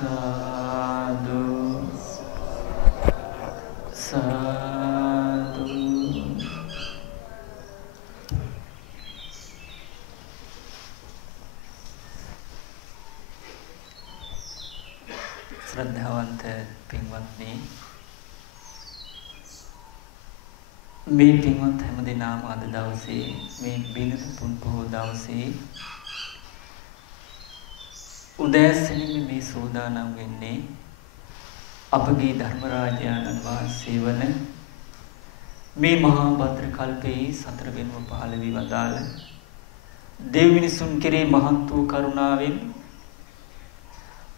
සාදු සාදු. ශ්‍රද්ධාවන්ත පින්වත්නි, මේ පින්වත් හැමදෙනාම අද දවසේ මේ බිනර පුන් පොහොය දවසේ උදෑසනින් මේ සෝදානම් වෙන්නේ අපගේ ධර්මරාජානන් වහන්සේ වන මේ මහා භද්‍ර කල්පයේ සතර වෙනුව පහළ වී වදාළ දෙව් මිනිසුන් කෙරේ මහත් වූ කරුණාවෙන්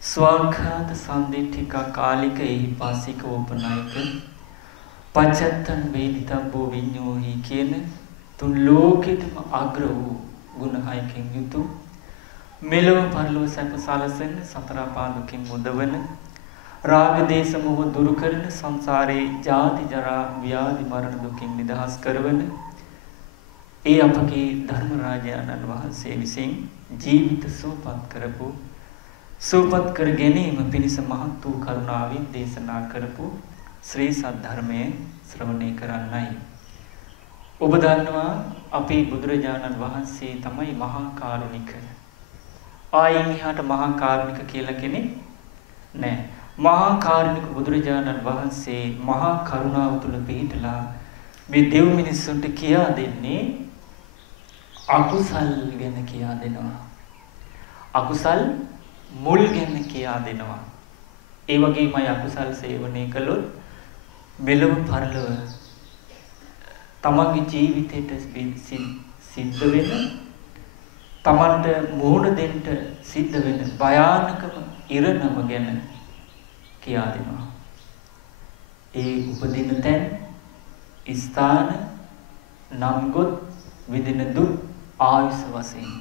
ස්වාඛාත සම්දිට්ඨික කාලික එහිපාසික ඕපනායක පච්චත්තං වේදිතබ්බෝ විඤ්ඤෝහි කියන තුන් ලෝකෙටම අග්‍ර වූ ගුණ හයකින් යුතු මෙලොව පරලොව සැප සලසන සතර පාදුකින් මුදවන රාග දේශ මොහ දුරු කරන සංසාරේ ජාති ජරා ව්‍යාධි මරණ දුකින් නිදහස් කරවන ඒ අපගේ ධර්මරාජානන් වහන්සේ විසින් ජීවිත සුවපත් කරපු සුවපත් කර ගැනීම පිණිස මහත් වූ කරුණාවෙන් දේශනා කරපු ශ්‍රී සද්ධර්මයේ ශ්‍රවණය කරන්නයි. ඔබ දන්නවා අපේ බුදුරජාණන් වහන්සේ තමයි මහා කාරුණික. ආයින් එහාට මහා කාරුණික කියලා කෙනෙක් නැහැ. මහා කාරුණික බුදුරජාණන් වහන්සේ මහා කරුණාව තුළ පිහිටලා මේ දෙව් මිනිස්සුන්ට කියා දෙන්නේ අකුසල් ගැන කියා දෙනවා. අකුසල් මුල් ගැන කියා දෙනවා. ඒ වගේමයි අකුසල් සේවනය කළොත් මෙලොව පරලොව තමන්ගේ ජීවිතයට සිද්ධ වෙන තමන්ට මෝහන දෙන්න සිද්ධ වෙන භයානකම ඉරණම ගැන කියා දෙනවා. ඒ උපදින තැන් ස්ථාන නම්ගොත් විදින දුක් ආයුෂ වශයෙන්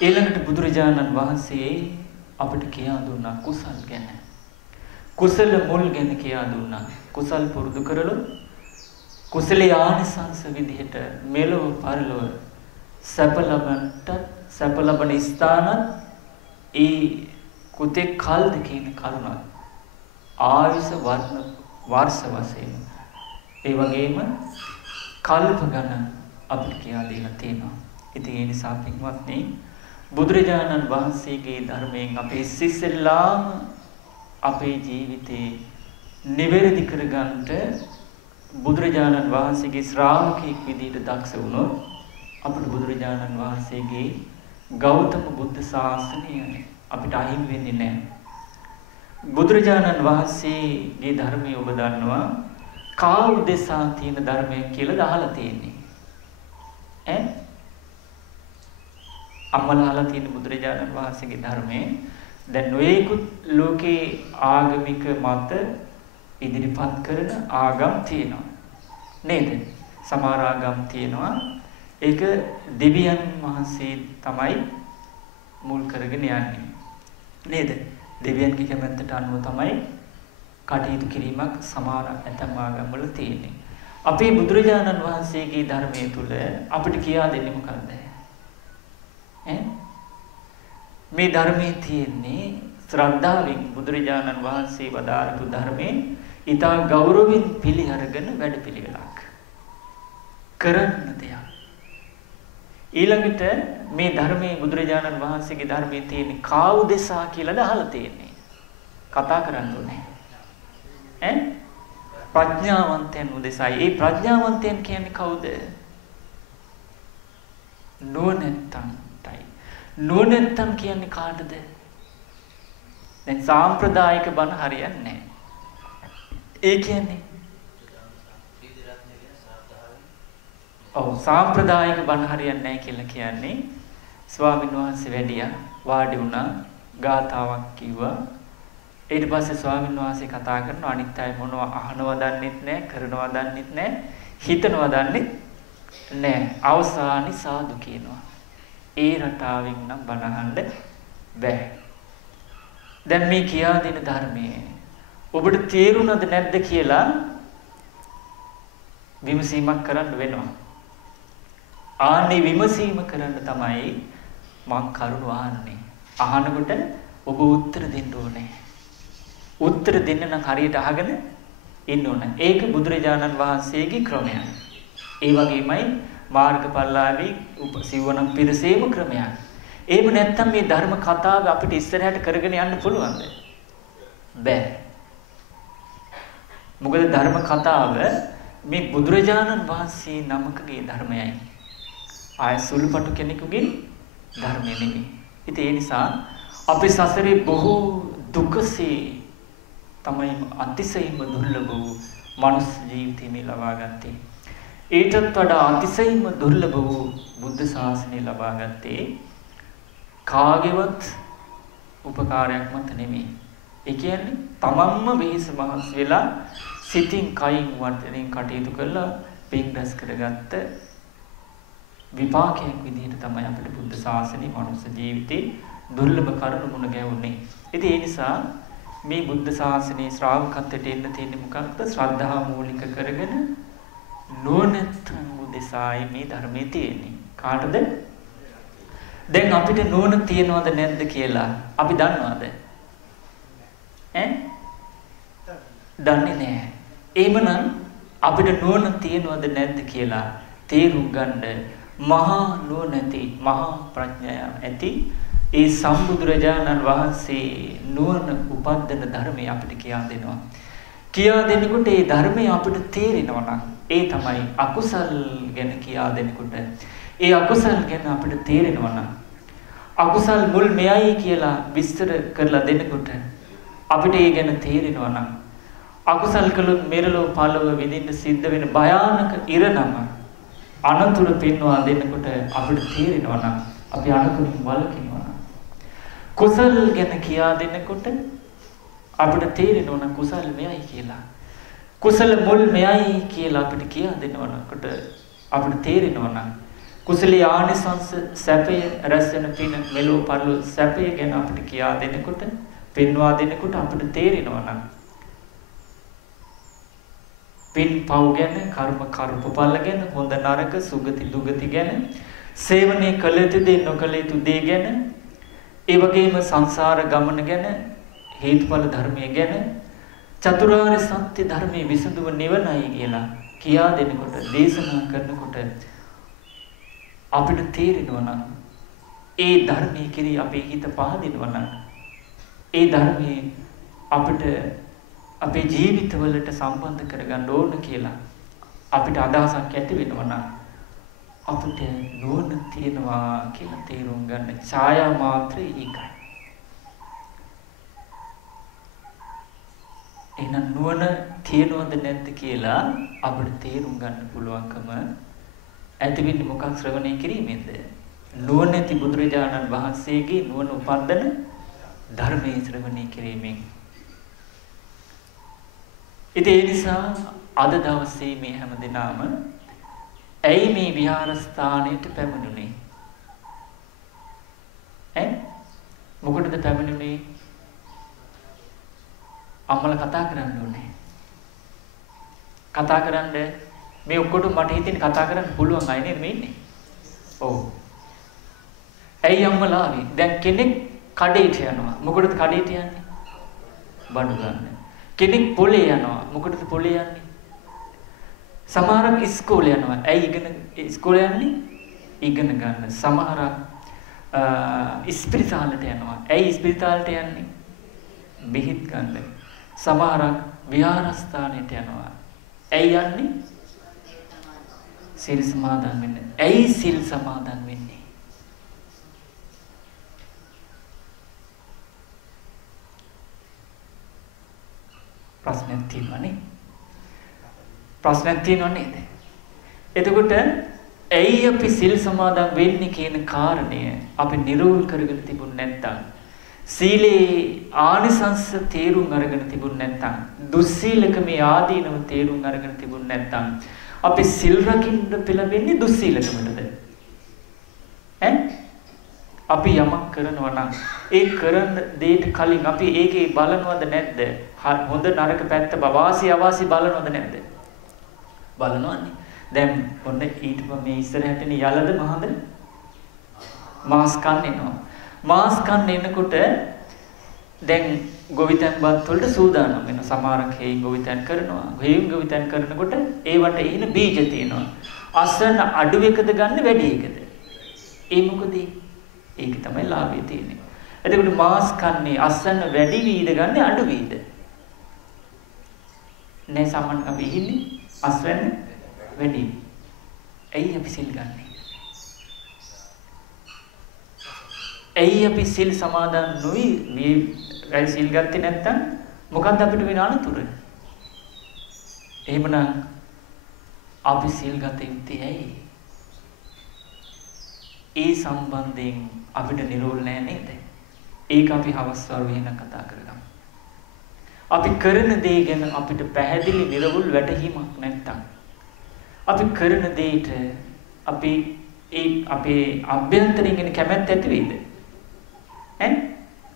ඊළඟට බුදුරජාණන් වහන්සේ අපිට කියා දුන්නා කුසල් ගැන. කුසල මුල් ගැන කියා දුන්නා. කුසල් පුරුදු කරලොත් කුසලයේ ආනිසංස විදිහට මෙලොව පරලොව සැප ලබන ස්ථාන ඒ කුතේ කල්ද කියන කරුණා ආයුෂ වර්ෂ වශයෙන් ඒ වගේම කල්ප ගණන් අපිට කියා දෙලා තියෙනවා. ඉතින් ඒ නිසා පින්වත්නි බුදුරජාණන් වහන්සේගේ ධර්මයෙන් අපේ සිස්සෙල්ලාම අපේ ජීවිතේ නිවැරදි කරගන්නට බුදුරජාණන් වහන්සේගේ ශ්‍රාවකෙක් විදිහට දක්ෂ වුණොත් අපිට බුදුරජාණන් වහන්සේගේ ගෞතම බුද්ධ ශාසනය අපිට අහිමි වෙන්නේ නැහැ. බුදුරජාණන් වහන්සේගේ ධර්මය ඔබ දන්නවා කා උදෙසා තියෙන ධර්මයක් කියලා අහලා තියෙන්නේ. අම්මලාලා තියෙන බුදුරජාණන් වහන්සේගේ ධර්මයේ දැන් නොයෙකුත් ලෝකේ ආගමික මත ඉදිරිපත් කරන ආගම් තියෙනවා නේද? සමහර ආගම් තියෙනවා ඒක දෙවියන් වහන්සේ තමයි මුල් කරගෙන යන්නේ නේද? දෙවියන්ගේ කැමැත්තට අනුව තමයි කටයුතු කිරීමක් සමහර ඇතම් ආගම්වල තියෙන්නේ. අපේ බුදුරජාණන් වහන්සේගේ ධර්මයේ තුල අපිට කියා දෙන්නේ මොකක්ද? මේ ධර්මයේ තියෙන්නේ ශ්‍රද්ධාවෙන් බුදුරජාණන් වහන්සේ වදාළපු ධර්මයේ ඊටා ගෞරවයෙන් පිළිඅරගෙන වැඩපිළිවෙලක් කරන්න දෙයක්. ඊළඟට මේ ධර්මයේ බුදුරජාණන් වහන්සේගේ ධර්මයේ තියෙන කාවුදෙසා කියලා අහලා තියෙන්නේ. කතා කරන්න ඕනේ. ප්‍රඥාවන්තයන් උදෙසායි. ඒ ප්‍රඥාවන්තයන් කියන්නේ කවුද? නුවණැත්තන්ටයි. නුවණැත්තන් කියන්නේ කාටද? දැන් සාම්ප්‍රදායික බණ හරියන්නේ නැහැ. ඒ කියන්නේ සාම්ප්‍රදායික බණ හරියන්නේ නැහැ කියලා කියන්නේ ස්වාමීන් වහන්සේ වැඩියා වාඩි වුණා ගාතාවක් කිව්වා ඊට පස්සේ ස්වාමීන් වහන්සේ කතා කරන අනිත් අය මොනවා අහනවා දන්නෙත් නැහැ කරනවා දන්නෙත් නැහැ හිතනවා දන්නෙත් නැහැ අවසානයේ සාදු කියනවා. ඒ රටාවෙන් නම් බණ අහන්න බෑ. දැන් මේ කියා දෙන ධර්මයේ ඔබට තේරුණාද නැද්ද කියලා විමසීමක් කරන්න වෙනවා. ආන්නේ විමසීම කරන්න තමයි මම කරුණ අහන්නේ. අහනකොට ඔබ උත්තර දෙන්න ඕනේ. උත්තර දෙන්න නම් හරියට අහගෙන ඉන්න ඕනේ. ඒක බුදුරජාණන් වහන්සේගේ ක්‍රමය. ඒ වගේමයි මාර්ගඵලලාභී සිවණම් පිරිසේම ක්‍රමයක්. එහෙම නැත්නම් මේ ධර්ම කතාව අපිට ඉස්සරහට කරගෙන යන්න පුළුවන්ද? බෑ. මොකද ධර්ම කතාව මේ බුදුරජාණන් වහන්සේ නමකගේ ධර්මයයි. ආය සුළුපටු කෙනෙකුගේ ධර්මය නෙමෙයි. ඉතින් ඒ නිසා අපි සසරේ බොහෝ දුකසේ තමයි අතිශයින්ම දුර්ලභ වූ මනුස්ස ජීවිතය මේ ලබා ගත්තේ. ඊටත් වඩා අතිශයින්ම දුර්ලභ වූ බුද්ධ ශාසනය ලබා ගත්තේ කාගේවත් උපකාරයක් මත නෙමෙයි. ඒ කියන්නේ තමන්ම වෙහෙස මහන්සි වෙලා සිතින් කයින් වර්ධනයෙන් කටයුතු කළා පින් රැස් කරගත්ත විපාකයක් විදිහට තමයි අපිට බුද්ධ ශාසනය මනුස්ස ජීවිතේ දුර්ලභ කරුණු මුණ ගැහුනේ. ඉතින් ඒ නිසා මේ බුද්ධ ශාසනයේ ශ්‍රාවකත්වයට එන්න තියෙන්නේ මොකක්ද? ශ්‍රද්ධාව මූලික කරගෙන නුවණැත්තන් උදෙසායි මේ ධර්මයේ තියෙන්නේ. කාටද? දැන් අපිට නුවණ තියනවද නැද්ද කියලා අපි දන්නවද? දන්නේ නැහැ. එහෙමනම් අපිට නුවණ තියනවද නැද්ද කියලා තේරුම් ගන්න මහා නුවණැති මහා ප්‍රඥාව ඇති ඒ සම්බුදුරජාණන් වහන්සේ නුවණ උපන්දන ධර්මය අපිට කියා දෙනවා. කියා දෙනකොට ඒ ධර්මය අපිට තේරෙනවා නම් ඒ තමයි අකුසල් ගැන කියා දෙනකොට ඒ අකුසල් ගැන අපිට තේරෙනවා නම් අකුසල් මුල් මෙයයි කියලා විස්තර කරලා දෙනකොට අපිට ඒ ගැන තේරෙනවා නම් අකුසල් කළොත් මෙරළොව පළව විඳින්න සිද්ධ වෙන භයානක ඉරණම අනතුරු පෙන්වා දෙනකොට අපිට තේරෙනවා නම් අපි අනතුරින් වළකිනවා නම් කුසල් ගැන කියා දෙනකොට අපිට තේරෙනවා නම් කුසල් මෙයයි කියලා කුසල මුල් මෙයයි කියලා අපිට කියා දෙනවනකොට අපිට තේරෙනවා නම් කුසලී ආනිසංස සැපය රැස් වෙන පින මෙලෝ පරලෝ සැපය ගැන අපිට කියා දෙනකොට පෙන්වා දෙනකොට අපිට තේරෙනවා නම් පින් පව් ගැන කර්ම කර්මඵල ගැන හොඳ නරක සුගති දුගති ගැන සේවනයේ කළ යුතු දේ නොකළ යුතු දේ ගැන ඒ වගේම සංසාර ගමන ගැන හේතුඵල ධර්මයේ ගැන චතුරාර්ය සත්‍ය ධර්මයේ විසඳුම නිවනයි කියලා කියා දෙනකොට දේශනා කරනකොට අපිට තේරෙනවා නම් ඒ ධර්මයේ කිරි අපේ හිත පහදිනවා නම් ඒ ධර්මයේ අපිට අපේ ජීවිතවලට සම්බන්ධ කරගන්න ඕන කියලා අපිට අදහසක් ඇති වෙනවා නම් අපිට නුවණ තියනවා කියලා තේරුම් ගන්න ඡායා මාත්‍රේ ඒකයි. එහෙනම් නුවණ තියනවද නැද්ද කියලා අපිට තේරුම් ගන්න පුළුවන්කම ඇති වෙන්නේ මොකක් ශ්‍රවණය කිරීමෙන්ද? නුවණ ඇති බුදුරජාණන් වහන්සේගේ නුවණ උපන්දන ධර්මයේ ශ්‍රවණය කිරීමෙන්. ඉතින් ඒ නිසා අද දවසේ මේ හැම දිනම ඇයි මේ විහාරස්ථානයට පැමිණුනේ? මොකටද පැමිණුනේ? අම්මලා කතා කරන්න ඕනේ. කතා කරන්න මේ ඔක්කොටම මට හිතෙන්නේ කතා කරන්න පුළුවන් අය නේද මේ ඉන්නේ? ඔව්. ඇයි අම්මලා ආවේ? දැන් කෙනෙක් කඩේට යනවා. මොකටද කඩේට යන්නේ? බඩු ගන්න. කෙනෙක් පොලේ යනවා. මොකටද පොලේ යන්නේ? සමහරක් ඉස්කෝලේ යනවා. ඇයි ඉස්කෝලේ යන්නේ? ඉගෙන ගන්න. සමහරක් ඉස්පිරිතාලට යනවා. ඇයි ඉස්පිරිතාලට යන්නේ? බෙහෙත් ගන්න. සමහරක් විහාරස්ථානයට යනවා. ඇයි යන්නේ? සිල් සමාදන් වෙන්න. ඇයි සිල් සමාදන් වෙන්නේ? ප්‍රශ්නයක් තියෙනවනේ. ප්‍රශ්නයක් තියෙනව නේද? එතකොට ඇයි අපි සිල් සමාදන් වෙන්නේ කියන කාරණය අපි නිරෝල් කරගෙන තිබුණ නැත්නම් සීලේ ආනිසංස තේරුම් අරගෙන තිබුණ නැත්නම් දුස්සීලකමේ ආදීනව තේරුම් අරගෙන තිබුණ නැත්නම් අපි සිල් රකින්න පෙළඹෙන්නේ දුස්සීලකමටද? අපි යමක් කරනවා නම් ඒ කරන දෙයට කලින් අපි ඒකේ බලනවද නැද්ද? හොඳ නරක පැත්ත වාසි අවාසි බලනවද නැද්ද? බලනවනේ. දැන් ඔන්න ඊට මේ ඉස්සරහටනේ යලද මහද? මාස් කන්න එනවා. මාස් කන්න එනකොට දැන් ගොවිතැන්පත් වලට සූදානම් වෙන සමහරක් හේයින් ගොවිතැන් කරනවා. හේයින් ගොවිතැන් කරනකොට ඒවට ඉන බීජ තියෙනවා. අසන අඩු එකද ගන්න වැඩි එකද? ඒ මොකද? ඒක තමයි ලාභය තියෙන්නේ. එතකොට මාස් කන්නේ අසන වැඩි වීද ගන්න අඩු වීද? නෑ සමන් අපි ඉන්නේ අස්වැන්න වැඩි. ඇයි අපි සිල් ගන්නෙ? ඇයි අපි සිල් සමාදන් නොවි මේ සිල් ගත්තේ නැත්තම් මොකක්ද අපිට වෙන අනතුර? එහෙමනම් අපි සිල් ගත යුත්තේ ඇයි? ඒ සම්බන්ධයෙන් අපිට නිරෝල් නෑ නේද? ඒක අපි හවස්වරු වෙන කතා කරගමු. අපි කරන දේ ගැන අපිට පැහැදිලි නිර්වුල් වැටහීමක් නැත්තම් අපි කරන දෙයට අපි අපේ අභ්‍යන්තරයෙන් එන කැමැත්ත ඇති වෙයිද?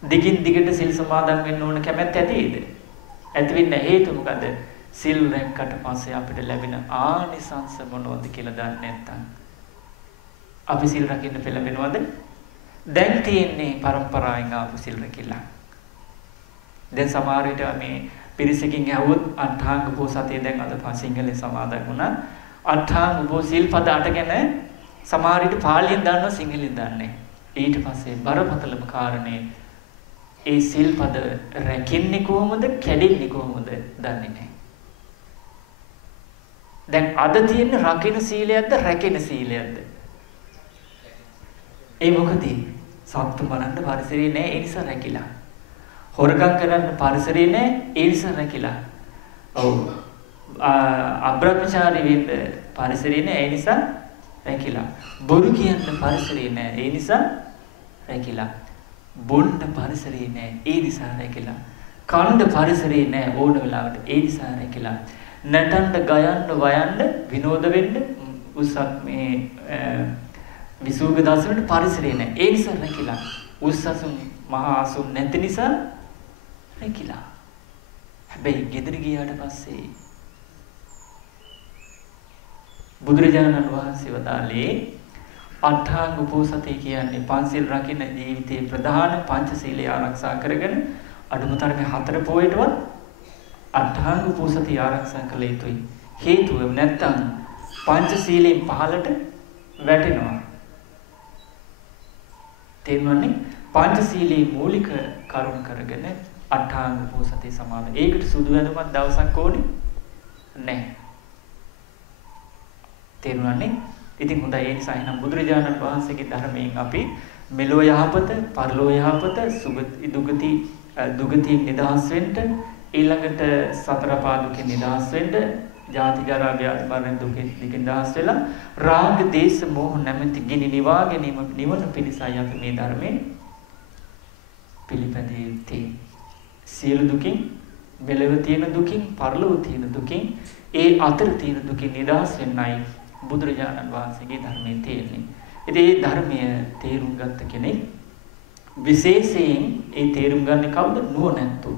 දිගින් දිගට සිල් සමාදන් වෙන්න ඕන කැමැත්ත ඇති වෙයිද? ඇති වෙන්න හේතුව මොකද? සිල් රැක්කට පස්සේ අපිට ලැබෙන ආනිසංස මොනවද කියලා දන්නේ නැත්තම් අපි සිල් රකින්න පෙළඹෙනවද? දැන් තියෙන්නේ පරම්පරාවෙන් ආපු සිල් රැකිලා. දැන් සමහර විට මේ පිරිසකින් ඇහුවොත් අට්ඨාංග උපෝසතේ දැන් අද සිංහලෙන් සමාදන් වුණා. අට්ඨාංග උපෝසීල් පද 8 ගැන සමහර විට පාලියෙන් දන්නවා සිංහලෙන් දන්නේ. ඊට පස්සේ බරපතලම කාරණේ ඒ සිල් පද රැකෙන්නේ කොහොමද කැඩෙන්නේ කොහොමද දන්නේ නැහැ. දැන් අද තියෙන රකින්න සීලයක්ද රැකෙන සීලයක්ද? ඒ මොකද? සත්තු මරන්න පරිසරේ නැහැ ඒ නිසා රැකිලා. හොරකම් කරන්න පරිසරේ නැහැ ඒ නිසා රැකිලා. ඔව්. අබ්‍රහ්මචාරී වෙන්න පරිසරේ නැහැ ඒ නිසා රැකිලා. බොරු කියන්න පරිසරේ නැහැ ඒ නිසා රැකිලා. බොන්න පරිසරේ නැහැ ඒ නිසා රැකිලා. කණ්ඩ පරිසරේ නැහැ ඕන වෙලාවට ඒ නිසා රැකිලා. නටන්න ගයන්න වයන්න විනෝද වෙන්න උසත් මේ විසුග දසවලට පරිසරේ නැහැ ඒ නිසා රැකිලා. උස්සසුන් මහා අසුන් නැති නිසා රැකිලා. හැබැයි ගෙදර ගියාට පස්සේ බුදුරජාණන් වහන්සේ වදාළේ අට්ඨාංග උපෝසතේ කියන්නේ පන්සිල් රකින්න ජීවිතේ ප්‍රධාන පංචශීලය ආරක්ෂා කරගෙන අඩුම තරමේ 4 පොයටවත් අට්ඨාංග උපෝසතේ ආරක්ෂා කළ යුතුයි. හේතුව නැත්තම් පංචශීලයෙන් පහළට වැටෙනවා. තේරුණානේ? පංචශීලයේ මූලික කරුණු කරගෙන අට්ඨාංග උපෝසතේ සමාදන්. ඒකට සුදු වැඳුමක් දවසක් ඕනේ නැහැ. තේරුණානේ? ඉතින් හොඳයි ඒ නිසා එහෙනම් බුදුරජාණන් වහන්සේගේ ධර්මයෙන් අපි මෙලෝ යහපත, පරලෝ යහපත, සුගති දුගති නිදහස් වෙන්න, ඊළඟට සතර පා දුකෙන් නිදහස් වෙන්න, ජාති ජරා ව්‍යාධි මරණ දුකෙන් නිදහස් වෙලා රාග දේශ මොහ නැමැති ගිනි නිවා ගැනීම නිවන පිණිසයි අපි මේ ධර්මයෙන් පිළිපැදිය යුත්තේ. සියලු දුකින්, මෙලොව තියෙන දුකින්, පරලොව තියෙන දුකින්, ඒ අතර තියෙන දුකින් නිදහස් වෙන්නයි බුදුරජාණන් වහන්සේගේ ධර්මයේ තියෙන්නේ. ඉතින් මේ ධර්මය තේරුම් ගත්ත කෙනෙක් විශේෂයෙන් ඒ තේරුම් ගන්නේ කවුද? නුවණැත්තෝ.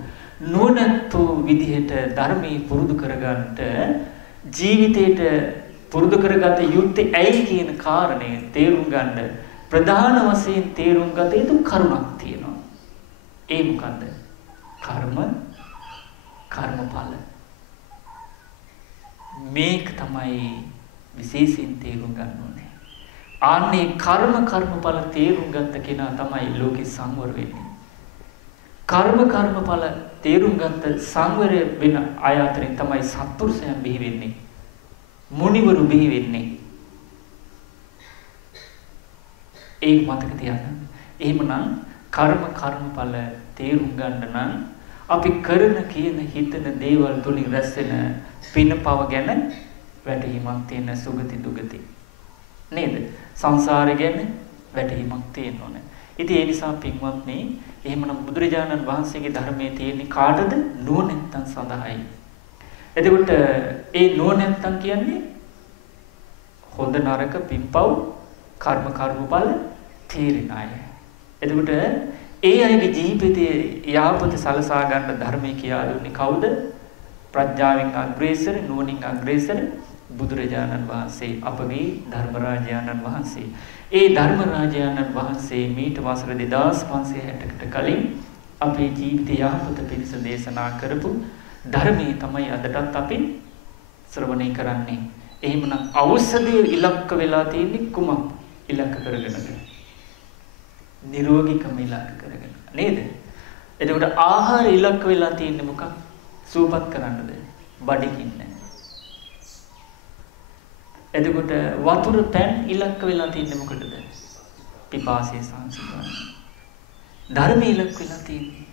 නුවණැත්තෝ විදිහට ධර්මයේ පුරුදු කරගන්නට ජීවිතේට පුරුදු කරගත යුත්තේ ඇයි කියන කාරණය තේරුම් ගන්න ප්‍රධාන වශයෙන් තේරුම් ගත යුතු කරුණක් තියෙනවා. ඒ මොකද්ද? කර්මඵල. මේක තමයි විශේෂයෙන් තේරුම් ගන්න ඕනේ. ආන්නේ කර්මඵල තේරුම් ගත්ත කෙනා තමයි ලෝකේ සංවර වෙන්නේ. කර්මඵල තේරුම් ගත්ත සංවරය වෙන අය අතරින් තමයි සත්පුරුෂයන් බිහි වෙන්නේ. මුනිවරු බිහි වෙන්නේ. ඒක මතක තියාගන්න. එහෙමනම් කර්මඵල තේරුම් ගන්න නම් අපි කරන කියන හිතන දේවල් තුලින් රැස් වෙන පිනපව ගැන වැටහීමක් තියෙන සුගති දුගති නේද? සංසාරය ගැන වැටහීමක් තියෙන්න ඕනේ. ඉතින් ඒ නිසා පින්වත්නි, එහෙමනම් බුදුරජාණන් වහන්සේගේ ධර්මයේ තියෙන කාටද? නුවණැත්තන් සඳහායි. එතකොට ඒ නුවණැත්තන් කියන්නේ හොඳ නරක පින්පව් කර්මඵල තේරෙන අය. එතකොට ඒ අයගේ ජීවිතයේ යහපත සලසා ගන්න ධර්මයේ කියලා දුන්නේ කවුද? ප්‍රඥාවෙන් අග්‍රේසර, නුවණින් අග්‍රේසර බුදුරජාණන් වහන්සේ, අපගේ ධර්මරාජාණන් වහන්සේ. ඒ ධර්මරාජාණන් වහන්සේ මීට වසර 2560කට කලින් අපේ ජීවිතය යහපත පිණිස දේශනා කරපු ධර්මයේ තමයි අදටත් අපි ශ්‍රවණය කරන්නේ. එහෙමනම් ඖෂධය ඉලක්ක වෙලා තියෙන්නේ කුමක් ඉලක්ක කරගෙනද? නිරෝගීකම ඉලක්ක කරගෙන නේද? එතකොට ආහාර ඉලක්ක වෙලා තියෙන්නේ මොකක්? සූපත් කරන්නද? බඩගින්න. එතකොට වතුර පැන් ඉලක්ක වෙලා තියෙන්නේ මොකටද? පිපාසය සංසිඳවන්න. ධර්ම ඉලක්ක වෙලා තියෙන්නේ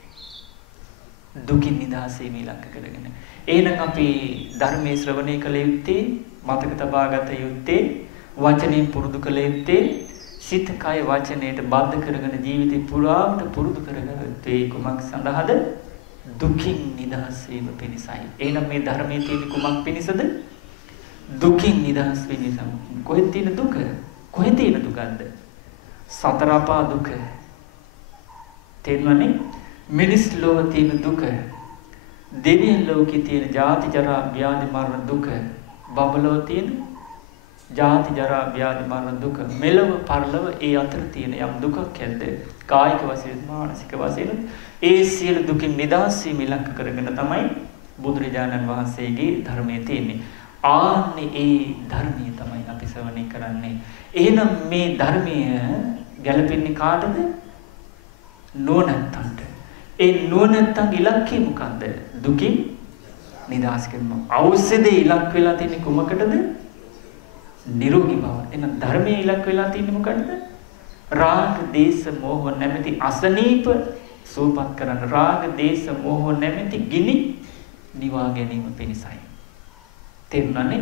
දුකින් නිදහස වීම ඉලක්ක කරගෙන. එහෙනම් අපි ධර්මයේ ශ්‍රවණය කළ යුත්තේ, මතක තබා ගත යුත්තේ, වචනයෙන් පුරුදු කළ යුත්තේ, සිත කය වචනයට බද්ධ කරගෙන ජීවිතේ පුරාවට පුරුදු කරගත්තේ කුමක් සඳහාද? දුකින් නිදහස් වීම පිණිසයි. එහෙනම් මේ ධර්මයේ තියෙන කුමක් පිණිසද? දුකින් නිදහස් වෙන්න. කොහෙද තියෙන දුක? කොහෙද තියෙන දුකද? සතර අපා දුක. තේරුණානේ? මිනිස් ලෝකේ තියෙන දුක, දෙවියන් ලෝකේ තියෙන ජාති ජරා ව්‍යාධි මරණ දුක, බඹලෝ තියෙන ජාති ජරා ව්‍යාධි මරණ දුක, මෙලව පරලව ඒ අතර තියෙන යම් දුකක් ඇද්ද? කායික වශයෙන් මානසික වශයෙන් ඒ සියලු දුකින් නිදහස් වීම ඉලක්ක කරගෙන තමයි බුදුරජාණන් වහන්සේගේ ධර්මයේ තියෙන්නේ. ආන්නේ ඒ ධර්මයේ තමයි අපි ශ්‍රවණය කරන්නේ. එහෙනම් මේ ධර්මය ගැලපෙන්නේ කාටද? නුවණැත්තන්ට. ඒ නුවණැත්තන්ගේ ඉලක්කය මොකද්ද? දුකින් නිදහස් කිරීම. ඖෂධයේ ඉලක්ක වෙලා තියෙන්නේ කුමකටද? නිරෝගී බව. එහෙනම් ධර්මයේ ඉලක්ක වෙලා තියෙන්නේ මොකටද? රාග, දේශ, මෝහ නැමැති අසනීප සූපත් කරන. රාග, දේශ, මෝහ නැමැති ගිනි නිවා ගැනීම පිණිසයි. තේරුණානේ?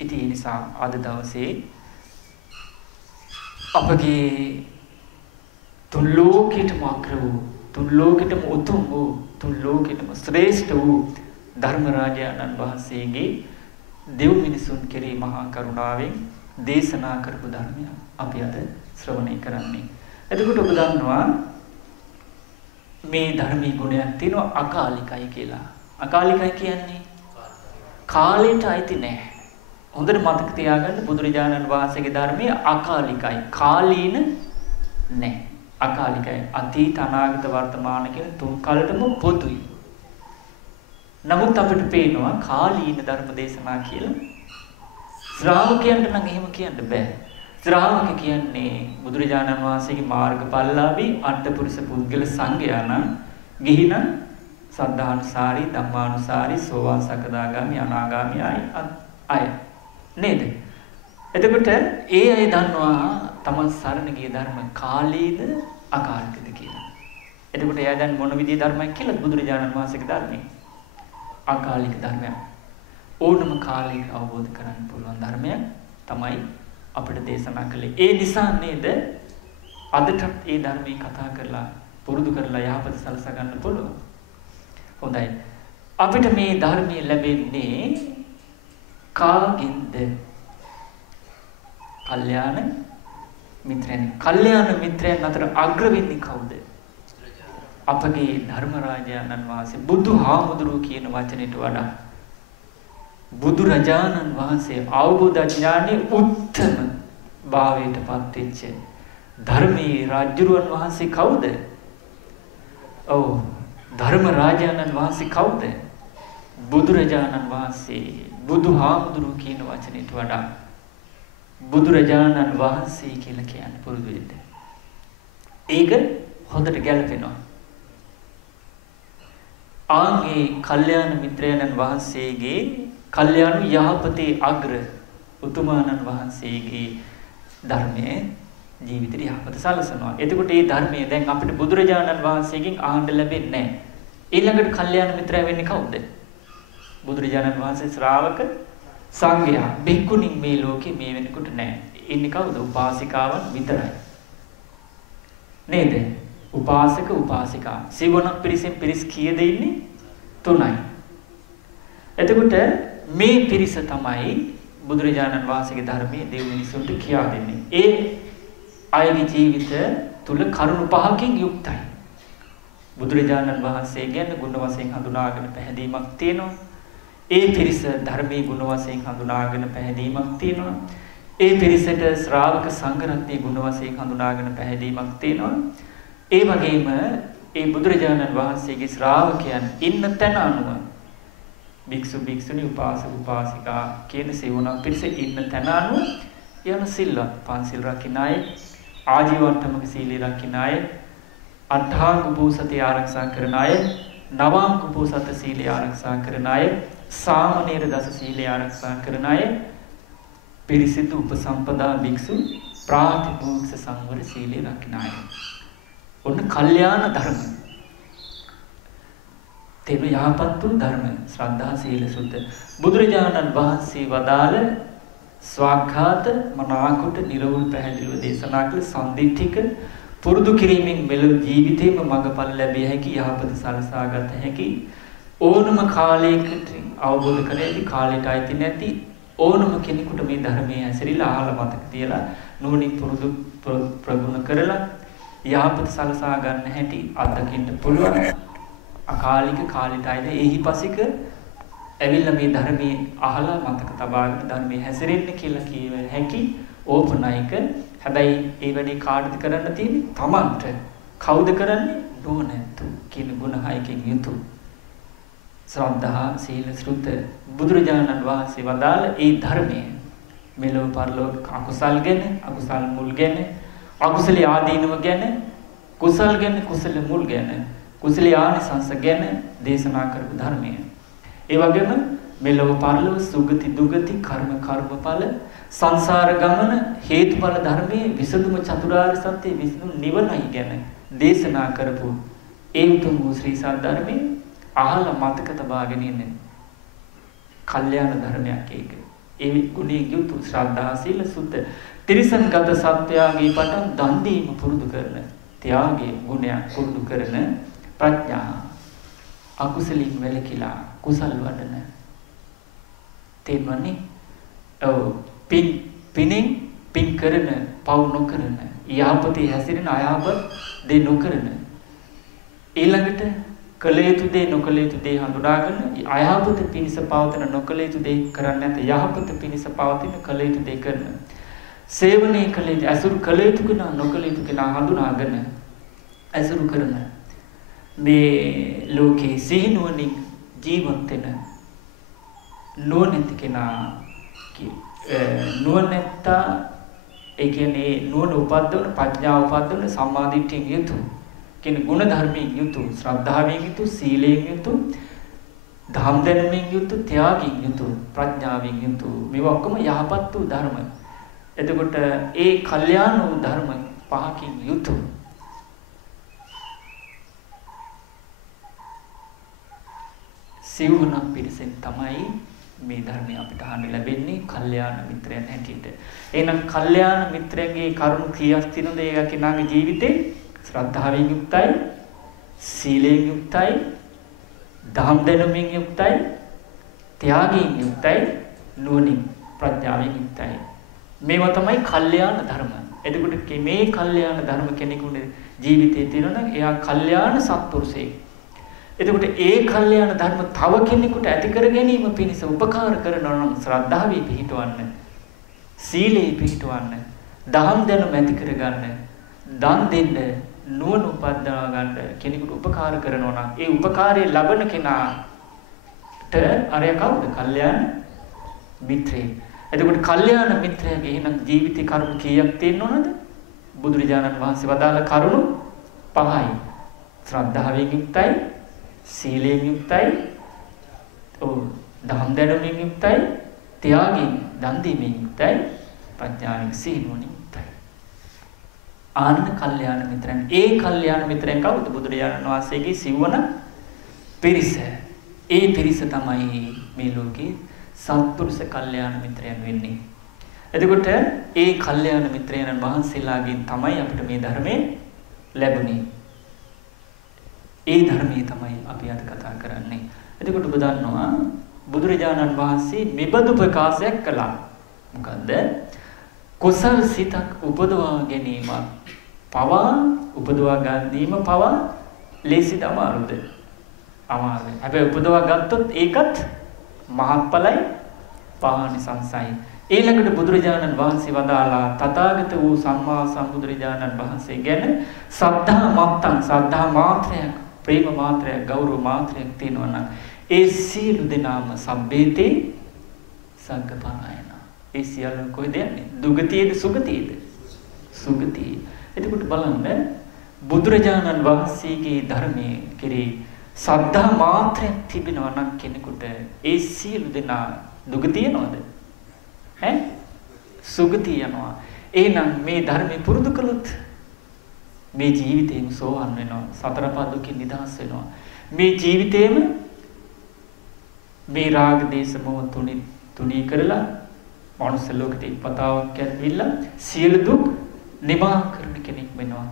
ඉතින් ඒ නිසා අද දවසේ අපගේ තුන් ලෝකෙටම අග්‍ර වූ, තුන් ලෝකෙටම උතුම් වූ, තුන් ලෝකෙටම ශ්‍රේෂ්ඨ වූ ධර්මරාජාණන් වහන්සේගේ දෙව් මිනිසුන් කෙරෙහි මහා කරුණාවෙන් දේශනා කරපු ධර්මය අපි අද ශ්‍රවණය කරන්නේ. එතකොට ඔබ දන්නවා මේ ධර්මී ගුණයක් තියෙනවා අකාලිකයි කියලා. අකාලිකයි කියන්නේ කාලයට අයිති නැහැ. හොඳට මතක තියාගන්න බුදුරජාණන් වහන්සේගේ ධර්මයේ අකාලිකයි. කාලීන නැහැ. අකාලිකයි. අතීත අනාගත වර්තමාන කියන තුන් කලටම පොදුයි. නමුත් අපිට පේනවා කාලීන ධර්ම දේශනා කියලා. ශ්‍රාවකයන්ට නම් එහෙම කියන්න බෑ. ශ්‍රාවක කියන්නේ බුදුරජාණන් වහන්සේගේ මාර්ගඵලලාභී අට්ඨපුරුෂ පුද්ගල සංඝයා නම් ගිහිනම් සද්ධානුසාරී, ධම්මානුසාරී, සෝවාන් සකදාගාමි, අනාගාමි අය නේද? එතකොට ඒ අය දන්නවා තමන් සරණ ගිය ධර්ම කාලීද අකාලිකද කියලා. එතකොට එයා දැන් මොන විදිහේ ධර්මයක් කියලා බුදුරජාණන් වහන්සේගේ ධර්මයේ අකාලික ධර්මයක්. ඕනම කාලයක අවබෝධ කරගන්න පුළුවන් ධර්මයක් තමයි අපිට දේශනා කළේ. ඒ නිසා නේද අදටත් ඒ ධර්මයේ කතා කරලා පුරුදු කරලා යහපත සලසා ගන්න පුළුවන්. හොඳයි. අපිට මේ ධර්මයේ ලැබෙන්නේ කාගෙන්ද? කල්යාණ මිත්‍රයන්. කල්යාණ මිත්‍රයන් අතර අග්‍ර වෙන්නේ කවුද? අපගේ ධර්මරාජාණන් වහන්සේ. බුදුහාමුදුරුවෝ කියන වචනයට වඩා බුදුරජාණන් වහන්සේ අවබෝධ ඥානෙ උත්තම භාවයට පත් වෙච්ච ධර්මයේ රාජ්‍යරුවන් වහන්සේ කවුද? ඔව්, ධර්මරාජාණන් වහන්සේ කවුද? බුදුරජාණන් වහන්සේ. බුදුහාමුදුරුවෝ කියන වචනයට වඩා බුදුරජාණන් වහන්සේ කියලා කියන්න පුරුදු වෙන්න. ඒක හොඳට ගැලපෙනවා. ආන්ගේ කල්යාණ මිත්‍රයන්න් වහන්සේගේ කල්යාණ යහපතේ අග්‍ර උතුමාණන් වහන්සේගේ ධර්මයේ ජීවිතේ යහපත සලසනවා. එතකොට මේ ධර්මයේ දැන් අපිට බුදුරජාණන් වහන්සේගෙන් අහන්න ලැබෙන්නේ නැහැ. ඊළඟට කල්යාණ මිත්‍රයා වෙන්නේ කවුද? බුදුරජාණන් වහන්සේ ශ්‍රාවක සංඝයා. බික්කුණින් මේ ලෝකේ මේ වෙනකොට නැහැ. ඉන්නේ කවුද? උපාසිකාවන් විතරයි. නේද? උපාසක උපාසිකා. සිවණක් පිරිසෙන් පිරිස් කීයද ඉන්නේ? 3යි. එතකොට මේ පිරිස තමයි බුදුරජාණන් වහන්සේගේ ධර්මයේ දෙව් මිනිසුන්ට කියා දෙන්නේ. ඒ අයගේ ජීවිත තුල කරුණු 5කින් යුක්තයි. බුදුරජාණන් වහන්සේ ගැන ගුණ වශයෙන් හඳුනාගෙන පැහැදීමක් තියෙනවා. ඒ පිරිස ධර්මයේ ගුණ වශයෙන් හඳුනාගෙන පැහැදීමක් තියෙනවා. ඒ පිරිසට ශ්‍රාවක සංඝ රත්නයේ ගුණ වශයෙන් හඳුනාගෙන පැහැදීමක් තියෙනවා. ඒ වගේම ඒ බුදුරජාණන් වහන්සේගේ ශ්‍රාවකයන් ඉන්න තැන අනුව භික්ෂු භික්ෂුණී උපාසක උපාසිකා කියන සේවනා පිරිස ඉන්න තැන අනුව යන සිල්වත් පන්සිල් රකින්න අය, ආජීවට්ටමක සීලය රකින්න අය, අට්ඨාංග උපෝසතය ආරක්ෂා කරන අය, නවාංග උපෝසත සීලය ආරක්ෂා කරන අය, සාමණේර දස සීලය ආරක්ෂා කරන අය, පිරිසිදු උපසම්පදා භික්ෂු ප්‍රාතිමෝක්ෂ සංවර සීලය රකින්න අය. ඔන්න කල්යාණ ධර්ම. තේම යහපත් වූ ධර්ම ශ්‍රද්ධා සීල සුද්ධ බුදුරජාණන් වහන්සේ වදාළ ස්වාඝාත මනාකොට නිර්වුල් පැහැදිලිව දේශනා කළ සම්දිට්ඨික පුරුදු කිරීමෙන් මෙලොව ජීවිතේම මඟඵල ලැබිය හැකි යහපත සලසා ගත හැකි ඕනම කාලයකට අවබෝධ කර ඇති කාලයට අයිති නැති ඕනම කෙනෙකුට මේ ධර්මයේ ඇසරිලා අහලා මතක තියලා නුවණින් පුරුදු ප්‍රගුණ කරලා යහපත සලසා ගන්න හැටි අත්දකින්න පුළුවන්. අකාලික කාලයට අයිති එහිපසික ඇවිල්ලා මේ ධර්මයේ අහලා මතක තබාගෙන ධර්මයේ හැසිරෙන්න කියලා කියව හැකි ඕපනායක. හැබැයි ඒ වැඩේ කාටද කරන්න තියෙන්නේ? තමන්ට. කවුද කරන්නේ? නුවණැත්තු කියන ගුණ හයකින් යුතු. ශ්‍රද්ධා සීල ශ්‍රුත බුදුරජාණන් වහන්සේ වදාළ ඒ ධර්මයේ මෙලොව පරලොව අකුසල් ගැන, අකුසල් මුල් ගැන, අකුසල ආදීනව ගැන, කුසල් ගැන, කුසල මුල් ගැන, කුසල ආනිසංස ගැන දේශනා කරපු ධර්මය. ඒ වගේම මෙලොව පරලොව සුගති දුගති කර්ම කර්මඵල සංසාර ගමන හේතුඵල ධර්මයේ විසඳුම චතුරාර්ය සත්‍ය විසඳුම නිවනයි ගැන දේශනා කරපු ඒ උතුම් ශ්‍රී සද්ධර්මයේ අහලා මතක තබාගෙන ඉන්නේ කල්යාණ ධර්මයක් ඒක. ඒ ගුණයේ යුතු ශ්‍රද්ධා සීල සුද්ධ තිරිසන්ගත සත්‍යයන්ගේ පටන් දන් දීම පුරුදු කරන ත්‍යාගයේ ගුණයක් පුරුදු කරන ප්‍රඥා අකුසලින් වැළකීලා කුසල් වඩන තේමන්නේ පිනෙන් පින් කරන පව් නොකරන යහපතේ හැසිරෙන අයහපත් දේ නොකරන ඊළඟට කළ යුතු දේ නොකළ යුතු දේ හඳුනාගෙන අයහපත පිණිස පවතන නොකළ යුතු දේ කරන්නේ නැත යහපත පිණිස පවතින කළ යුතු දේ කරන සේවනයේ කළ යුතු අසුරු කළ යුතු කෙනා නොකළ යුතු කෙනා හඳුනාගෙන අසුරු කරන මේ ලෝකේ සිහිනුවණින් ජීවත් වෙන නුවණැති කෙනා නුවණැත්තා ඒ කියන්නේ නුවණ උපද්දවන ප්‍රඥාව උපද්දවන සම්මාදිට්ඨියෙන් යුතු කියන ගුණ ධර්මයෙන් යුතු ශ්‍රද්ධාවෙන් යුතු සීලයෙන් යුතු ධම් දැනුමින් යුතු ත්‍යාගයෙන් යුතු ප්‍රඥාවෙන් යුතු මේ ඔක්කොම යහපත් වූ ධර්ම. එතකොට ඒ කල්යාණ වූ ධර්ම පහකින් යුතු සිවුණ පිරිසෙන් තමයි මේ ධර්මය අපිට අහන්න ලැබෙන්නේ කල්යාණ මිත්‍රයන් හැටියට. එහෙනම් කල්යාණ මිත්‍රයන්ගේ කරුණු කීයක් තියෙනවද ඒ කෙනාගේ ජීවිතේ? ශ්‍රද්ධාවෙන් යුක්තයි, සීලයෙන් යුක්තයි, ධම් දැනුමින් යුක්තයි, ත්‍යාගයෙන් යුක්තයි, නුවණින් ප්‍රඥාවෙන් යුක්තයි. මේවා තමයි කල්යාණ ධර්ම. එතකොට මේ කල්යාණ ධර්ම කෙනෙකුගේ ජීවිතේ තියෙනවා නම් එයා කල්යාණ සත්පුරුෂයෙක්. එතකොට ඒ කල්යාණ ධර්ම තව කෙනෙකුට ඇති කර ගැනීම පිණිස උපකාර කරනවා නම් ශ්‍රද්ධාවේ පිහිටවන්න, සීලේ පිහිටවන්න, දහම් දැනුම ඇති කරගන්න, දන් දෙන්න, නුවණ උපදවා ගන්න කෙනෙකුට උපකාර කරනවා නම් ඒ උපකාරය ලබන කෙනාට අරය කවුද? කල්යාණ මිත්‍රයෙක්. එතකොට කල්යාණ මිත්‍රයාගේ එහෙනම් ජීවිතේ කරුණු කීයක් තියෙනවද? බුදුරජාණන් වහන්සේ වදාළ කරුණු 5යි. ශ්‍රද්ධාවෙන් යුක්තයි, සීලයෙන් යුක්තයි, දහම් දැනුමින් යුක්තයි, ත්‍යාගයෙන් දන් දීමෙන් යුක්තයි, ප්‍රඥාවෙන් සීනුවණින් යුක්තයි. ආනන්ද කල්යාණ මිත්‍රයන්. ඒ කල්යාණ මිත්‍රයන් කවුද? බුදුරජාණන් වහන්සේගේ සිව්වන පිරිස. ඒ පිරිස තමයි මේ ලෝකේ සත්පුරුෂ කල්යාණ මිත්‍රයන් වෙන්නේ. එතකොට ඒ කල්යාණ මිත්‍රයන් වහන්සේලාගෙන් තමයි අපිට මේ ධර්මය ලැබුණේ. ඒ ධර්මයේ තමයි අපි අද කතා කරන්නේ. එතකොට ඔබ දන්නවා බුදුරජාණන් වහන්සේ මෙබඳු ප්‍රකාශයක් කළා. මොකද්ද? කුසල් සිතක් උපදවා ගැනීම පවා උපදවා ගැනීම පවා ලේසිද අමාරුද? අමාරුයි. හැබැයි උපදවා ගත්තොත් ඒකත් මහත්ඵලයි, පානිසංසයි. ඊළඟට බුදුරජාණන් වහන්සේ වදාලා තථාගත වූ සම්මා සම්බුදුරජාණන් වහන්සේ ගැන සද්ධා මත්තං සද්ධා මාත්‍රයක් ප්‍රේම මාත්‍රයක් ගෞරව මාත්‍රයක් තියෙනවා නම් ඒ සියලු දෙනාම සම්බේතේ සංඝපරායන. ඒ සියල්ල කොහෙද යන්නේ? දුගතියේද සුගතියේද? සුගතිය. එතකොට බලන්න බුදුරජාණන් වහන්සේගේ ධර්මයේ කෙරේ සද්ධා මාත්‍රයක් තිබෙනවා නම් කෙනෙකුට ඒ සියලු දෙනා දුගතිය යනවද? සුගතිය යනවා. එහෙනම් මේ ධර්මයේ පුරුදු කළොත් මේ ජීවිතේම සෝවන් වෙනවා. සතර පහ දුකින් නිදහස් වෙනවා. මේ ජීවිතේම මේ රාග දේශ මොහ තුනී කරලා මනුස්ස ලෝකෙට ඉපතාවක් ඇවිල්ලා සියලු දුක් නිවා කරන කෙනෙක් වෙනවා.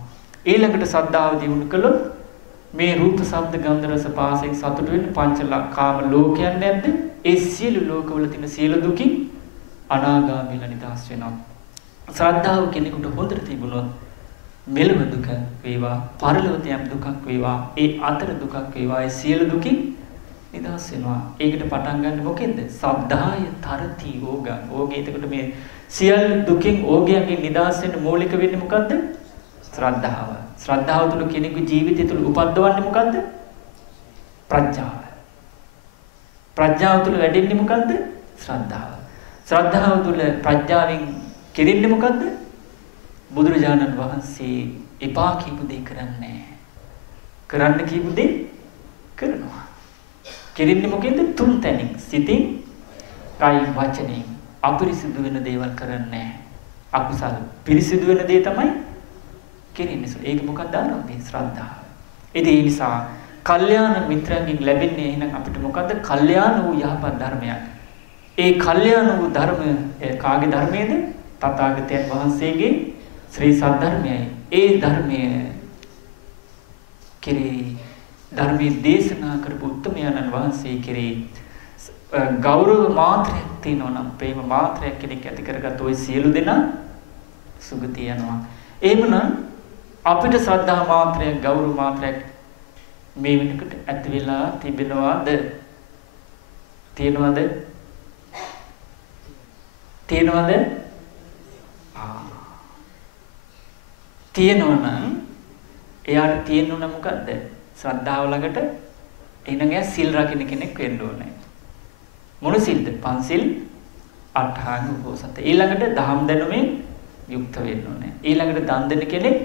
ඊළඟට සද්ධාව දියුණු කළොත් මේ රූප ශබ්ද ගන්ධ රස පහසෙන් සතුට වෙන්න පංචකාම ලෝකයන් නැද්ද? ඒ සියලු ලෝකවල තියෙන සියලු දුකින් අනාගාමීලා නිදහස් වෙනවා. ශ්‍රද්ධාව කෙනෙකුට හොඳට තිබුණොත් මෙලව දුක වේවා පරලොව යම් දුකක් වේවා ඒ අතර දුකක් වේවා ඒ සියලු දුකින් නිදහස් වෙනවා. ඒකට පටන් ගන්න මොකෙන්ද? සද්ධාය තරති ඕගං. ඕගේ එතකොට මේ සියලු දුකින් ඕගයන්ගෙන් නිදහස් වෙන්න මූලික වෙන්නේ මොකද්ද? ශ්‍රද්ධාව. ශ්‍රද්ධාව තුළ කෙනෙකුගේ ජීවිතය තුළ උපද්දවන්නේ මොකද්ද? ප්‍රඥාව. ප්‍රඥාව තුළ වැඩෙන්නේ මොකද්ද? ශ්‍රද්ධාව. ශ්‍රද්ධාව තුළ ප්‍රඥාවෙන් කෙරෙන්නේ මොකද්ද? බුදුරජාණන් වහන්සේ එපා කියපු දේ කරන්නේ. කරන්න කියපු දේ කරනවා. කෙරෙන්නේ මොකෙන්ද? තුන් තැනින්. සිතින්, කයින්, වචනෙන්. අපිරිසිදු වෙන දේවල් කරන්නේ. අකුසල පිරිසිදු වෙන දේ තමයි කෙරෙන්නේ. ඒක මොකක්ද ආරම්භය? ශ්‍රද්ධාව. ඒ නිසා කල්යාණ මිත්‍රයන්ගෙන් ලැබෙන්නේ එහෙනම් අපිට මොකද්ද? කල්යාණ වූ යහපත් ධර්මයක්. ඒ කල්යාණ වූ ධර්මය කාගේ ධර්මයේද? තථාගතයන් වහන්සේගේ ශ්‍රී සද්ධර්මයයි. ඒ ධර්මය කෙරෙහි ධර්මයේ දේශනා කරපු උත්තමයන්න් වහන්සේ කෙරෙහි ගෞරව මාත්‍රයක් තියෙනවා නම් ප්‍රේම මාත්‍රයක් කෙනෙක් ඇති කරගත්ත ওই සියලු දෙනා සුගතිය යනවා. එහෙමනම් අපිට ශ්‍රද්ධා මාත්‍රයක් ගෞරව මාත්‍රයක් මේ වෙනකොට ඇති වෙලා තිබෙනවද? තියෙනවද? තියෙනවද? තියෙනවනම් එයාට තියෙන්න ඕන මොකද්ද? ශ්‍රද්ධාව ළඟට එහෙනම් එයා සිල් රකින්න කෙනෙක් වෙන්න ඕනේ. මොන සිල්ද? පන්සිල් අටහාංග උපෝසත. ඊළඟට දහම් දැනුමෙන් යුක්ත වෙන්න ඕනේ. ඊළඟට දන් දෙන කෙනෙක්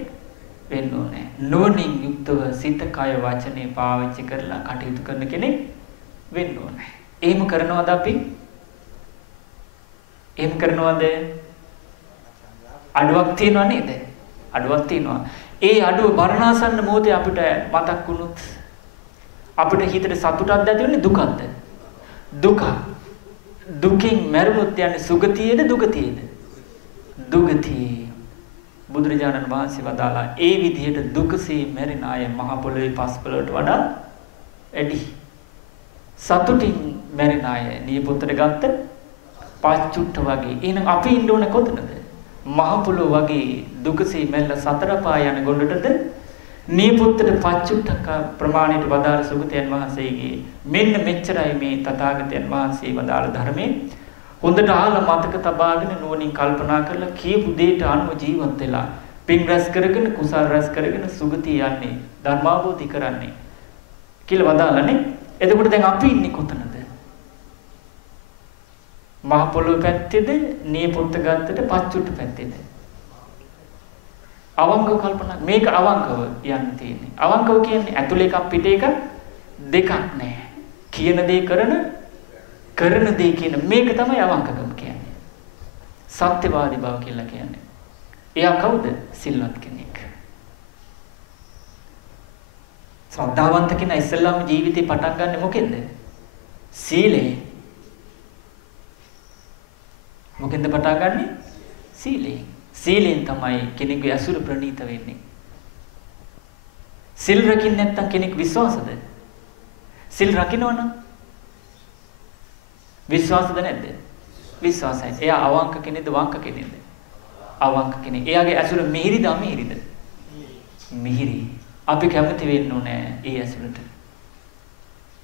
වෙන්න ඕනේ. නුවණින් යුක්තව සිත කය වචනේ පාවිච්චි කරලා කටයුතු කරන කෙනෙක් වෙන්න ඕනේ. එහෙම කරනවද අපි? එහෙම කරනවද? අඩුවක් තියෙනව නේද? අඩුවක් තියෙනවා. ඒ අඩුව මරණාසන්න මොහොතේ අපිට මතක් වුණොත් අපිට හිතට සතුටක්ද ඇති වෙන්නේ දුකක්ද? දුක. දුකින් මැරුණොත් යන්නේ සුගතියේද දුගතියේද? දුගතිය. බුදුරජාණන් වහන්සේ වදාලා ඒ විදිහට දුකසේ මැරෙන අය මහ පොළොවේ පස්පලට වඩා වැඩි. සතුටින් මැරෙන අය නියපොත්තට ගත්ත පච්චුට්ට වගේ. එහෙනම් අපි ඉන්න ඕනේ කොතනද? මහ පොළොව වගේ දුකසේ මැල්ල සතර පා යන ගොඩටද නියපොත්තට පච්චුට්ටක ප්‍රමාණයට වදාළ සුගතයන් වහන්සේගේ මෙන්න මෙච්චරයි මේ තථාගතයන් වහන්සේ වදාළ ධර්මයේ. හොඳට අහලා මතක තබාගෙන නුවණින් කල්පනා කරලා කියපු දෙයට අනුව ජීවත් වෙලා පින් රැස් කරගෙන කුසල් රැස් කරගෙන සුගතිය යන්නේ ධර්මාභෝධි කරන්නේ කියලා වදාළනේ. එතකොට දැන් අපි ඉන්නේ කොතනද? මහ පොළොව පැත්තේද නියපොත්ත ගත්තට පච්චුට්ට පැත්තේද? අවංකව කල්පනා මේක අවංකව යන්න තියෙන්නේ. අවංකව කියන්නේ ඇතුලේ එකක් පිටේ එකක් දෙකක් නෑ. කියන දේ කරන දේ කියන මේක තමයි අවංකකම කියන්නේ. සත්‍යවාදී බව කියලා කියන්නේ. එයා කවුද? සිල්වත් කෙනෙක්. ශ්‍රද්ධාවන්ත කෙනා ඉස්සෙල්ලාම ජීවිතේ පටන් ගන්න මොකෙන්ද? සීලේ. මොකෙන්ද පටන් ගන්නෙ? සීලෙන්. සීලෙන් තමයි කෙනෙකුගේ අසුර ප්‍රණීත වෙන්නේ. සිල් රකින්න නැත්නම් කෙනෙක් විශ්වාසද? සිල් රකින්නවනම් විශ්වාසද නැද්ද? විශ්වාසයි. එයා අවංක කෙනෙක්ද වංක කෙනෙක්ද? අවංක කෙනෙක්. එයාගේ අසුර මිහිරිද අමිහිරිද? මිහිරි. අපි කැමති වෙන්න ඕනේ ඒ අසුරට.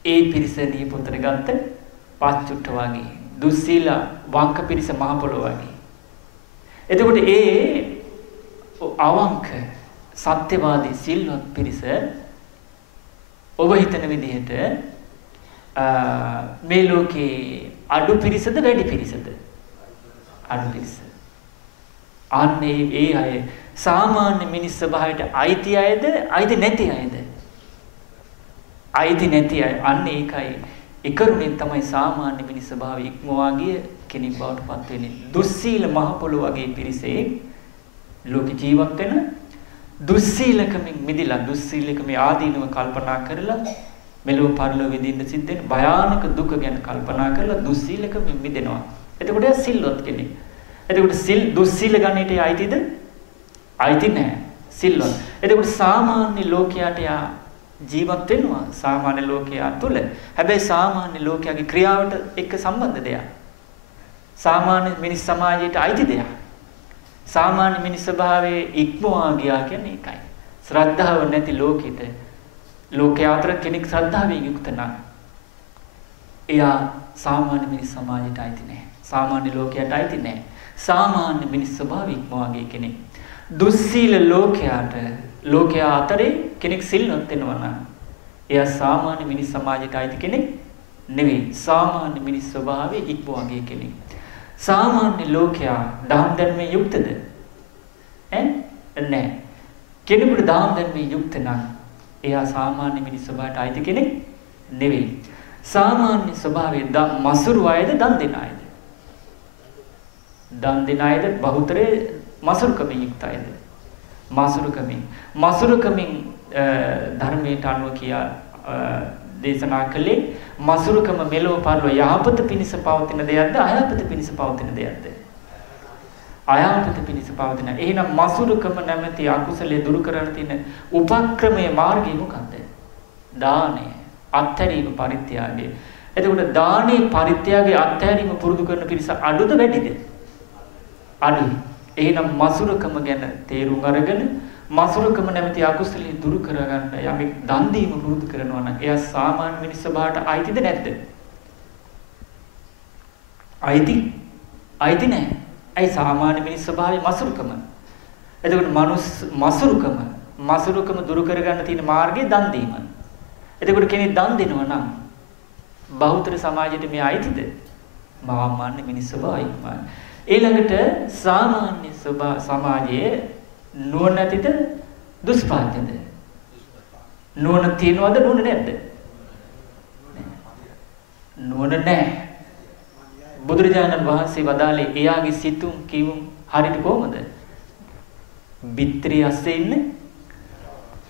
ඒ පිරිස නියපොතට ගත්ත පච්චුට්ට වගේ දුස්සීල වංක පිරිස මහ පොළොව වගේ. එතකොට ඒ අවංක සත්‍යවාදී සිල්වත් පිරිස ඔබ හිතන විදිහට මේ ලෝකේ අඩු පිරිසද වැඩි පිරිසද? අඩු පිරිස. අන්නේ ඒ අය සාමාන්‍ය මිනිස් ස්වභාවයට අයිති අයද අයිති නැති අයද? අයිති නැති අය. අන්න ඒකයි එකරුණෙන් තමයි සාමාන්‍ය මිනිස් ස්වභාවය ඉක්මවා ගිය කෙනෙක් බවට පත් වෙන්නේ. දුස්සීල මහ පොළොව වගේ පිරිසේ ලෝක ජීවත් වෙන දුස්සීලකමින් මිදිලා දුස්සීලකමේ ආදීනව කල්පනා කරලා මෙලොව පරලොව විඳින්න සිද්ධ වෙන භයානක දුක ගැන කල්පනා කරලා දුස්සීලකමින් මිදෙනවා. එතකොට එයා සිල්වත් කෙනෙක්. එතකොට දුස්සීල ගණයට අයිතිද? අයිති නැහැ. සිල්වත්. එතකොට සාමාන්‍ය ලෝකයට යා ජීවත් වෙනවා සාමාන්‍ය ලෝකයා තුල. හැබැයි සාමාන්‍ය ලෝකයාගේ ක්‍රියාවට එක්ක සම්බන්ධ දෙයක්. සාමාන්‍ය මිනිස් සමාජයට අයිති දෙයක්. සාමාන්‍ය මිනිස් ස්වභාවයේ ඉක්මවා ගියා කියන්නේ ඒකයි. ශ්‍රද්ධාව නැති ලෝකෙට ලෝකයා අතර කෙනෙක් ශ්‍රද්ධාවෙන් යුක්ත නම් එයා සාමාන්‍ය මිනිස් සමාජයට අයිති නැහැ. සාමාන්‍ය ලෝකයට අයිති නැහැ. සාමාන්‍ය මිනිස් ස්වභාවය ඉක්මවා ගිය කෙනෙක්. දුස්සීල ලෝකයා අතරේ කෙනෙක් සිල්වත් වෙනවා නම් එයා සාමාන්‍ය මිනිස් සමාජයට අයිති කෙනෙක් නෙවෙයි. සාමාන්‍ය මිනිස් ස්වභාවයේ ඉක්මවා ගිය කෙනෙක්. සාමාන්‍ය ලෝකයා දහම් ධර්මයෙන් යුක්තද? නැහැ. කෙනෙකුට දහම් ධර්මයෙන් යුක්ත නම් එයා සාමාන්‍ය මිනිස් ස්වභාවයට අයිති කෙනෙක් නෙවෙයි. සාමාන්‍ය ස්වභාවයේ මසුරු අයද දන් දෙන අයද? දන් දෙන අයද බහුතරේ මසුරුකමින් යුක්ත අයද? මසුරුකමින් ධර්මයට අනුව කියා දේශනා කළේ මසුරුකම මෙලොව පරලොව යහපත පිණිස පවතින දෙයක්ද අයහපත පිණිස පවතින දෙයක්ද? අයහපත පිණිස පවතින. එහෙනම් මසුරුකම නැමැති අකුසලයේ දුරු කරන්න තියෙන උපක්‍රමයේ මාර්ගය මොකක්ද? දානය, අත්හැරීම, පරිත්‍යාගය. එතකොට දානේ පරිත්‍යාගය අත්හැරීම පුරුදු කරන පිරිස අඩුද වැඩිද? අඩුයි. එහෙනම් මසුරුකම ගැන තේරුම් අරගෙන මසුරුකම නැමැති අකුසලයේ දුරු කරගන්න යමෙක් දන් දීම පුරුදු කරනවා නම් එයා සාමාන්‍ය මිනිස් ස්වභාවයට අයිතිද නැද්ද? අයිති නැහැ. ඒ සාමාන්‍ය මිනිස් ස්වභාවයේ මසුරුකම. එතකොට මසුරුකම දුරු කරගන්න තියෙන මාර්ගය දන් දීම. එතකොට කෙනෙක් දන් දෙනවා නම් බහුතර සමාජයට මේ අයිතිද? සාමාන්‍ය මිනිස් ස්වභාවයයි. ඊළඟට සාමාන්‍ය සමාජයේ නුවණ නැතිද දුෂ්පාද්‍යද? නුවණ තියනවද නුවණ නැද්ද? නුවණ නැහැ. බුදුරජාණන් වහන්සේ වදාළේ එයාගේ සිතුම් කිවුම් හරියට කොහොමද? බිත්‍රි ඇස්සේ ඉන්න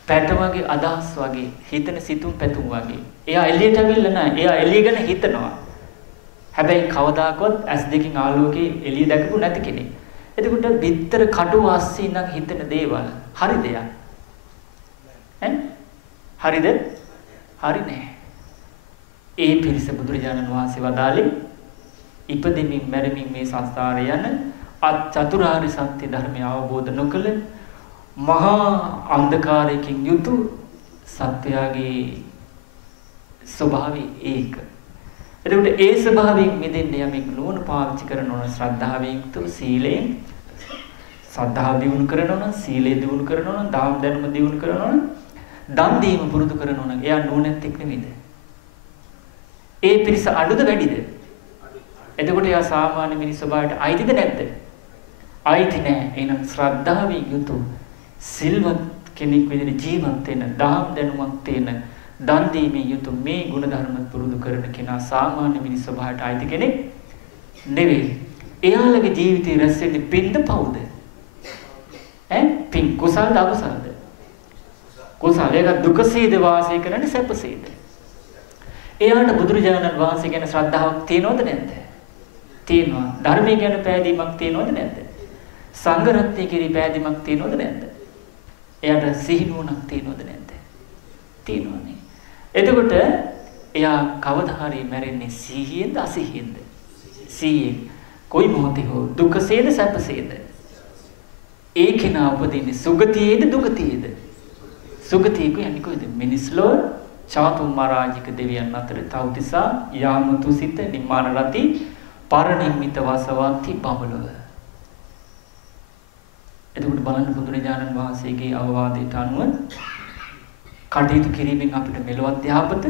පැටවගේ අදහස් වගේ හිතන සිතුම් පැතුම් වගේ. එයා එළියට අවිල්ල නැහැ. එයා එළිය ගැන හිතනවා. හැබැයි කවදාකවත් ඇස් දෙකකින් ආලෝකේ එළිය දැකපු නැති කෙනෙක්. එතකොට බිත්තර කටු ආස්සේ ඉඳන් හිතන දේවල් හරිද යා? හරිද? හරි නෑ. ඒ පිරිස බුදුරජාණන් වහන්සේ වදාළේ ඉපදෙමින් මැරෙමින් මේ සංසාරේ යන චතුරාර්ය සත්‍ය ධර්මය අවබෝධ නොකළ මහා අන්ධකාරයකින් යුතු සත්‍යයේ ස්වභාවය ඒක. එතකොට ඒ ස්වභාවයෙන් මිදෙන්න යමෙක් නුවණ පාවිච්චි කරනවා නම් ශ්‍රද්ධාවෙන් යුක්තව සීලයෙන් ශ්‍රද්ධාව දියුණු කරනවා නම් සීලය දියුණු කරනවා නම් දාන ධර්ම දියුණු කරනවා නම් දන් දීම පුරුදු කරනවා නම් එයා නුවණැත්තෙක් නෙමෙයිද? ඒ පිරිස අඩුද වැඩිද? එතකොට එයා සාමාන්‍ය මිනිස් ස්වභාවයට අයිතිද නැද්ද? අයිති නෑ. එහෙනම් ශ්‍රද්ධාවෙන් යුතු සිල්වත් කෙනෙක් විදිහට ජීවත් වෙන දහම් දැනුමක් තියෙන දන් දීමේ යුතු මේ ගුණ ධර්ම පුරුදු කරන කෙනා සාමාන්‍ය මිනිස් ස්වභාවයට අයිති කෙනෙක් නෙවෙයි. එයාලගේ ජීවිතේ රැස් වෙන්නේ පින්ද පවුද? පින් කුසල්ද අකුසල්ද? කුසල. ඒක දුකසේද වාසය කරන්නේ සැපසේද? එයාට බුදුරජාණන් වහන්සේ ගැන ශ්‍රද්ධාවක් තියෙනවද නැද්ද? තියෙනවා. ධර්මයේ ගැන පැහැදීමක් තියෙනවද නැද්ද? සංඝ රත්නයේ කෙරෙහි පැහැදීමක් තියෙනවද නැද්ද? එයාට සිහිනුවණක් තියෙනවද නැද්ද? තියෙනවනේ. එතකොට එයා කවදා හරි මැරෙන්නේ සිහියෙන්ද අසිහියෙන්ද? සිහියෙන්. කොයි මොහොතේ හෝ දුකසේද සැපසේද? ඒ කෙනා උපදින්නේ සුගතියේද දුගතියේද? සුගතිය කියන්නේ කොයිද? මිනිස්ලෝ චාතුම් මරාජික දෙවියන් අතර තවතිසා යාමතුසිත නිමාන රති පරිනිම්මිත වසවන්ති බඹලව. එතකොට බලන්න බුදුරජාණන් වහන්සේගේ අවවාදයට අනුව කටයුතු කිරීමෙන් අපිට මෙලොවත් යහපත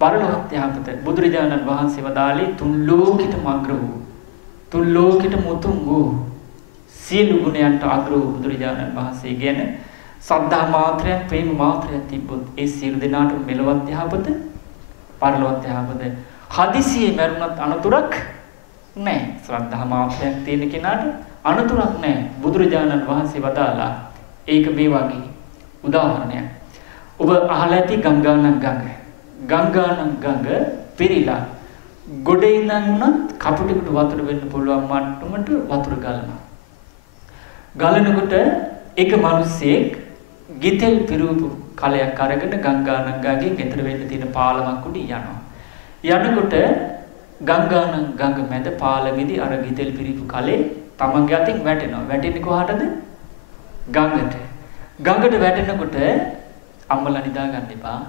පරලොවත් යහපත බුදුරජාණන් වහන්සේ වදාළේ තුන් ලෝකෙටම අග්‍ර වූ තුන් ලෝකෙටම උතුම් වූ සියලු ගුණයන්ට අග්‍ර වූ බුදුරජාණන් වහන්සේ ගැන සද්ධා මාත්‍රයක් ප්‍රේම මාත්‍රයක් තිබ්බොත් ඒ සියලු දෙනාටම මෙලොවත් යහපත පරලොවත් යහපත හදිසියේ මරුණත් අනතුරක් නැහැ. ශ්‍රද්ධා මාත්‍රයක් තියෙන කෙනාට අනතුරක් නැහැ. බුදුරජාණන් වහන්සේ වදාලා ඒක මේ වගේ උදාහරණයක්. ඔබ අහලා ඇති ගංගානම් ගඟ. ගංගානම් ගඟ පිරීලා ගොඩේ ඉඳන් උනත් කපුටෙකුට වතුර වෙන්න පුළුවන් මට්ටමට වතුර ගලනවා. ගලනකොට එක මිනිස්සෙක් ගිතෙල් පිරූපු කලයක් අරගෙන ගංගානම් ගඟෙන් එතර වෙන්න තියෙන පාලමක් උඩ යනවා. යනකොට ගංගානම් ගඟ මැද පාලමේදී අර ගිතෙල් පිරීපු කලේ තමන්ගේ අතින් වැටෙනවා. වැටෙන්නේ කොහාටද? ගඟට. ගඟට වැටෙනකොට අම්මලා නිදා ගන්න එපා.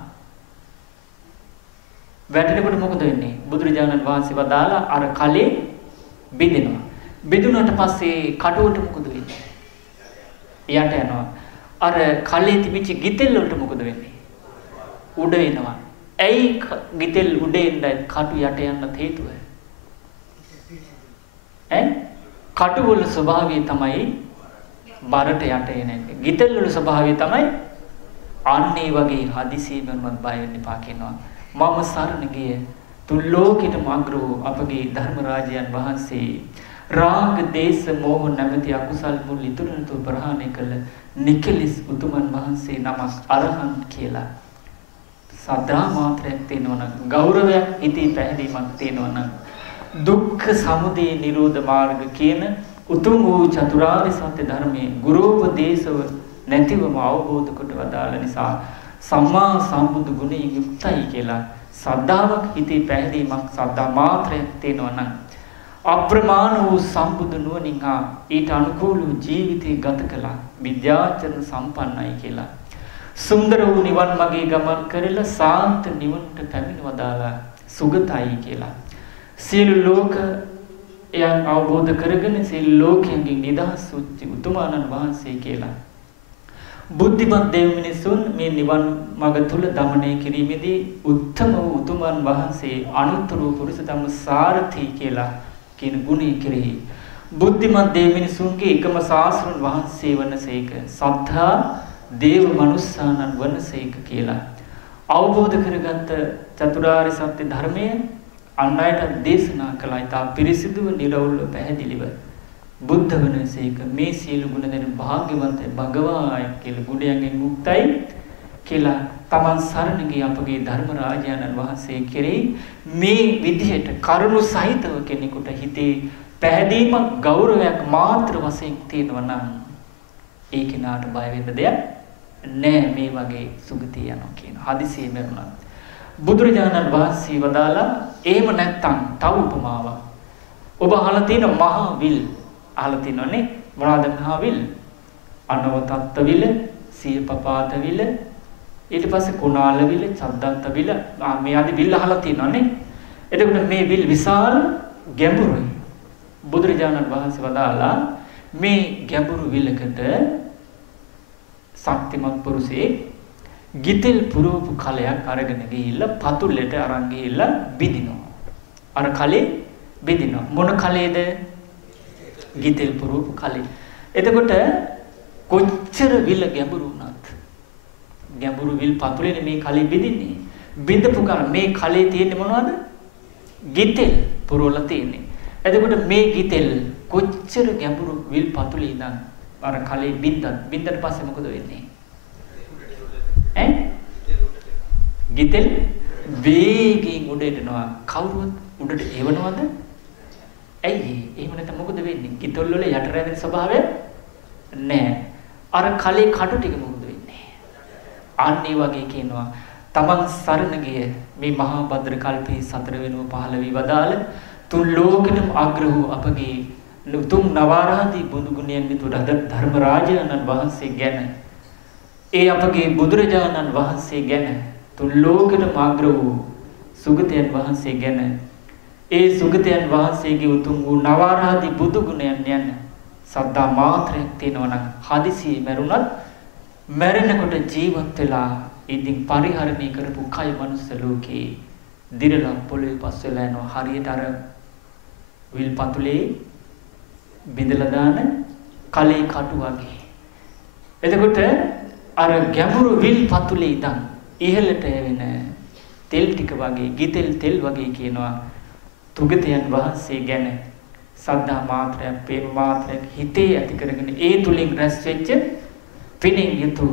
වැටෙනකොට මොකද වෙන්නේ? බුදුරජාණන් වහන්සේ වදාලා අර කලේ බෙදෙනවා. බෙදුනට පස්සේ කඩුවට මොකද වෙන්නේ? යට යනවා. අර කලේ තිබිච්ච ගිතෙල් වලට මොකද වෙන්නේ? උඩ එනවා. ඇයි ගිතෙල් උඩ එන්නේ කටු යට යන්න හේතුව? කටු වල ස්වභාවය තමයි බරට යට එන්නේ. ගිතෙල් වල ස්වභාවය තමයි අන්නේ වගේ හදිසියෙන්ම බය වෙන්න එපා කියනවා. මම සරණ ගිය තුන් ලෝකෙටම අග්‍ර වූ අපගේ ධර්මරාජයන් වහන්සේ රාග දේශ මොහ නැමැති අකුසල් මුල් ඉතුරුනතු ප්‍රහාණය කළ නිකලස් උතුමන් වහන්සේ නමක් අරහන් කියලා සදා මාත්‍රයක් තියෙනවනම් ගෞරවයක් ඉති පැහැදීමක් තියෙනවනම් දුක්ඛ සමුදය නිරෝධ මාර්ග කියන උතුම් වූ චතුරාර්ය සත්‍ය ධර්මයේ ගුරුපදේශව නැතිවම අවබෝධ කොට වදාළ නිසා සම්මා සම්බුදු ගුණයෙන් යුක්තයි කියලා සද්ධාාවක් හිතේ පැහැදීමක් සද්ධා මාත්‍රයක් තියෙනවා නම් අප්‍රමාණ වූ සම්බුදු නුවණින් ඊට අනුකූල ජීවිතය ගත කළා විද්‍යාචරණ සම්පන්නයි කියලා සුන්දර වූ නිවන් මාගේ ගමන් කරලා සාන්ත නිවනට පැමිණ වදාලා සුගතයි කියලා සියලු ලෝකයන් අවබෝධ කරගෙන සියලු ලෝකයන්ගෙන් නිදහස් වූ උතුමාණන් වහන්සේ කියලා බුද්ධිමත් දෙව් මිනිසුන් මේ නිවන් මඟ තුල දමනය කිරීමේදී උත්තම වූ උතුමන් වහන්සේ අනුත්තර වූ පුරුෂ ධම්ම සාරථි කියලා කියන ගුණය කෙරෙහි බුද්ධිමත් දෙව් මිනිසුන්ගේ එකම ශාස්ත්‍රඥ වහන්සේ වනසේක සද්ධා දේව මනුස්සානන් වනසේක කියලා අවබෝධ කරගත් චතුරාර්ය සත්‍ය ධර්මය අන් අයට දේශනා කළා. ඊට පිරිසිදුව නිරවුල්ව පැහැදිලිව බුද්ධ වනසේක මේ සියලු ගුණ දෙන භාග්‍යවන්ත භගවාය කියලා ගුණයෙන් මුක්තයි කියලා තමන් සරණ ගිය අපගේ ධර්ම රාජානන් වහන්සේ කෙරෙහි මේ විදිහට කරුණු සහිතව කෙනෙකුට හිතේ පැහැදීමක් ගෞරවයක් මාත්‍ර වශයෙන් තියෙනවා නම් ඒ කෙනාට බය වෙන්න දෙයක් නෑ. මේ වගේ සුගතිය යනවා කියන හදිසියෙ මරුණා. බුදුරජාණන් වහන්සේ වදාලා එහෙම නැත්තම් තව උපමාවක්. ඔබ අහලා තියෙන මහා විල් අහලා තියෙනවනේ මොනවද මහා විල්? අනවතත්ත විල, සියපපාත විල, ඊට පස්සේ කුණාල විල, චද්දත්ත විල මේ ආදී විල් අහලා තියෙනවනේ. එතකොට මේ විල් විශාල ගැඹුරුයි. බුදුරජාණන් වහන්සේ වදාලා මේ ගැඹුරු විලකට ශක්තිමත් පුරුෂයෙක් ගිතෙල් පුරවපු කලයක් අරගෙන ගිහිල්ලා පතුලට අරන් ගිහිල්ලා බිදිනවා. අර කලේ බිදිනවා. මොන කලේද? ගිතෙල් පුරවපු කලේ. එතකොට කොච්චර විල ගැඹුරු වුණත් ගැඹුරු විල් පතුලේ මේ කලේ බිදින්නේ. බිඳපු කල මේ කලේ තියෙන්නේ මොනවද? ගිතෙල් පුරවලා තියෙන්නේ. එතකොට මේ ගිතෙල් කොච්චර ගැඹුරු විල් පතුලේ ඉඳන් අර කලේ බින්දට පස්සේ මොකද වෙන්නේ? ගිතෙල් වේගයෙන් උඩට යනවා. කවුරුත් උඩට එවනවද? ඇයි? එහෙම නැත්නම් මොකද වෙන්නේ? ගිතෙල් වල යට රැඳෙන ස්වභාවය නැහැ. අර කලේ කටු ටික මොකද වෙන්නේ? අන්න ඒ වගේ කියනවා තමන් සරණ ගිය මේ මහා භද්‍ර කල්පේ 4 වෙනුව 15 වී වදාළ තුන් ලෝකෙටම අග්‍ර වූ අපගේ උතුම් නවාරාදී බුදු ගුණයන් විතර ධර්ම රාජානන් වහන්සේ ගැන ඒ අපගේ බුදුරජාණන් වහන්සේ ගැන තුන් ලෝකෙටම අග්‍ර වූ සුගතයන් වහන්සේ ගැන ඒ සුගතයන් වහන්සේගේ උතුම් වූ නවාරාදී බුදු ගුණයන් යන සද්දා මාත්‍රයක් තියෙනවා නම් හදිසියේ මරුණත් මැරෙනකොට ජීවත් වෙලා ඉදින් පරිහරණය කරපු කය මනුස්ස ලෝකේ දිරලා පොළවේ පස් වෙලා යනවා හරියට අර විල් පතුලේ බිඳලා දාන කලේ කටු වගේ. එතකොට අර ගැඹුරු විල් පතුලේ ඉඳන් ඉහළට එවෙන තෙල් ටික වගේ ගිතෙල් තෙල් වගේ කියනවා තුගතයන් වහන්සේ ගැන සද්ධා මාත්‍රයක් ප්‍රේම මාත්‍රයක් හිතේ ඇති කරගෙන ඒ තුලින් රැස් වෙච්ච පිනින් යුතු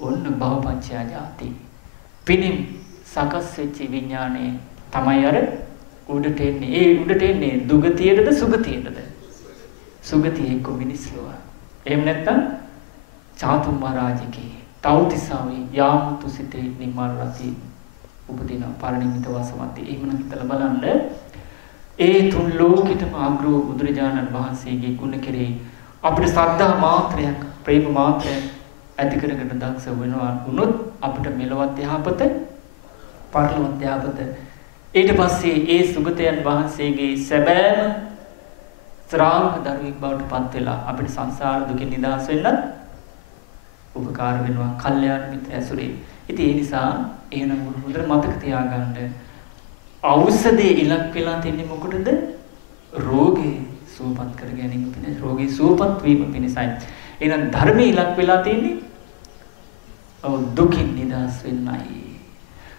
ඔන්න භවපංචය ජාති පිනින් සකස් වෙච්ච විඥානේ තමයි අර උඩට එන්නේ. ඒ උඩට එන්නේ දුගතියටද සුගතියටද? සුගතිය එක්ක මිනිස් ලෝක. එහෙම නැත්නම් චාතුම් මහරජකේ තවතිසාවේ යාමතු සිතේ නිර්මාණ රති උපදින පරිණිමිත වාසවන්ති. එහෙමනම් හිතලා බලන්න ඒ තුන් ලෝකෙටම අග්‍රව බුදුරජාණන් වහන්සේගේ ගුණ කෙරෙහි අපිට ශ්‍රද්ධා මාත්‍රයක් ප්‍රේම මාත්‍රයක් ඇති කරගෙන දක්ෂ වෙනවා වුණොත් අපිට මෙලවත් යහපත පරලොවත් යහපත ඊට පස්සේ ඒ සුගතයන් වහන්සේගේ සැබෑම ශ්‍රාවක දරුවෙක් බවට පත් වෙලා අපිට සංසාර දුකින් නිදහස් වෙන්නත් උපකාර වෙනවා කල්යාණ මිත්‍ර ඇසුරේ. ඉතින් ඒ නිසා එහෙනම් හොඳට මතක තියාගන්න ඖෂධයේ ඉලක්ක වෙලා තින්නේ මොකටද? රෝගේ සුවපත් කර ගැනීම පිණිස රෝගී සුවපත් වීම පිණිසයි. එහෙනම් ධර්මයේ ඉලක්ක වෙලා තින්නේ දුකින් නිදහස් වෙන්නයි.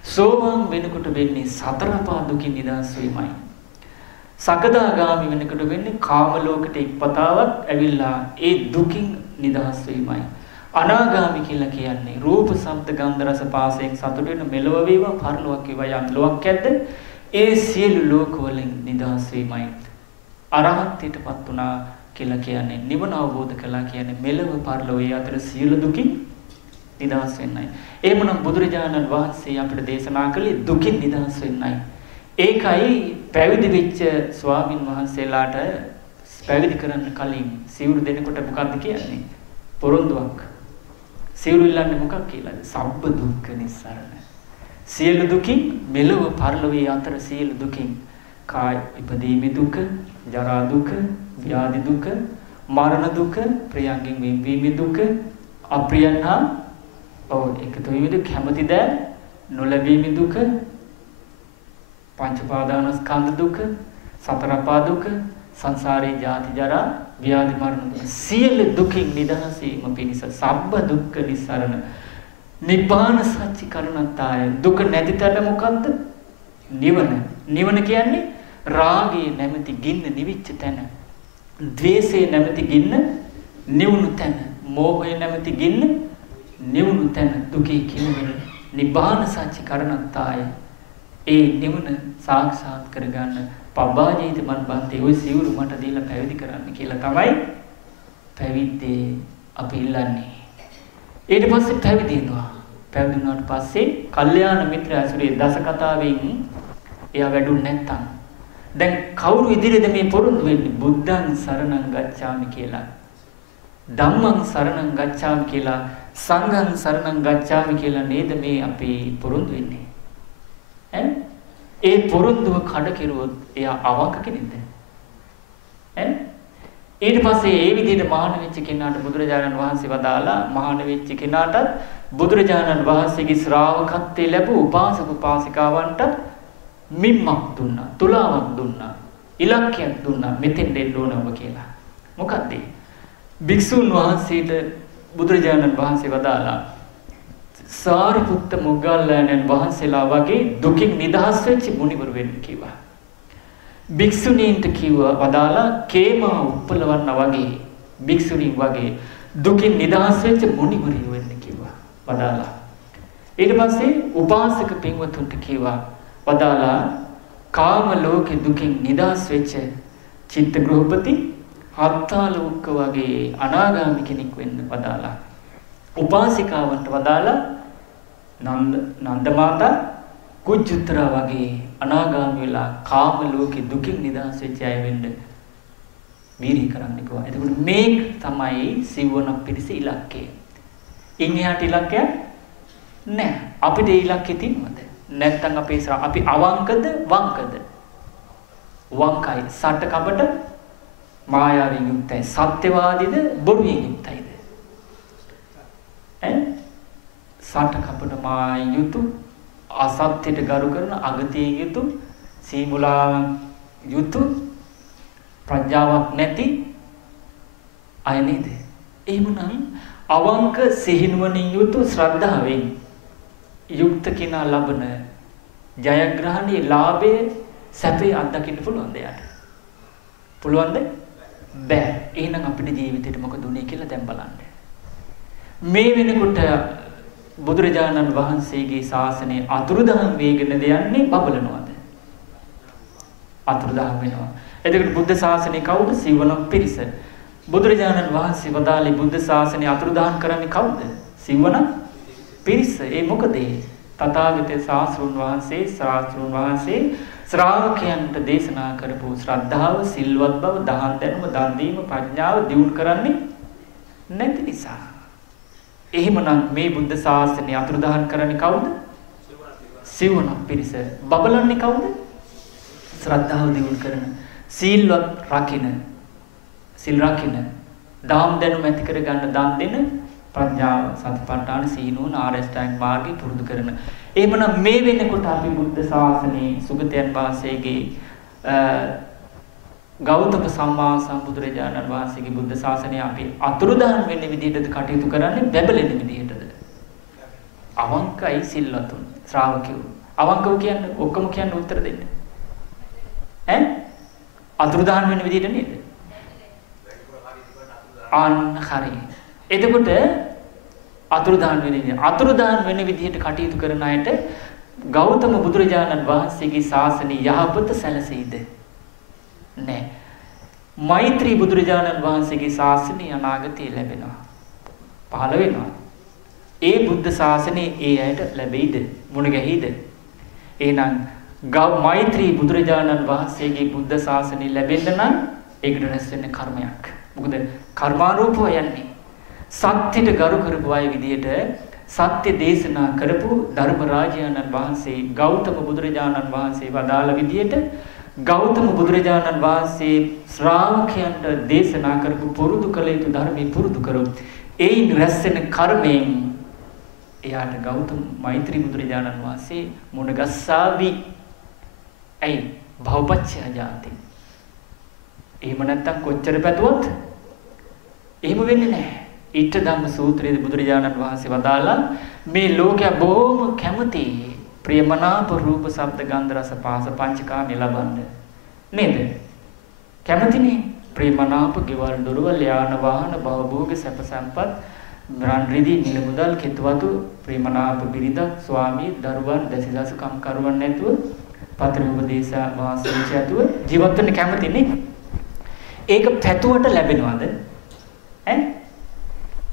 සෝවාන් වෙනකොට වෙන්නේ සතර පා දුකින් නිදහස් වීමයි. සකදාගාමි වෙනකොට වෙන්නේ කාම ලෝකෙට එක්පතාවක් ඇවිල්ලා ඒ දුකින් නිදහස් වීමයි. අනාගාමි කියලා කියන්නේ රූප ශබ්ද ගන්ධ රස පාසයෙන් සතුට වෙන මෙලොව වේවා පරලොවක් වේවා යම් ලෝකයක් ඇද්ද ඒ සියලු ලෝක වලින් නිදහස් වීමයි. අරහත්ත්වයටපත් වුණා කියලා කියන්නේ නිවන අවබෝධ කළා කියන්නේ මෙලොව පරලොව ඒ අතර සියලු දුකින් නිදහස් වෙන්නයි. එහෙමනම් බුදුරජාණන් වහන්සේ අපිට දේශනා කළේ දුකින් නිදහස් වෙන්නයි. ඒකයි පැවිදි වෙච්ච ස්වාමින් වහන්සේලාට පැවිදි කරන්න කලින් සිවුරු දෙනකොට මොකක්ද කියන්නේ? පොරොන්දුවක්. සිවුරු ඉල්ලන්නේ මොකක් කියලාද? සබ්බ දුක්ඛ නිස්සරණ. සියලු දුකින් මෙලොව පරලොවේ අතර සියලු දුකින් කාය ඉපදීමේ දුක, ජරා දුක, ව්‍යාධි දුක, මරණ දුක, ප්‍රියංගෙන් වෙන්වීමේ දුක, අප්‍රියයන් හා එකතු වීමේ දුක, කැමැති දෑ නොලැබීමේ දුක, පංච පාදානස්කන්ධ දුක, සතර පා දුක, සංසාරේ ජාති ජරා ව්‍යාධි මරණ දුක සියලු දුකින් නිදහස් වීම පිණිස සබ්බ දුක්ඛ නිස්සරණ නිබ්බාන සත්‍ය කරණතාය. දුක නැති තැන මොකද්ද? නිවන. නිවන කියන්නේ රාගයේ නැමැති ගින්න නිවිච්ච තැන, ද්වේෂයේ නැමැති ගින්න නිවුණු තැන, මෝහයේ නැමැති ගින්න නිවුණු තැන දුකේ කියන්නේ නිබ්බාන සත්‍ය කරණතාය. ඒ නිවන සාක්ෂාත් කරගන්න පබ්බාජීත මන් බන්තේ ඔය සිවුරු මට දීලා පැවිදි කරන්න කියලා තමයි පැවිද්දේ අපි ඉල්ලන්නේ. ඊට පස්සේ පැවිදි වෙනවා. පැවිදි වුණාට පස්සේ කල්යාණ මිත්‍ර ඇසුරේ දස කතාවෙන් එයා වැඩුන්නේ නැත්තම් දැන් කවුරු ඉදිරියද මේ පොරොන්දු වෙන්නේ? බුද්ධං සරණං ගච්ඡාමි කියලා, ධම්මං සරණං ගච්ඡාමි කියලා, සංඝං සරණං ගච්ඡාමි කියලා නේද මේ අපි පොරොන්දු වෙන්නේ? ඒ පොරොන්දුව කඩ කෙරුවොත් එයා අවංක කෙනෙක්ද? ඊට පස්සේ ඒ විදිහට මහාන වෙච්ච කෙනාට බුදුරජාණන් වහන්සේ වදාලා මහාන වෙච්ච කෙනාට බුදුරජාණන් වහන්සේගේ ශ්‍රාවකත්වයේ ලැබූ උපාසක උපාසිකාවන්ට මිම්මක් දුන්නා, තුලාවක් දුන්නා, ඉලක්කයක් දුන්නා මෙතෙන් දෙන්න ඕනව කියලා. මොකක්ද? භික්ෂුන් වහන්සේට බුදුරජාණන් වහන්සේ වදාලා සාරිපුත්ත මොග්ගල්ලාණන් වහන්සේලා වගේ දුකින් නිදහස් වෙච්ච මුනිවරු වෙන්න කිව්වා. භික්ෂුණීන්ට කිව්වා වදාලා කේමා උප්පලවන්න වගේ භික්ෂුණීන් වගේ දුකින් නිදහස් වෙච්ච මුනිවරු වෙන්න කිව්වා වදාලා. ඊට පස්සේ උපාසක පින්වතුන්ට කිව්වා වදාලා කාම ලෝකේ දුකින් නිදහස් වෙච්ච චිත්ත ගෘහපති හත්තාලෝක වගේ අනාගාමි කෙනෙක් වෙන්න වදාලා. උපාසිකාවන්ට වදාලා නන්ද මාතා කුජුත්‍ර වගේ අනාගාමී වෙලා කාම ලෝකේ දුකින් නිදහස් වෙච්ච අය වෙන්න වීර්ය කරන්න කිව්වා. එතකොට මේක තමයි සිවණ පිරිස ඉලක්කය. ඉන් එහාට ඉලක්කයක් නැහැ. අපිට ඉලක්කෙ තියෙනවද? නැත්තම් අපි අවංකද වංකද? වංකයි. සට කපට මායාවෙන් යුක්තයි. සත්‍යවාදීද බොරුවෙන් යුක්තයිද? සට කපට මායාවෙන් යුතු, අසත්‍යයට ගරු කරන, අගතියෙන් යුතු, සීමුලාවන් යුතු, ප්‍රඥාවක් නැති අය නේද? එහෙමනම් අවංක සිහිනුවණින් යුතු ශ්‍රද්ධාවෙන් යුක්ත කෙනා ලබන ජයග්‍රහණී ලාභයේ සැපේ අත්දකින්න පුළුවන්ද යාට? පුළුවන්ද? බෑ. එහෙනම් අපේ ජීවිතේට මොකද උනේ කියලා දැන් බලන්න. මේ වෙනකොට බුදුරජාණන් වහන්සේගේ ශාසනය අතුරුදහන් වේගෙන යන්නේ බබලනවාද? අතුරුදහන් වෙනවා. එතකොට බුද්ධ ශාසනය කවුද? සිවණ පිරිස. බුදුරජාණන් වහන්සේ වදාළේ බුද්ධ ශාසනය අතුරුදහන් කරන්නේ කවුද? සිවණ පිරිස. ඒ මොකද? තථාගතයන් වහන්සේ ශ්‍රාවකයන්ට දේශනා කරපු ශ්‍රද්ධාව, සිල්වත් බව, දහම් දැනුම, දන් දීම, ප්‍රඥාව දියුණු කරන්නේ නැති නිසා. එහෙමනම් මේ බුද්ධ ශාසනය අතුරුදහන් කරන්නේ කවුද? සිවණ පිරිස. බබලන්නේ කවුද? ශ්‍රද්ධාව දියුණු කරන, සීල්වත් රකින්න, සිල් රකින්න, දහම් දැනුම ඇති කර ගන්න, දන් දෙන, ප්‍රඥාව, සතිපට්ඨාන, සීනුවන, ආරෂ්ඨාංග මාර්ගය පුරුදු කරන. එහෙමනම් මේ වෙනකොට අපි බුද්ධ ශාසනයේ සුගතයන් වහන්සේගේ ගෞතම සම්මා සම්බුදුරජාණන් වහන්සේගේ බුද්ධ ශාසනය අපි අතුරුදහන් වෙන්න විදිහටද කටයුතු කරන්නේ? බැබලෙන විදිහටද? අවංකයි සිල්වතුන් ශ්‍රාවකයෝ. අවංකව කියන්නේ ඔක්කොම කියන්නේ උත්තර දෙන්න. අතුරුදහන් වෙන විදිහට නේද? අන්න හරි. එතකොට අතුරුදහන් වෙන විදිහට කටයුතු කරන අයට ගෞතම බුදුරජාණන් වහන්සේගේ ශාසනය යහපත සැලසෙයිද? නෑ. මෛත්‍රී බුදුරජාණන් වහන්සේගේ ශාසනය අනාගතයේ ලැබෙනවා. පහළ වෙනවා. ඒ බුද්ධ ශාසනය ඒ අයට ලැබෙයිද? මුණ ගැහිද? එහෙනම් මෛත්‍රී බුදුරජාණන් වහන්සේගේ බුද්ධ ශාසනය ලැබෙන්න නම් ඒකට රැස් වෙන කර්මයක්. මොකද කර්මාරූපව යන්නේ සත්‍යයට ගරු කරපු අය විදිහට සත්‍ය දේශනා කරපු ධර්මරාජානන් වහන්සේ ගෞතම බුදුරජාණන් වහන්සේ වදාළ විදිහට ගෞතම බුදුරජාණන් වහන්සේ ශ්‍රාවකයන්ට දේශනා කරපු පුරුදු කළ යුතු ධර්මයේ පුරුදු කරොත් ඒයින් රැස් වෙන කර්මයෙන් එයාට ගෞතම මෛත්‍රී බුදුරජාණන් වහන්සේ මුණ ගස්සාවි. ඇයි? භවපච්චය ජාති. එහෙම නැත්තම් කොච්චර පැතුවත් එහෙම වෙන්නේ නැහැ. ඊට ධම්ම සූත්‍රයේ බුදුරජාණන් වහන්සේ වදාලා මේ ලෝකය බොහොම කැමති ප්‍රියමනාප රූප ශබ්ද ගන්ධ රස පහස පංචකාමී ලබන්න නේද? කැමතිනේ ප්‍රියමනාප ගෙවල් දොරවල් යාන වාහන භවභෝග සැප සම්පත් රන් රිදී නිල මුදල් කෙතවතු ප්‍රියමනාප බිරිඳක් ස්වාමී දරුවන් දසිදස කම්කරුවන් නැතුව පතර උපදේශ වාසීචයතුව ජීවත් වෙන්න කැමතිනේ. ඒක පැතුවට ලැබෙනවද?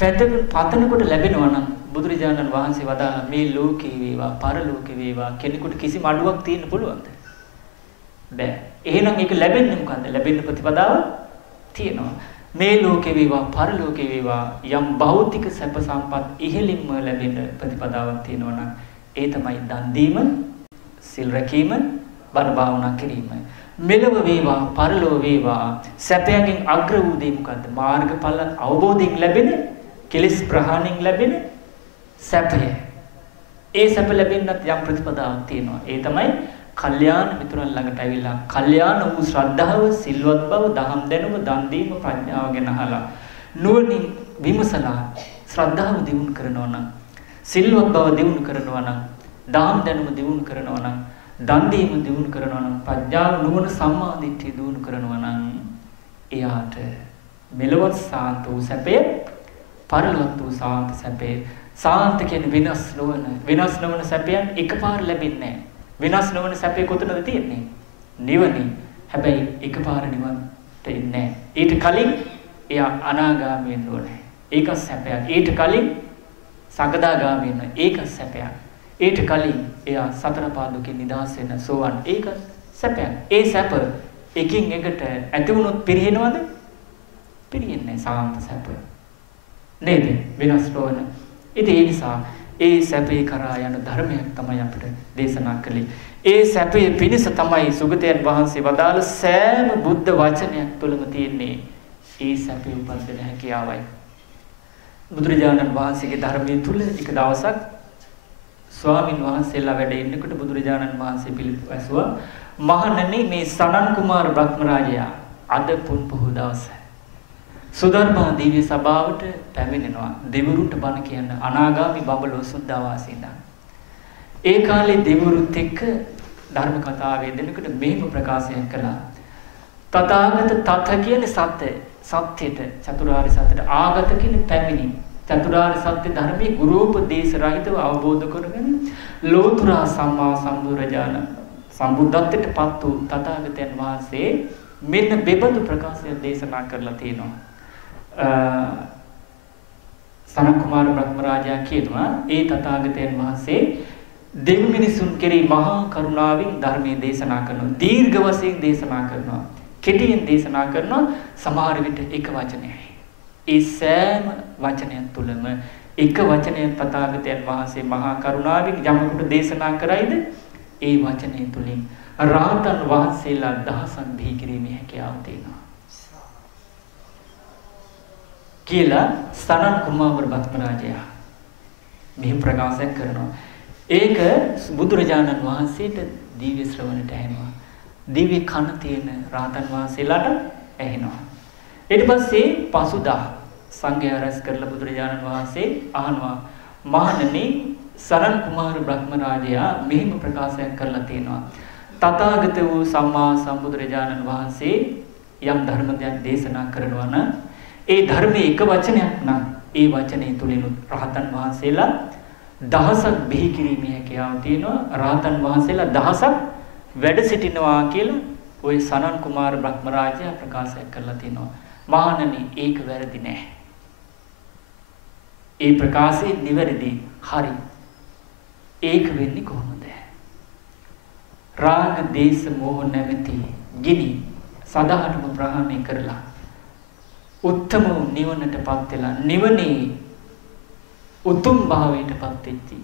පතනකොට ලැබෙනවා නම් බුදුරජාණන් වහන්සේ වදාළ මේ ලෝකේ වේවා පරලෝකේ වේවා කෙනෙකුට කිසිම අඩුවක් තියෙන්න පුළුවන්ද? බෑ. එහෙනම් ඒක ලැබෙන්නේ මොකන්ද? ලැබෙන්න ප්‍රතිපදාව තියෙනවා. මේ ලෝකේ වේවා පරලෝකේ වේවා යම් භෞතික සැප සම්පත් ඉහළින්ම ලැබෙන ප්‍රතිපදාවක් තියෙනවා නම් ඒ තමයි දන් දීම, සිල් රැකීම, බණ භාවනා කිරීම. මෙලව වේවා පරලෝ වේවා සැපයෙන් අග්‍ර වූ දේ මොකද්ද? මාර්ගඵල අවබෝධයෙන් ලැබෙන, කෙලෙස් ප්‍රහාණයෙන් ලැබෙන සැපය. ඒ සැප ලැබෙන්නත් යම් ප්‍රතිපදාවක් තියෙනවා. ඒ තමයි කල්යාණ මිතුරන් ළඟට ඇවිල්ලා කල්යාණ වූ ශ්‍රද්ධාව, සිල්වත් බව, දහම් දැනුම, දන් දීම, ප්‍රඥාව ගැන අහලා නුවණින් විමසලා ශ්‍රද්ධාව දියුණු කරනවා නම්, සිල්වත් බව දියුණු කරනවා නම්, දහම් දැනුම දියුණු කරනවා නම්, දන් දීම දියුණු කරනවා නම්, ප්‍රඥාව නුවණ සම්මා දිට්ඨිය දියුණු කරනවා නම් එයාට මෙලොවත් සාන්ත වූ සැපය, පරලොවත් වූ සාන්ත සැපය. සාන්ත කියන්නේ වෙනස් නොවන සැපයන් එකපාර ලැබෙන්නේ නැහැ. වෙනස් නොවන සැපේ කොතනද තියෙන්නේ? නිවනේ. හැබැයි එකපාර නිවන්ට එන්නේ නැහැ. ඊට කලින් එයා අනාගාමී වෙන්න ඕනේ. ඒක සැපයක්. ඊට කලින් සකදාගාමී වෙන්න. ඒක සැපයක්. ඊට කලින් එයා සතර පාදුකෙන් නිදහස් වෙන සෝවන්. ඒක සැපයක්. ඒ සැප එකින් එකට ඇති වුණොත් පිරිනවද? පිරින්නේ සාන්ත සැප. නේද? වෙනස් නොවන. ඉතින් ඒ නිසා ඒ සැපේ කරා යන ධර්මයක් තමයි අපිට දේශනා කළේ. ඒ සැපේ පිණිස තමයි සුගතයන් වහන්සේ වදාළ සෑම බුද්ධ වචනයක් තුළම තියෙන්නේ. ඒ සැපේ උපදින හැකියාවයි. බුදුරජාණන් වහන්සේගේ ධර්මයේ තුල එක දවසක් ස්වාමින් වහන්සේලා වැඩ ඉන්නකොට බුදුරජාණන් වහන්සේ පිළිතුරු ඇසුවා, මහණෙනි මේ සනන් කුමාර බ්‍රහ්මරාජයා අද පුන් පොහොය දවසේ සුධර්මා දිව්‍ය සභාවට පැමිණෙනවා. දෙවිවරුන්ට බණ කියන්න අනාගාමි බඹලෝ සුද්ධවාසීලා. ඒ කාලේ දෙවිවරුත් එක්ක ධර්ම කතාවේ දෙනකොට මෙහෙම ප්‍රකාශයක් කළා. තථාගත තත කියන්නේ සත්‍යයට චතුරාර්ය සත්‍යයට ආගත කියන්නේ පැමිණි. චතුරාර්ය සත්‍ය ධර්මයේ ගුරුපදේශ රහිතව අවබෝධ කරගෙන ලෝතුරා සම්මා සම්බුදුරජාණන් සම්බුද්ධත්වයට පත් වූ තථාගතයන් වහන්සේ මෙන්න බෙබඳු ප්‍රකාශයක් දේශනා කරලා තියෙනවා. සනත් කුමාර බ්‍රහ්මරාජා කියනවා ඒ තථාගතයන් වහන්සේ දෙවි මිනිසුන් කෙරෙහි මහා කරුණාවෙන් ධර්මයේ දේශනා කරනවා. දීර්ඝ වශයෙන් දේශනා කරනවා. කෙටියෙන් දේශනා කරනවා. සමහර විට එක වචනයයි. ඒ සෑම වචනයක් තුළම එක වචනයක් තථාගතයන් වහන්සේ මහා කරුණාවෙන් යමකට දේශනා කරයිද ඒ වචනය තුලින් රාතන් වහන්සේලා දහසක් බිහි කිරීමේ හැකියාව තියෙනවා කියලා සනන් කුමාර බ්‍රහ්මරාජයා මෙහි ප්‍රකාශයක් කරනවා. ඒක බුදුරජාණන් වහන්සේට දිව්‍ය ශ්‍රවණයට ඇහෙනවා. දිව්‍ය කන තියෙන රාතන් වහන්සේලාට ඇහෙනවා. ඊට පස්සේ පසුදා සංඝයා රැස් කරලා බුදුරජාණන් වහන්සේ අහනවා, මහණෙනි සනන් කුමාර බ්‍රහ්මරාජයා මෙහිම ප්‍රකාශයක් කරලා තියෙනවා. තථාගත වූ සම්මා සම්බුදුරජාණන් වහන්සේ යම් ධර්ම දෙයක් දේශනා කරනවා නම් ඒ ධර්මයේ එක වචනයක් නම් ඒ වචනේ තුලින් රහතන් වහන්සේලා දහසක් බිහි කිරීමේ හැකියාව තියෙනවා. රහතන් වහන්සේලා දහසක් වැඩ සිටිනවා කියලා ওই සනන් කුමාර බ්‍රහ්මරාජයා ප්‍රකාශයක් කරලා තියෙනවා. මහණනි ඒක වැරදි නෑ. ඒ ප්‍රකාශය නිවැරදි. හරි. ඒක වෙන්නේ කොහොමද? රාග දේශ මොහ නැමැති ගිනි සදාටම ප්‍රහාණය කරලා උත්තම නිවනටපත් වෙලා නිවනේ උතුම් භාවයටපත් වෙච්චි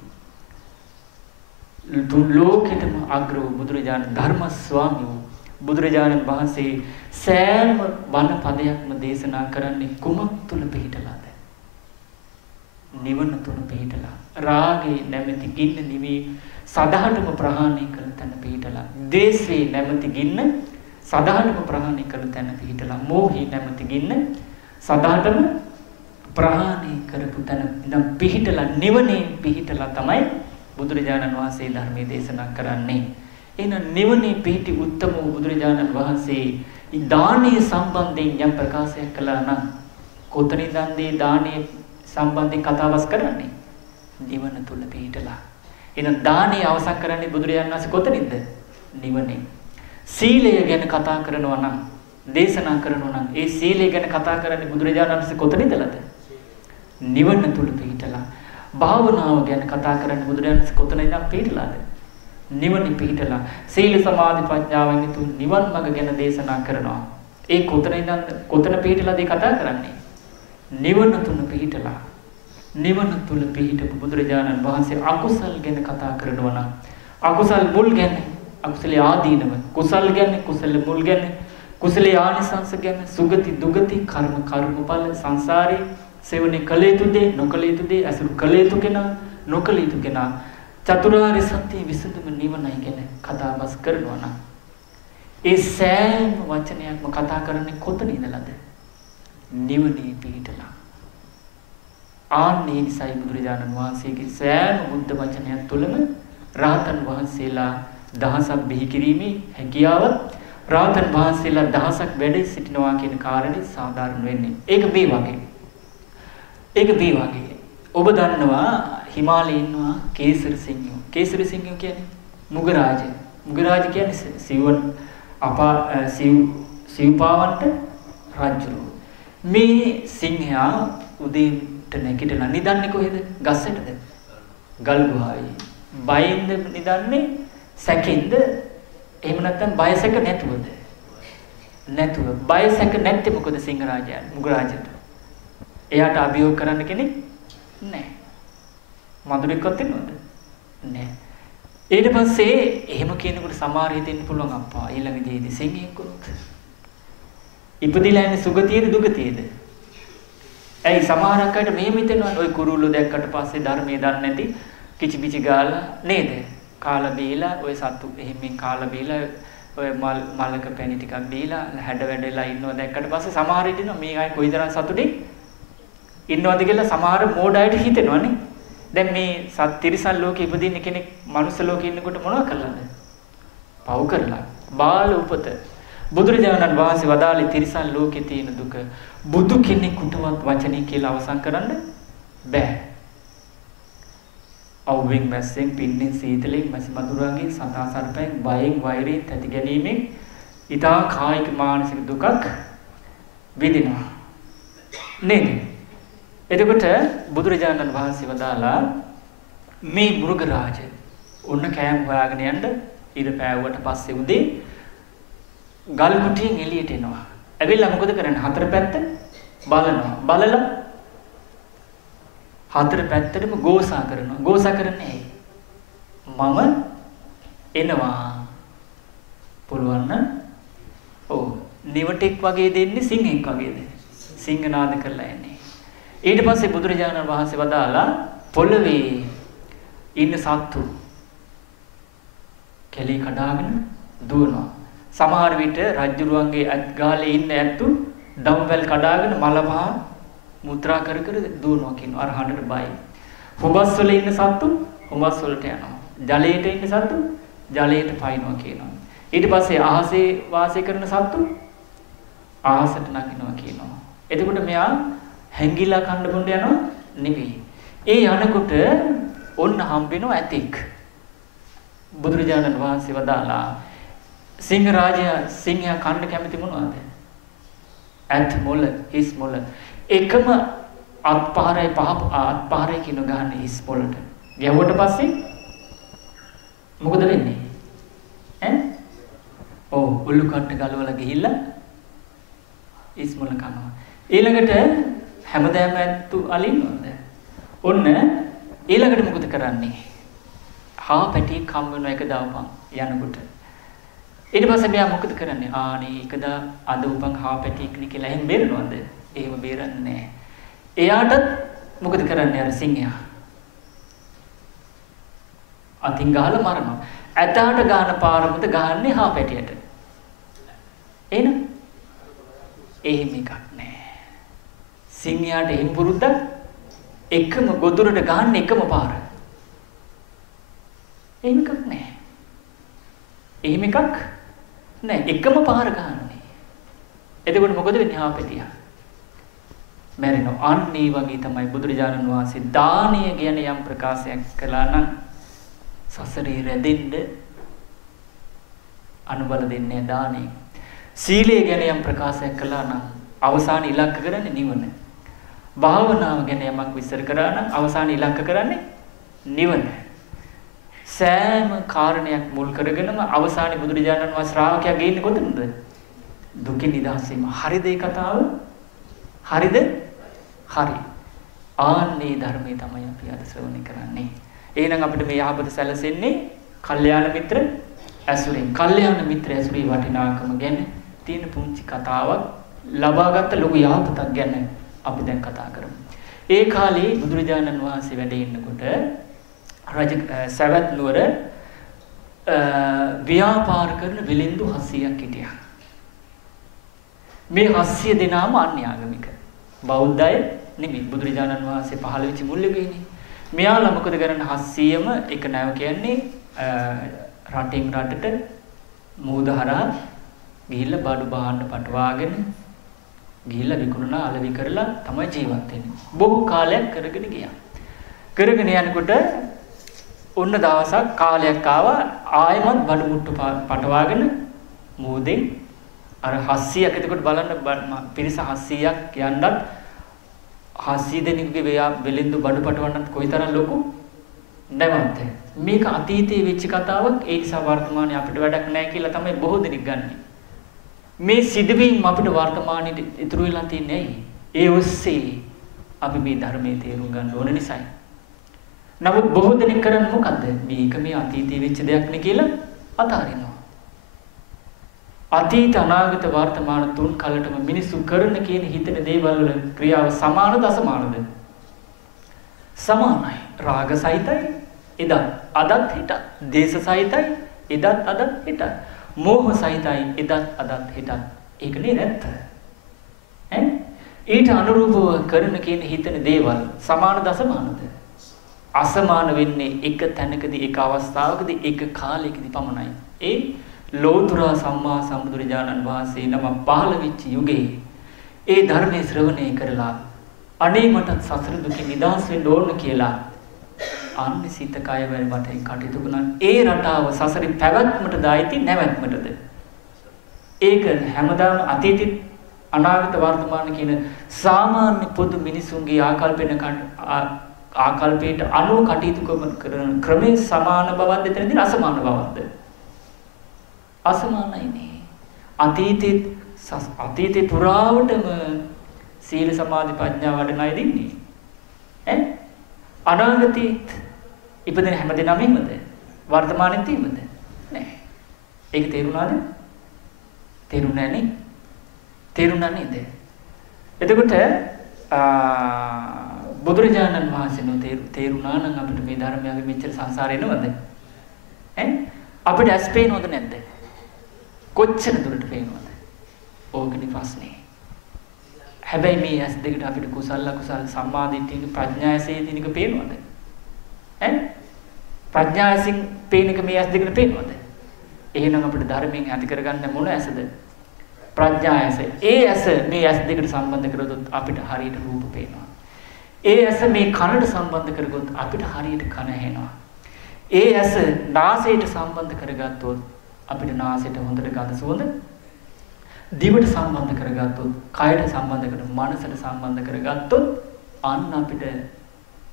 ලෝකෙටම අග්‍ර වූ බුදුරජාණන් ධර්ම ස්වාමී වූ බුදුරජාණන් වහන්සේ සෑම බණ පදයක්ම දේශනා කරන්නේ කුමක් තුල පිහිටලාද? නිවන තුල පිහිටලා. රාගේ නැමැති ගින්න නිවි සදාටම ප්‍රහාණය කළ තැන පිහිටලා. දේශේ නැමැති ගින්න සදාටම ප්‍රහාණය කළ තැන පිහිටලා. මෝහේ නැමැති ගින්න සදාටම ප්‍රහාණය කරපු තැන ඉඳන් පිහිටලා නිවනේ පිහිටලා තමයි බුදුරජාණන් වහන්සේ ධර්මයේ දේශනා කරන්නේ. එහෙනම් නිවනේ පිහිටි උත්තම බුදුරජාණන් වහන්සේ දානීය සම්බන්ධයෙන් යම් ප්‍රකාශයක් කළා නම් කොතනින්ද දානීය සම්බන්ධයෙන් කතාබස් කරන්නේ? නිවන තුල පිහිටලා. එහෙනම් දානීය අවසන් කරන්නේ බුදුරජාණන් වහන්සේ කොතනින්ද? නිවනේ. සීලය ගැන කතා කරනවා නම් දේශනා කරනවා නම් ඒ සීලය ගැන කතා කරන්නේ බුදුරජාණන් වහන්සේ කොතනින්දලද? නිවන තුල පිහිටලා. භාවනාව ගැන කතා කරන්නේ බුදුරජාණන් වහන්සේ කොතනින්ද පිහිටලාද? නිවන පිහිටලා. සීල සමාධි ප්‍රඥාවෙන් යුතු නිවන් මඟ ගැන දේශනා කරනවා. ඒ කොතන පිහිටලාද ඒ කතා කරන්නේ? නිවන තුල පිහිටලා. නිවන තුල පිහිටපු බුදුරජාණන් වහන්සේ අකුසල් ගැන කතා කරනවා නම් අකුසල් මුල් ගැන අකුසල ආදීනව, කුසල් ගැන කුසල මුල් ගැන, කුසල ආනිසංස ගැන, සුගති දුගති කර්ම කර්මඵල සංසාරේ සෙවණේ කළ යුතු දේ නොකළ යුතු දේ අසුරු කළ යුතු කෙනා නොකළ යුතු කෙනා චතුරාර්ය සත්‍ය විසඳුම නිවනයි ගැන කතාබස් කරනවා නම් ඒ සෑම වචනයක්ම කතා කරන්නේ කොතන ඉඳලාද? නිවනේ පිහිටලා. ආන්නේ නිසයි බුදුරජාණන් වහන්සේගේ සෑම බුද්ධ වචනයක් තුළම රාතන් වහන්සේලා දහසක් බිහි කිරීමේ හැකියාව, රාතන් වහන්සේලා දහසක් වැඩ සිටිනවා කියන කාරණේ සාධාරණ වෙන්නේ. ඒක මේ වගේ. ඔබ දන්නවා හිමාලයේ ඉන්නවා කේසර සිංහයෝ. කේසර සිංහයෝ කියන්නේ මුගරාජ. මුගරාජ කියන්නේ සිව්පාවන්ට රජු. මේ සිංහයා උදේට නැගිටලා නිදන්නේ කොහෙද? ගස්සටද? ගල් ගුහාවේ. බයෙන්ද නිදන්නේ? සැකෙන්ද? එහෙම නැත්නම් බය සැක නැතුවද? නැතුව. බය සැක නැත්තේ මොකද සිංහරාජයා මුගරාජට? එයාට අභියෝග කරන්න කෙනෙක් නැහැ. මధుරෙක්වත් ඉන්නවද? නෑ. ඊට පස්සේ එහෙම කියනකොට සමහර හිතෙන්න පුළුවන් අප්පා ඊළඟ ජීවිතේ සිංහෙක් වුණොත්. ඉපදිලා ඉන්නේ සුගතියේද දුගතියේද? ඇයි සමහරක් අයට මෙහෙම හිතෙනවා ඔය කුරුල්ලෝ දැක්කට පස්සේ ධර්මයේ දන්නේ නැති කිචි පිචි ගාලා නේද? කාලා බීලා ඔය සතු එහෙමින් කාලා බීලා ඔය මලක පැණි ටිකක් දීලා හැඩ වැඩලා ඉන්නවා දැක්කට පස්සේ සමහර හිටිනවා මේ අය කොයිතරම් සතුටින් ඉන්නවද කියලා සමහර මෝඩ අයට හිතෙනවනේ. දැන් මේ තිරිසන් ලෝකෙ ඉපදින්න කෙනෙක් මනුස්ස ලෝකෙ ඉන්නකොට මොනවද කරලාද? පව් කරලා. බාල උපත. බුදුරජාණන් වහන්සේ වදාළේ තිරිසන් ලෝකේ තියෙන දුක බුදු කෙනෙකුටවත් වචනේ කියලා අවසන් කරන්න බෑ. අවුවෙන් මැස්සෙන් පින්නෙන් සීතලෙන් මැසි මදුරාගෙන් සතා සර්පයෙන් බයෙන් වෛරයෙන් තැති ගැනීමෙන් ඊටා කායික මානසික දුකක් විඳිනවා නේද? එතකොට බුදුරජාණන් වහන්සේ වදාලා මේ මෘගරාජ ඔන්න කෑම හොයාගෙන යන්න ඉර පෑවුවට පස්සේ උදේ ගල් කුටියෙන් එළියට එනවා. ඇවිල්ලා මොකද කරන්නේ? හතර පැත්ත බලනවා. බලලා හතර පැත්තටම ගෝසා කරනවා. ගෝසා කරන්නේ ඇයි? මම එනවා. පුළුවන් නම් ඔව් නිවටෙක් වගේ දෙන්නේ සිංහෙක් වගේද? සිංහනාද කරලා යන්නේ. ඊට පස්සේ බුදුරජාණන් වහන්සේ වදාලා පොළවේ ඉන්න සත්තු කැලේ කඩාගෙන දුවනවා. සමහර විට රජුරුවන්ගේ අත්ගාලේ ඉන්න ඇත්තු ඩම්බෙල් කඩාගෙන මලපහ මුත්‍රා කර කර දුවනවා කියනවා. අර හඬට බයි. හුඹස් වල ඉන්න සත්තු හුඹස් වලට යනවා. ජලයට ඉන්න සත්තු ජලයට පයින්නවා කියනවා. ඊට පස්සේ අහසේ වාසය කරන සත්තු අහසට නගිනවා කියනවා. එතකොට මෙයා හැංගිලා කන්න බොන්න යනවා නෙවෙයි. ඒ යනකොට ඔන්න හම්බෙනවා ඇතෙක්. බුදුරජාණන් වහන්සේ වදාලා සිංහ රාජයා සිංහයා කන්න කැමති මොනවද? ඇත් මොළ, හිස් මොළ. එකම අත්පාරයි අත්පාරයි කියන ගහන්නේ හිස් මොළට. ගැහුවට පස්සේ මොකද වෙන්නේ? ඈ? ඔව් උල්ලු කට්ට ගලවලා ගිහිල්ලා හිස් මොළ කනවා. ඊළඟට හැමදාම ඇත්තු අලින්නවද? ඔන්න ඊළඟට මොකද කරන්නේ? හා පැටියෙක් හම් වෙන එක දාපන් යනකොට. ඊට පස්සේ මෙයා මොකද කරන්නේ? ආනේ එකදා අද උපන් හා පැටියෙක් නේ කියලා එහෙම බේරනවද? එහෙම බේරන්නේ නැහැ. එයාටත් මොකද කරන්නේ අර සිංහයා? අතින් ගහලා මරනවා. ඇතාට ගහන පාරමත ගහන්නේ හා පැටියට. එහෙනම් එහෙම එකක් නැහැ. සිංහයාට එහෙම පුරුද්දක් එකම ගොදුරට ගහන්න එකම පාර. එහෙම එකක් නැහැ. එහෙම එකක් නැහැ. එකම පාර ගහන්නේ. එතකොට මොකද වෙන්නේ? හා පැටියා මැරෙනවා. අන්න ඒ වගේ තමයි බුදුරජාණන් වහන්සේ දානය ගැන යම් ප්‍රකාශයක් කළා නම් සසරේ රැඳෙන්න අනුබල දෙන්නේ දානය. සීලය ගැන යම් ප්‍රකාශයක් කළා නම් අවසාන ඉලක්ක කරන්නේ නිවන. භාවනාව ගැන යමක් විස්තර කරා නම් අවසාන ඉලක්ක කරන්නේ නිවන. සෑම කාරණයක් මුල් කරගෙනම අවසානයේ බුදුරජාණන් වහන්සේ ශ්‍රාවකයා ගේන්නේ කොතනද? දුකින් නිදහස් වීම. හරිද ඒ කතාව? හරිද? හරි. ආන්නේ ධර්මයේ තමයි අපි අද ශ්‍රවණය කරන්නේ. එහෙනම් අපිට මේ යහපත සැලසෙන්නේ කල්යාණ මිත්‍ර ඇසුරින්. කල්යාණ මිත්‍ර ඇසුරේ වටිනාකම ගැන තියෙන පුංචි කතාවක් ලබාගත් ලොකු යහපතක් ගැන අපි දැන් කතා කරමු. ඒ කාලේ බුදුරජාණන් වහන්සේ වැඩ ඉන්නකොට රජ සවැත් නුවර ව්‍යාපාර කරන විලින්දු 700ක් හිටියා. මේ 700 දෙනාම අන්‍යාගමික. බෞද්ධ අය නෙමෙයි. බුදුරජාණන් වහන්සේ පහළ වෙච්ච මුල් යුගයේනේ. මෙයාලා මොකද කරන්නේ? 700ම එක නැව කියන්නේ රටින් රටට මූද හරහා ගිහිල්ලා බඩු බාන්න පටවාගෙන ගිහිල්ලා විකුණලා අලවි කරලා තමයි ජීවත් වෙන්නේ. බොහෝ කාලයක් කරගෙන ගියා. කරගෙන යනකොට ඔන්න දවසක් කාලයක් ආවා ආයෙමත් බඩු මුට්ටු පටවාගෙන මූදෙන් අර 700ක් එතකොට බලන්න පිරිස 700ක් යන්නත් 700 දෙනෙකුගේ වෙලෙන්දු බඩු පටවන්නත් කොයිතරම් ලොකු නැවත. මේක අතීතයේ වෙච්ච කතාවක්. ඒ නිසා වර්තමානයේ අපිට වැඩක් නැහැ කියලා තමයි බොහෝ දෙනෙක් ගන්නෙ. මේ සිදුවීම් අපිට වර්තමානයේ ඉතුරු වෙලා තියන්නේ ඇයි? ඒ ඔස්සේ අපි මේ ධර්මයේ තේරුම් ගන්න ඕන නිසායි. නමුත් බොහෝ දෙනෙක් කරන්නේ මොකද්ද? මේක මේ අතීතයේ වෙච්ච දෙයක් නේ කියලා අතාරිනවා. අතීත අනාගත වර්තමාන තුන් කලටම මිනිස්සු කරන කියන හිතන දේවල් වල ක්‍රියාව සමානද අසමානද? සමානයි. රාග සහිතයි එදත් අදත් හිට. දේශ සහිතයි එදත් අදත් හිට. මෝහ සහිතයි එදත් අදත් හිට. ඒක නේ නැත්ත. ඊට අනුරූපව කරන කියන හිතන දේවල් සමානද අසමානද? අසමාන වෙන්නේ එක තැනකදී එක අවස්ථාවකදී එක කාලයකදී පමණයි. ඒ ලෝතර සම්මා සම්බුදුරජාණන් වහන්සේ නම පහළ වෙච්ච යුගයේ ඒ ධර්මයේ ශ්‍රවණය කරලා අනේ මට සසර දුකින් නිදහස් වෙන්න ඕන කියලා අන්නේ සිත කය වලට කටයුතු කරන ඒ රටාව සසරේ පැවැත්මට දායිති නැවැත්මටද? ඒක හැමදාම අතීතෙත් අනාගත වර්තමාන කියන සාමාන්‍ය පොදු මිනිසුන්ගේ ආකල්පයට අනුව කටයුතු කරන ක්‍රමයේ සමාන බවක්ද එතනදී අසමාන බවක්ද? අසමානයි නේ. අතීතේ පුරාවටම සීල සමාධි ප්‍රඥා වඩන අය දින්නේ. අනාගතේත් ඉපදෙන හැමදෙනාම ඉන්නද? වර්තමානෙත් ඉන්නද? නැහැ. ඒක තේරුණාද? තේරුණා නේ? තේරුණා නේද? එතකොට බුදුරජාණන් වහන්සේ තේරුණා නම් අපිට මේ ධර්මයගේ මෙච්චර සංසාරේ නේද? අපිට ඇස් පේනවද නැද්ද? කොච්චර දුරට පේනවද? ඕකනේ ප්‍රශ්නේ. හැබැයි මේ ඇස් දෙකට අපිට කුසල අකුසල සම්මාදිටික ප්‍රඥායසේ දිනක පේනවද? ප්‍රඥායසින් පේන එක මේ ඇස් දෙකට පේනවද? එහෙනම් අපිට ධර්මයෙන් ඇති කරගන්න මොන ඇසද? ප්‍රඥායස. ඒ ඇස මේ ඇස් දෙකට සම්බන්ධ කරගොත් අපිට හරියට රූප පේනවා. ඒ ඇස මේ කනට සම්බන්ධ කරගොත් අපිට හරියට කන ඇහෙනවා. ඒ ඇස නාසයට සම්බන්ධ කරගත්තොත් අපිට නාසයට හොඳට ගඳ සුවඳ, දිවට සම්බන්ධ කරගත්තොත්, කයට සම්බන්ධ කරගත්තොත්, මනසට සම්බන්ධ කරගත්තොත් අන්න අපිට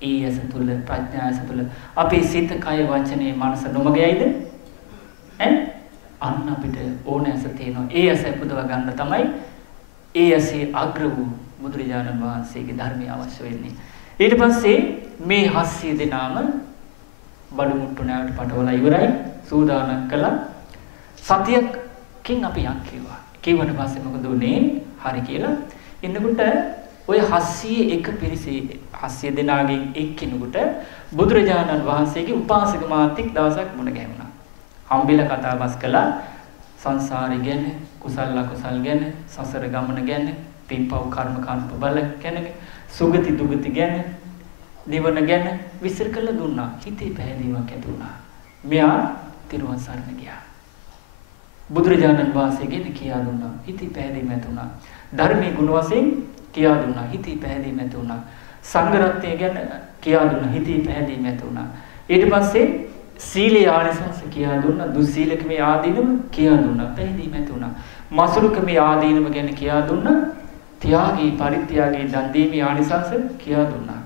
ඒ ඇස තුල ප්‍රඥා ඇස තුල අපේ සිත, කය, වචනේ, මනස නොමගයයිද? අන්න අපිට ඕන ඇස තියෙනවා. ඒ ඇස පුදව ගන්න තමයි ඒ ඇසේ අග්‍ර වූ බුදුරජාණන් වහන්සේගේ ධර්මය අවශ්‍ය වෙන්නේ. ඊට පස්සේ මේ 700 දෙනාම බඩු මුට්ටු නැවට පටවලා ඉවරයි. සූදානම් කළා. සතියකින් අපි යන් කිව්වා. කිව්වට පස්සේ මොකද උනේ? හරි කියලා. ඉන්නකොට ඔය 701 පිරිසේ 700 දෙනාගෙන් එක්කිනෙකුට බුදුරජාණන් වහන්සේගේ උපාසක මාත්‍යෙක් දවසක් මුණ ගැහුණා. හම්බෙලා කතා බස් කළා. සංසාරي ගැන, කුසල අකුසල් ගැන, සසර ගමන ගැන, පින්පව් කර්ම බල ගැන, සුගති දුගති ගැන, නිවන ගැන විස්තර කළ දුන්නා. හිතේ පැහැදීමක් ඇති වුණා. මෙයා තිරුවන් සරණ ගියා. බුදුරජාණන් වහන්සේ ගැන කියා දුන්නා. හිතේ පැහැදීම ඇති වුණා. ධර්මයේ ගුණ වශයෙන් කියා දුන්නා. හිතේ පැහැදීම ඇති වුණා. සංඝ රත්නය ගැන කියා දුන්නා. හිතේ පැහැදීම ඇති වුණා. ඊට පස්සේ සීලේ ආනිසංස කියා දුන්නා. දුස්සීලක මේ ආදීනම කියා දුන්නා. පැහැදීම ඇති වුණා. මසුරුක මේ ආදීනම ගැන කියා දුන්නා. ත්‍යාගී පරිත්‍යාගී දන් දීමේ ආනිසංස කියා දුන්නා.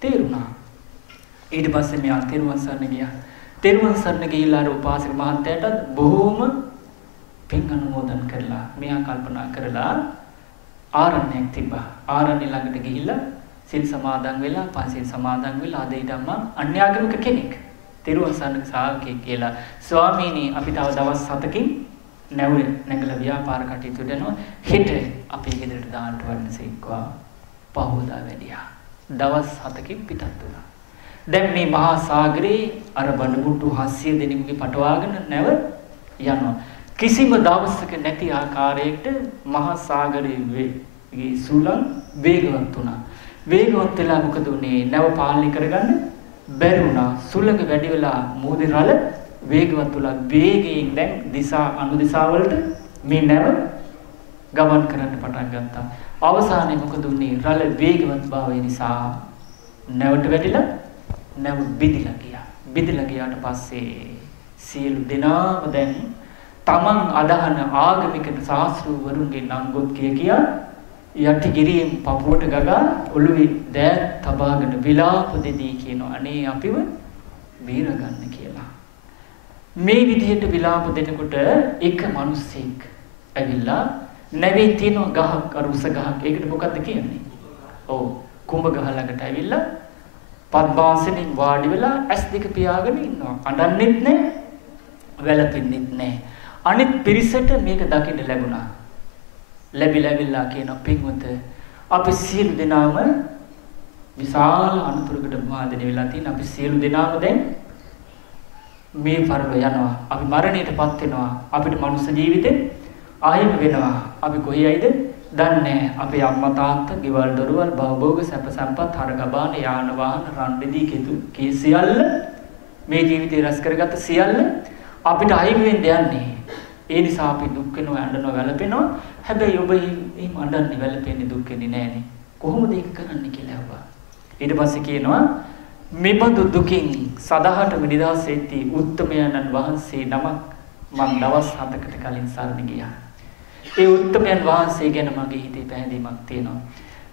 තේරුණා. ඊට පස්සේ මෙයා තෙරුවන් සරණ ගියා. තෙරුවන් සරණ ගිහිල්ලා උපාසක මහත්තයාට බොහොම පින් අනුමෝදන් කරලා මෙයා කල්පනා කරලා ආරණ්‍යයක් තිබ්බා. ආරණ්‍ය ළඟට ගිහිල්ලා සිල් සමාදන් වෙලා පන්සිල් සමාදන් වෙලා අද ඊටම අන්‍යාගමික කෙනෙක් තෙරුවන් සරණ ශ්‍රාවකෙක් කියලා ස්වාමීනි අපි තව දවස් 7කින් නැවුල නැගලා ව්‍යාපාර කටයුතු කරනවා. හෙට අපේ ගෙදරට දාන්න වන්නසේක්වා. පහවදා වැඩියා. දවස් 7කින් පිටත් වුණා. දැන් මේ මහා සාගරේ අර බඩමුට්ටු 700 දෙනෙකුගේ පටවාගෙන නැව යනවා. කිසිම දවසක නැති ආකාරයකට මහා සාගරයේ සුළං වේගවත් වුණා. වේගවත් වෙලා මොකද උනේ? නැව පාලනය කරගන්න බැරි වුණා. සුළඟ වැඩි වෙලා මෝදේ රළ වේගවත් වුණා. වේගයෙන් දැන් දිසා අනුදිසා වලට මේ නැව ගමන් කරන්න පටන් ගත්තා. අවසානයේ මොකද උනේ? රළ වේගවත් භාවය නිසා නැවට වැටිලා නැව බිඳිලා ගියා. බිඳිලා ගියාට පස්සේ සියලු දෙනාම දැන් තමන් අදහන ආගමික ශාස්ත්‍රවරුන්ගේ නංගොත් කියා යටි ගිරියෙන් පපුවට ගගා ඔළුවේ දෑත් තබාගෙන විලාප දෙදී කියනවා අනේ අපිව බේරගන්න කියලා. මේ විදිහට විලාප දෙනකොට එක මිනිස්සෙක් ඇවිල්ලා නැවේ තියෙන ගහක් අර උස ගහක් ඒකට මොකද්ද කියන්නේ? ඔව් කුඹ ගහ ළඟට ඇවිල්ලා පద్මාසනෙන් වාඩි වෙලා ඇස් දෙක පියාගෙන ඉන්නවා. අඬන්නෙත් නැහැ, වැළපෙන්නෙත් නැහැ. අනිත් පිරිසට මේක දකින්න ලැබුණා. ලැබිලා කියන පින්වත අපි සියලු දෙනාම විශාල අනුතරකට භාජනය වෙලා තියෙන අපි සියලු දෙනාම දැන් මේ පරලෝ යනවා. අපි මරණයටපත් වෙනවා. අපිට මනුස්ස ජීවිතේ ආයෙත් වෙනවා. අපි කොහේයිද? දන්නේ නැහැ. අපේ අම්මා තාත්තා, ගෙවල් දොරවල්, භවභෝග සැප සම්පත්, හරගබාන, යාන වාහන, රන් රිදී කෙතු කී සියල්ල මේ ජීවිතේ රැස් කරගත්ත සියල්ල අපිට අහිමි වෙන්න යන්නේ. ඒ නිසා අපි දුක් වෙනවා, අඬනවා, වැළපෙනවා. හැබැයි ඔබ එහෙම අඬන්නේ වැළපෙන්නේ දුක් වෙන්නේ නැහනේ. කොහොමද ඒක කරන්නේ කියලා අහුවා. ඊට පස්සේ කියනවා මෙබඳු දුකින් සදාහටම නිදහස් වෙති උත්තමයන්න් වහන්සේ නමක් මම දවස් 7කට කලින් සරණ ගියා. ඒ උත්තමයන් වහන්සේ ගැන මගේ හිතේ පැහැදීමක් තියෙනවා.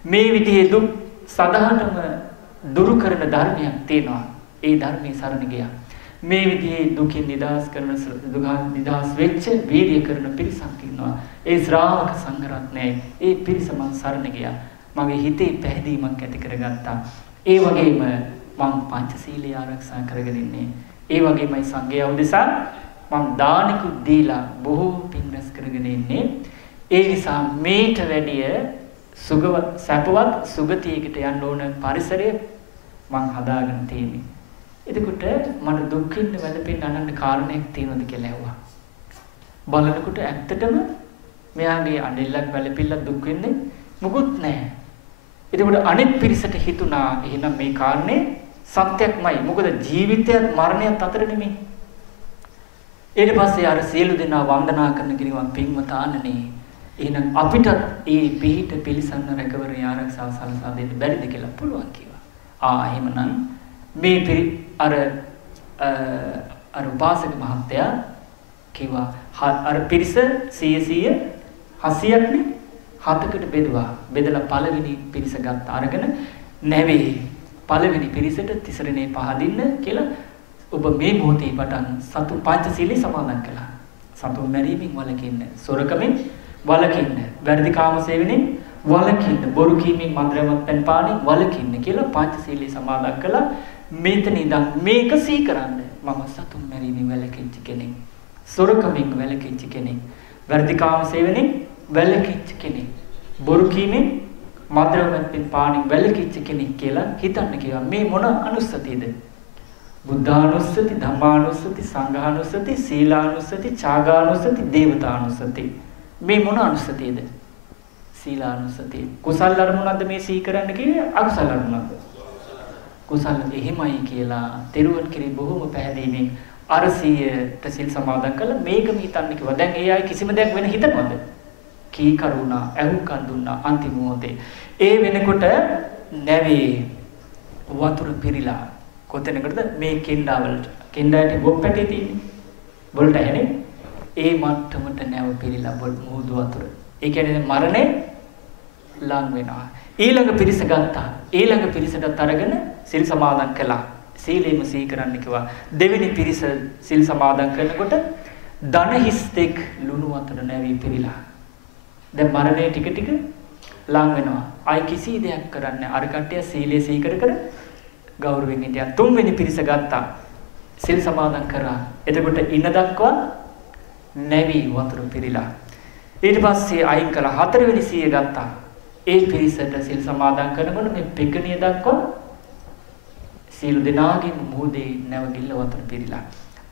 මේ විදිහේ දුක් සදාහටම දුරු කරන ධර්මයක් තියෙනවා. ඒ ධර්මයේ සරණ ගියා. මේ විදිහේ දුකින් නිදහස් කරන නිදහස් වෙච්ච වීර්ය කරන පිරිසක් ඉන්නවා. ඒ ශ්‍රාවක සංඝරත්නයයි ඒ පිරිස මං සරණ ගියා. මගේ හිතේ පැහැදීමක් ඇති කරගත්තා. ඒ වගේම මං පංචශීලයේ ආරක්ෂා කරගෙන ඉන්නේ. ඒ වගේමයි සංඝයා උදෙසා මං දානිකුත් දීලා බොහෝ පින් රැස් කරගෙන ඉන්නේ. ඒ නිසා මේට වැඩිය සුගත සැපවත් සුගතියකට යන්න ඕන පරිසරය මං හදාගෙන තියෙන්නේ. එතකොට මට දුක්ඛින්න වැළපෙන්න අනන්න කාරණයක් තියෙනවද කියලා ඇහුවා. බලනකොට ඇත්තටම මෙයාගේ අඬිල්ලක් වැළපිල්ලක් දුක් වෙන්නේ මුකුත් නැහැ. එතකොට අනිත් පිරිසට හිතුණා එහෙනම් මේ කාරණේ සත්‍යක්මයි. මොකද ජීවිතයත් මරණයත් අතර නෙමෙයි. ඊට පස්සේ අර සියලු දෙනා වන්දනා කරන කිරිවන් පින්වතානනේ එහෙනම් අපිට ඒ පිහිට පිළිසන්න රැකවරණ ආරක්ෂාව සලසා දෙන්න බැරිද කියලා පුළුවන් කිව්වා. එහෙමනම් මේ අර උපාසක මහත්තයා කිව්වා අර පිරිස 100 800ක්නේ 7කට බෙදුවා. බෙදලා පළවෙනි පිරිස ගත්ත අරගෙන නැවේ පළවෙනි පිරිසට තිසරණේ පහදින්න කියලා ඔබ මේ මොහොතේ පටන් සතු පංචශීලී සමාදන් කළා. සතුන් මැරීමෙන් වළකින්න, සොරකමින් වළකින්න, වැරදි කාම සේවනයෙන් වළකින්න, බොරු කීමෙන්, මන්ද්‍රමත් පෙන් පානින් වළකින්න කියලා පංචශීලී සමාදන් කළා. මෙතන ඉඳන් මේක සීකරන්න මම සතුන් මැරීමෙන් වැළකීච්ච කෙනෙක්, සොරකමින් වැළකීච්ච කෙනෙක්, වැරදි කාම සේවනයෙන් වැළකීච්ච කෙනෙක්, බොරු කීමෙන්, මන්ද්‍රමත් පෙන් පානින් වැළකීච්ච කෙනෙක් කියලා හිතන්න කිව්වා. මේ මොන අනුස්සතියද? බුද්ධානුස්සති, ධම්මානුස්සති, සංඝානුස්සති, සීලානුස්සති, ඡාගානුස්සති, දේවතානුස්සති. මේ මොන අනුස්සතියද? සීලානුස්සතිය. කුසල අරමුණක්ද මේ සී කරන්න කිව්වේ? අකුසල අරමුණක්ද? කුසල එහෙමයි කියලා තෙරුවන් කෙරේ බොහොම පැහැදීමෙන් අර 100ට සිල් සමාදන් කළා. මේකම හිතන්න කිව්වා. දැන් ඒ අය කිසිම දෙයක් වෙන හිතනවද? කී කරුණා ඇහුම්කන් දුන්නා අන්තිම මොහොතේ. ඒ වෙනකොට නැවේ වතුර පිරීලා කොතැනකටද මේ කෙන්ඩාවලට කෙන්ඩාට ගොප්පැටේ තියෙන්නේ බොල්ට ඇනේ ඒ මට්ටමට නැව පිරීලා බොල් මුහුදු වතුර. ඒ කියන්නේ මරණය ලං වෙනවා. ඊළඟ පිරිස ගත්තා. ඊළඟ පිරිසට අරගෙන සිල් සමාදන් කළා. සීලෙම සී කරන්න කිව්වා. දෙවෙනි පිරිස සිල් සමාදන් කරනකොට ධන හිස්තෙක් ලුණු වතුර නැවී පිරීලා. දැන් මරණය ටික ටික ලං වෙනවා. ආයි කිසි දෙයක් කරන්නේ අර කට්ටිය සීලේ සී කර කර ගෞරවයෙන් හිටියා. තුන්වෙනි පිරිස ගත්තා. සිල් සමාදන් කරා. එතකොට ඉන දක්වා නැවි වතුර පිරීලා. ඊට පස්සේ අයින් කළා. හතරවෙනි සිය ගත්තා. ඒ පිරිසට සිල් සමාදන් කරනකොට මේ පෙකණිය දක්වා සියලු දෙනාගේම මොහොතේ නැවගිල්ල වතුර පිරීලා.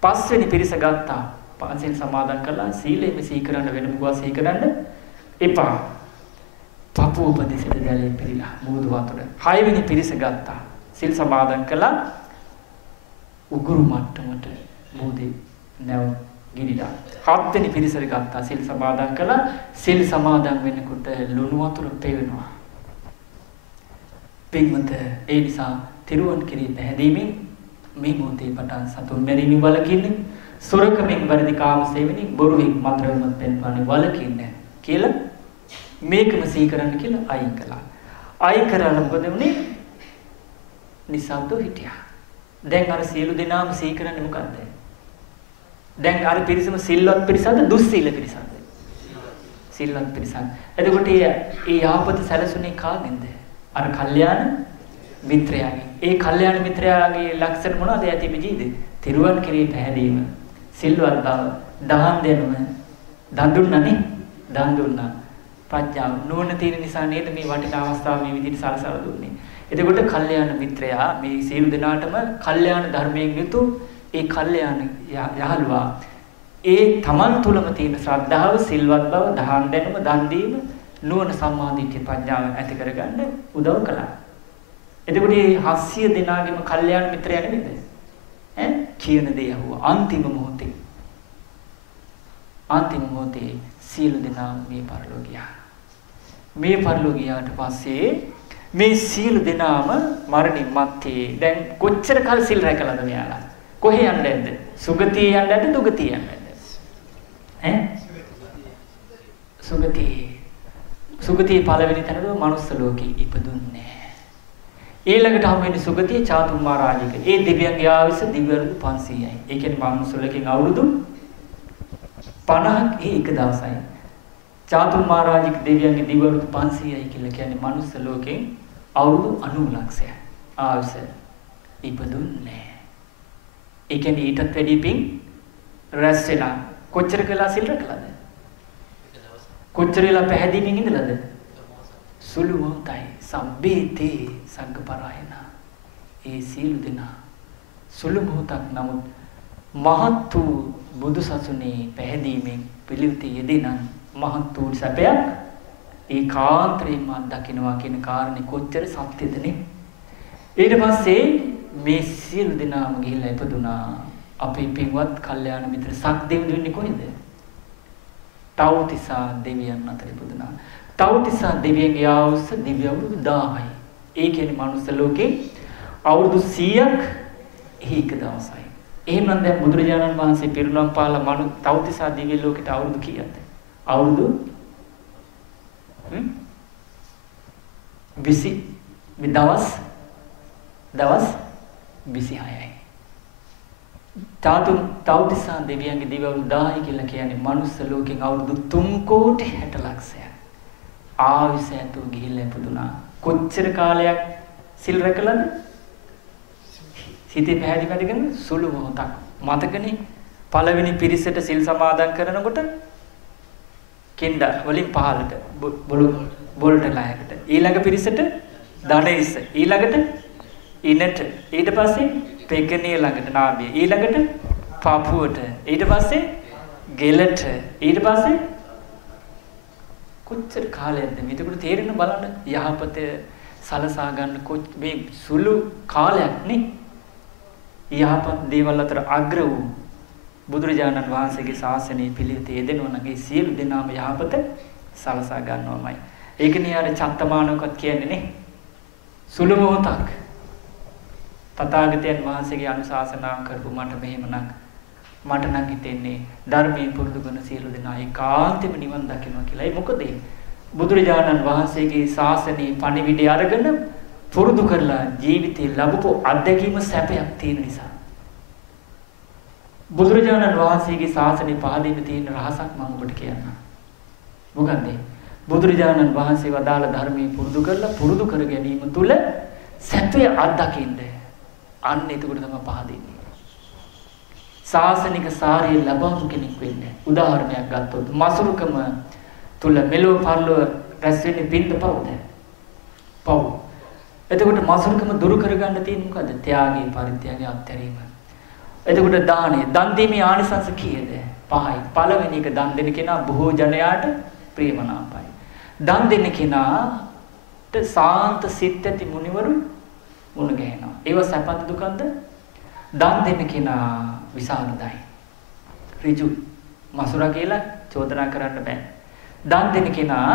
පස්වෙනි පිරිස ගත්තා. පන්සිල් සමාදන් කළා. සීලෙම සී කරන්න වෙන මොකවා සී කරන්න එපා. පපුව උපදෙසට දැලේ පිරීලා මොහොත වතුර. හයවෙනි පිරිස ගත්තා. සිල් සමාදන් කළා. උගුරු මට්ටමට මොහොතේ නැව ගිනිලා. හත්වෙනි පිරිසට ගත්තා. සිල් සමාදන් කළා. සිල් සමාදන් වෙනකොට ලුණු වතුර පෙවෙනවා. පින්වත ඒ නිසා තිරුවන් කෙරෙහි පැහැදීමෙන් මේ මොහොතේ පටන් සතුන් මැරීමෙන් වළකින්න, සොරකමින්, වැරදි කාම සේවනයෙන්, බොරුවෙන්, මන්ත්‍රවමත් පෙන්වන්නේ වළකින්න කියලා මේකම සී කරන්න කියලා අයින් කළා. අයින් කරලා මොකද වුනේ? නිසද්දව හිටියා. දැන් අර සියලු දෙනාම සී කරන්නේ මොකද්ද? දැන් අර පිරිසම සිල්වත් පිරිසක්ද දුස්සීල පිරිසක්ද? සිල්වත් පිරිසක්. එතකොට ඒ යාපත සැලසුනේ කාගෙන්ද? අර කල්යාණ මිත්‍රයාගේ. ඒ කල්යාණ මිත්‍රයාගේ ලක්ෂණ මොනවද ඇති විජීද? තිරුවන් කෙරේ පැහැදීම, සිල්වත් බව, දහම් දෙනුම, දන් දුන්නනේ. දන් දුන්නා. ප්‍රඥාව නුවණ තියෙන නිසා නේද මේ වටිනා අවස්ථාව මේ විදිහට සලසලා දුන්නේ. එතකොට කල්යාණ මිත්‍රයා මේ සියලු දෙනාටම කල්යාණ ධර්මයෙන් යුතු ඒ කල්යාණ යහළුවා ඒ තමන් තුළම තියෙන ශ්‍රද්ධාව, සිල්වත් බව, දහම් දැනුම, දන් දීම, නුවණ, සම්මාදිට්ඨිය, ප්‍රඥාව ඇති කරගන්න උදව් කළා. එතකොට මේ 700 දෙනාගේම කල්යාණ මිත්‍රයා නෙමෙයිද? කියන දේ අහුවා අන්තිම මොහොතේ. අන්තිම මොහොතේ සියලු දෙනා මේ පරලෝ ගියා. මේ පරලෝ ගියාට පස්සේ මේ සියලු දෙනාම මරණින් මත්තේ දැන් කොච්චර කල් සිල් රැකලාද මෙයාලා? කොහේ යන්නේද? සුගතිය යන්නේද දුගතිය යන්නේද? සුගතිය පළවෙනි තැනද මනුස්ස ලෝකේ ඉපදුන්නේ. ඊළඟට හම් වෙන්නේ සුගතිය චාතුම්මා රාජික. ඒ දෙවියන්ගේ ආයුෂ දිව්‍යවරුදු 500යි. ඒ කියන්නේ මනුස්ස ලෝකෙන් අවුරුදු 50ක් එක දවසයි. චාතුම්මා රාජික දෙවියන්ගේ දිව්‍යවරුදු 500යි කියලා කියන්නේ මනුස්ස ලෝකෙන් අවුරුදු 90 ලක්ෂය. ආයුෂ ඉපදුන්නේ. ඒ කියන්නේ ඊටත් වැඩි පිං රැස් වෙලා කොච්චර කළා සිල් රැකලාද? කොච්චර වෙලා පැහැදීමෙන් ඉඳලාද? සුළු මොහොතයි. සම්බේතේ සංඝපරායන. ඒ සියලු දෙනා සුළු මොහොතක් නමුත් මහත් වූ බුදු සසුනේ පැහැදීමෙන් පිළිවිතේ යෙදෙනන් මහත් වූ සැපයක් ඒකාන්තයෙන්ම දකින්නවා කියන කාරණේ කොච්චර සත්‍යද නේ? ඊට පස්සේ මේ සියලු දෙනාම ගිහිල්ලා ඉපදුනා. අපේ පින්වත් කල්යාණ මිත්‍ර සක්දෙව් දෙන්නේ කොහෙද? තව්තිසා දෙවියන් අතර ඉපදුනා. තව්තිසා දෙවියන්ගේ ආයුෂ දිව්‍ය අවුරුදු 1000යි. ඒ කියන්නේ මනුස්ස ලෝකේ අවුරුදු 100ක් එක දවසයි. එහෙනම් දැන් බුදුරජාණන් වහන්සේ පිරිනොම් පාලා තව්තිසා දිව්‍ය ලෝකෙට අවුරුදු කීයද? අවුරුදු 20 දවස් 26යි. තව්තිසා දෙවියන්ගේ දිව්‍ය අවුරුදු 1000 කියලා කියන්නේ මනුස්ස ලෝකෙන් අවුරුදු 3 කෝටි 60 ලක්ෂයක්. ආයුෂ ඇතුව ගිහිල්ලා ඉපදුනා. කොච්චර කාලයක් සිල් රැකලාද? සිතේ පැහැදිලිවදගෙන සුළු මොහොතක්. මතකනේ පළවෙනි පිරිසට සිල් සමාදන් කරනකොට කෙන්ඩ වලින් පහලට බොල්ට ලයකට. ඊළඟ පිරිසට ධනෙස්ස. ඊළඟට ඉනට. ඊට පස්සේ පෙකණිය ළඟට නාභිය. ඊළඟට පපුවට. ඊට පස්සේ ගෙලට. ඊට පස්සේ කොච්චර කාලයක්ද මේකට තේරෙන්න බලන්න. යහපත සලසා ගන්න මේ සුළු කාලයක් නේ. යහපත් දේවල් අතර අග්‍ර වූ බුදුරජාණන් වහන්සේගේ ශාසනය පිළිවෙත යෙදෙනවා නම් ඒ සියලු දෙනාම යහපත සලසා ගන්නවමයි. ඒකනේ අර චත්තමානවකත් කියන්නේ නේ. සුළු මොහොතක් තථාගතයන් වහන්සේගේ අනුශාසනා කරපු මට මෙහෙමනම් මට නම් හිතෙන්නේ ධර්මයෙන් පුරුදු කරන සියලු දෙනා ඒකාන්තෙම නිවන් දකිනවා කියලා. ඒ මොකද බුදුරජාණන් වහන්සේගේ ශාසනයේ පණිවිඩය අරගෙන පුරුදු කරලා ජීවිතේ ලැබපු අත්දැකීම සැපයක් තියෙන නිසා. බුදුරජාණන් වහන්සේගේ ශාසනය පහදීම තියෙන රහසක් මම ඔබට කියන්නම්. මොකන්ද? බුදුරජාණන් වහන්සේ වදාළ ධර්මයේ පුරුදු කරලා පුරුදු කර ගැනීම තුළ සැපය අත්දකින්න. අන්න එතකොට තමයි පහදින්නේ. ශාසනික සාරය ලැබවපු කෙනෙක් වෙන්න. උදාහරණයක් ගත්තොත් මසුරුකම තුල මෙලෝ පරලෝ රැස් වෙන්නේ පින්ද පවුද? පව්. එතකොට මසුරුකම දුරු කරගන්න තියෙන්නේ මොකද්ද? ත්‍යාගය, පරිත්‍යාගය, අත්හැරීම. එතකොට දානය, දන් දීමේ ආනිසංස කීයද? 5යි. පළවෙනි එක දන් දෙන කෙනා බොහෝ ජනයාට ප්‍රේමනාපයි. දන් දෙන කෙනාට සාන්ත සිත් ඇති මුනිවරු මුණ ගැහෙනවා. ඒව සැපද දුකද? දන් දෙන කෙනා විසාලදයි. ඍජු මසුරා කියලා චෝදනා කරන්න බෑ. දන් දෙන කෙනා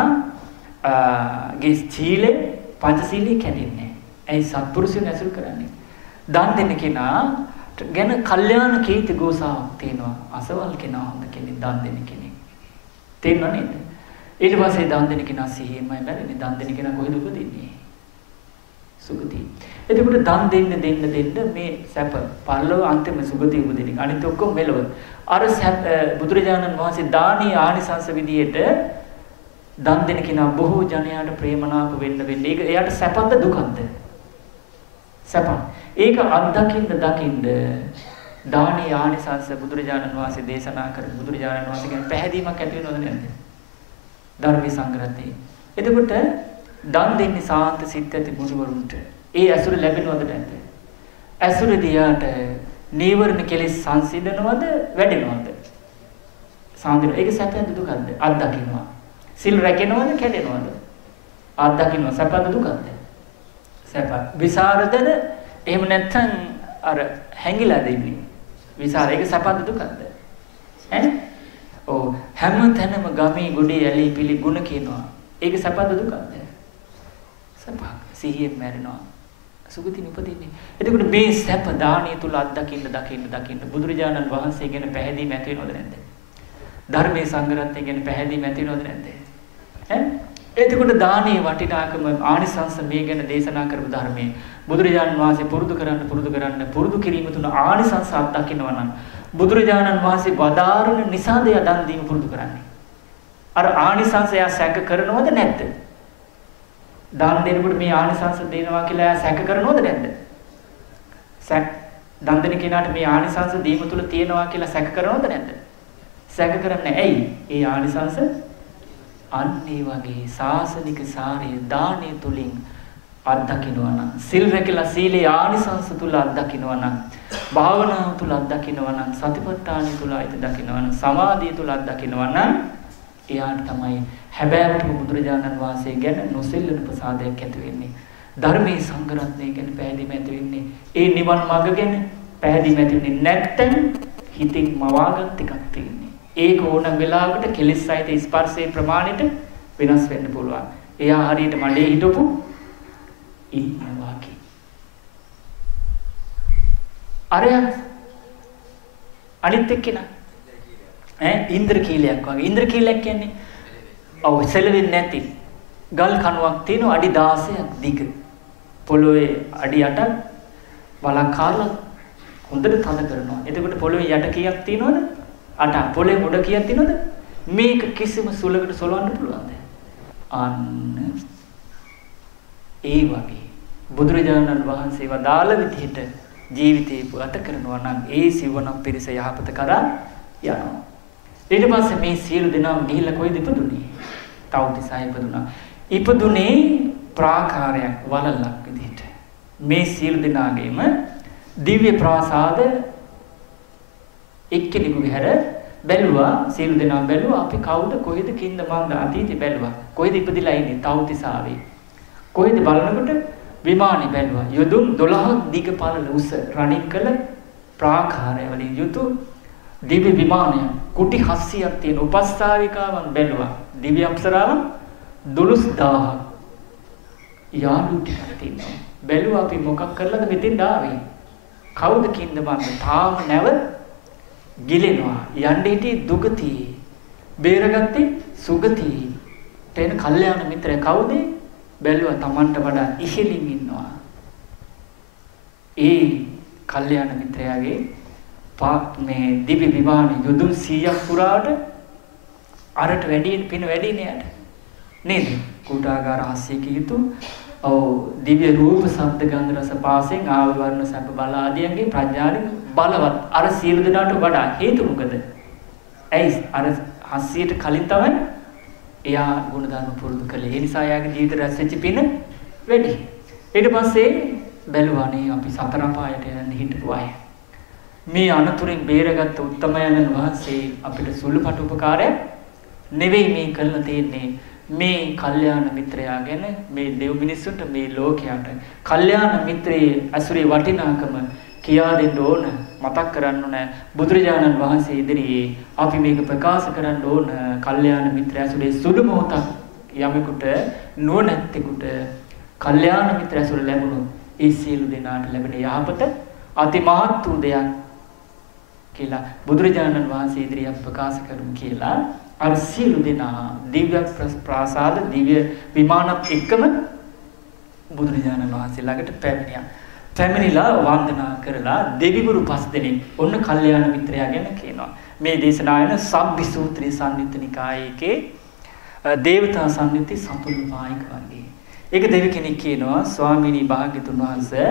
ගේ සීලේ පංචශීලයේ කැඩෙන්නේ. ඇයි සත්පුරුෂයන් ඇසුරු කරන්නේ? දන් දෙන කෙනා ගැන කල්යාණ කීර්ති ගෝසාවක් තියෙනවා. අසවල් කෙනා හොඳ කෙනෙක් දන් දෙන කෙනෙක්. තේරුණා නේද? ඊට පස්සේ දන් දෙන කෙනා සිහියෙන්මයි මැරෙන්නේ. දන් දෙන කෙනා කොහෙද උපදින්නේ? සුගතිය. එතකොට දන් දෙන්න මේ සැප පරලොව අන්තිම සුගතිය උපදින. අනිත් ඔක්කොම මෙලොව. අර බුදුරජාණන් වහන්සේ දානීය ආනිසංස විදියට දන් දෙන කෙනා බොහෝ ජනයාට ප්‍රේමනාප වෙන්න. ඒක එයාට සැපද දුකද? සැප. ඒක අත්දකින්න දානීය ආනිසංස බුදුරජාණන් වහන්සේ දේශනා කර බුදුරජාණන් වහන්සේ ගැන පැහැදීමක් ඇති වෙනවද නැද්ද? ධර්ම සංග්‍රහයේ. එතකොට දන් දෙන්නේ සාන්ත සිත් ඇති මුනිවරුන්ට. ඒ ඇසුර ලැබෙනවද නැද්ද? ඇසුර දියාට නීවරණ කෙලෙස් සංසිඳනවද වැඩෙනවද? සාන්තින ඒක සැපද දුකද? අත්දකින්නවා. සිල් රැකෙනවද කැඩෙනවද? අත්දකින්නවා. සැපද දුකද? සැප. විසරදද එහෙම නැත්නම් අර හැංගිලා දෙන්නේ. විසාර ඒක සැපද දුකද? ඈ? ඔව් හැම තැනම ගමේ ගොඩේ ඇලි පිලි ගුණ කියනවා. ඒක සැපද දුකද? සැප. සිහියෙන් මැරෙනවා. සුගතින් උපදින්නේ. එතකොට මේ සැප දානිය තුල අත්දකින්න බුදුරජාණන් වහන්සේ ගැන පැහැදීම ඇති වෙනවද නැද්ද? ධර්මයේ සංග්‍රහය ගැන පැහැදීම ඇති වෙනවද නැද්ද? ඈ? එතකොට දානීය වටිනාකම ආනිසංස මේ ගැන දේශනා කරපු ධර්මයේ බුදුරජාණන් වහන්සේ පුරුදු කිරීම තුන ආනිසංස අත්දකින්නවා නම් බුදුරජාණන් වහන්සේ වදාරන නිසාද යදන් දීම පුරුදු කරන්නේ. අර ආනිසංසය සැක කරනවද නැද්ද? දාන දෙනකොට මේ ආනිසංස දෙනවා කියලා සැක කරනවද නැද්ද? දන් දෙන කෙනාට මේ ආනිසංස දීම තුල තියෙනවා කියලා සැක කරනවද නැද්ද? සැක කරන්නේ ඇයි? ඒ ආනිසංස අන්නේ වගේ සාසනික සාරයේ දානය තුලින් අත්දකින්නවා නම් සිල් රැකලා සීලේ ආනිසංස තුල අත්දකින්නවා නම් භාවනාව තුල අත්දකින්නවා නම් සතිපට්ඨාන තුල අත්දකින්නවා නම් සමාධිය තුල අත්දකින්නවා නම් එයාට තමයි හැබෑවටම බුදුරජාණන් වහන්සේ ගැන නොසෙල්ලන ප්‍රසාදයක් ඇති වෙන්නේ. ධර්මයේ සංග්‍රහණය ගැන පැහැදිලිම ඇති වෙන්නේ. ඒ නිවන් මාර්ග ගැන පැහැදිලිම ඇති වෙන්නේ නැත්නම් හිතින් මවාගත් එකක් තියෙන්නේ. ඒක ඕන වෙලාවකට කෙලෙස් සහිත ස්පර්ශයේ ප්‍රමාණයට වෙනස් වෙන්න පුළුවන්. එයා හරියට මඩේ හිටපු ඉන්නවා කි. අරය අනිත් එක්කෙනා ඉන්ද්‍රකීලයක් වගේ. ඉන්ද්‍රකීලයක් කියන්නේ ඔව් සෙලවෙන්නේ නැති ගල් කණුවක් තියෙන අඩි 16ක් දිග. පොළොවේ අඩි 8ක් වලක් කාලා හොඳට තද කරනවා. එතකොට පොළොවේ යට කීයක් තියෙනවද? 8. පොළොවේ මුඩ කීයක් තියෙනවද? මේක කිසිම සුලකට සොලවන්න පුළුවන්ද? අන්න ඒ වගේ බුදුරජාණන් වහන්සේ වදාළ විදිහට ජීවිතේ ගත කරනවා නම් ඒ සිවණක් පිරිස යහපත කරා යනවා. ඊට පස්සේ මේ සියලු දෙනාම ගිහිල්ලා කොයිද ඉපදුනේ? තවුතිසා ඉපදුනා. ඉපදුනේ ප්‍රාකාරයක් වලල්ලක් විදිහට. මේ සියලු දෙනාගේම දිව්‍ය ප්‍රාසාද එක්කෙනෙකුගේ හැර බැලුවා. සියලු දෙනාම බැලුවා අපි කවුද කොහෙද කින්ද මන්ද අතීතේ බැලුවා. කොහෙද ඉපදිලා ඉන්නේ? තවුතිසාවේ. කොහෙද බලනකොට විමානේ බැලුවා. යොදුන් 12ක් දිග පළල උස රණින් කළ ප්‍රාකාරය වලින් යුතු දිව්‍ය විමානය කුටි 700ක් තියෙන උපස්ථාවිකාවන් බැලුවා. දිව්‍ය අප්සරාවන් 12000ක් යාළු ටිකක් තියෙනවා. බැලුවා අපි මොකක් කරලාද මෙතෙන් ආවේ? කවුද කින්ද මන්ද? තාම නැව ගිලෙනවා. යන්නේ හිටියේ දුගති. බේරගත්තේ සුගති. තේන කල්යාණ මිත්‍රය කවුද? බැලුවා Tamanට වඩා ඉහළින් ඉන්නවා. ඒ කල්යාණ මිත්‍රයාගේ මේ දිව්‍ය විමානේ යොදුන් 100ක් පුරාට අරට වැඩියෙන් පින වැඩි නේද? නේද? කුටාගාර 700ක යුතු ඔව් දිව්‍ය රූප ශබ්ද ගන්ධ රස පාසෙන් ආවරණ සැප බල ආදියන්ගේ ප්‍රඥාවෙන් බලවත් අර සියලු දෙනාට වඩා හේතු මොකද? ඇයි අර 700ට කලින් තමයි එයා ගුණධර්ම පුරුදු කළේ. ඒ නිසා එයාගේ ජීවිත රැස් වෙච්ච පින වැඩි. ඊට පස්සේ බැලුවානේ අපි සතර පායට යන්න හිටපු අය. මේ අනතුරින් බේරගත්ත උත්තමයන් වහන්සේ අපිට සුළුපටු උපකාරයක් නෙවෙයි මේ කරලා තියෙන්නේ. මේ කල්යාණ මිත්‍රයා ගැන මේ දෙව් මිනිස්සුන්ට මේ ලෝකයට කල්යාණ මිත්‍රයේ අසුරේ වටිනාකම කියා දෙන්න ඕන, මතක් කරන්න ඕන. බුදුරජාණන් වහන්සේ ඉදිරියේ අපි මේක ප්‍රකාශ කරන්න ඕන. කල්යාණ මිත්‍රය අසුරේ සුළු මොහොතක් යමෙකුට නොනැත්තෙකුට කල්යාණ මිත්‍රය අසුර ලැබුණොත් ඒ සියලු දෙනාට ලැබෙන යහපත අතිමහත් වූ දෙයක් කියලා බුදුරජාණන් වහන්සේ ඉදිරියේ ප්‍රකාශ කරමු කියලා අර සියලු දෙනා දිව්‍ය ප්‍රාසාද දිව්‍ය විමානත් එක්කම බුදුරජාණන් වහන්සේ ළඟට පැමිණියා. පැමිණිලා වන්දනා කරලා දෙවිවරු 5 දෙනෙක් ඔන්න කල්යාණ මිත්‍රයා ගැන කියනවා. මේ දේශනාවන සබ්බි සූත්‍රයේ සම්නිත්ත නිකායේකේ දේවතා සම්නිති සතුල්පායික වර්ගයේ. ඒක දෙවි කෙනෙක් කියනවා ස්වාමීනි භාග්‍යතුන් වහන්සේ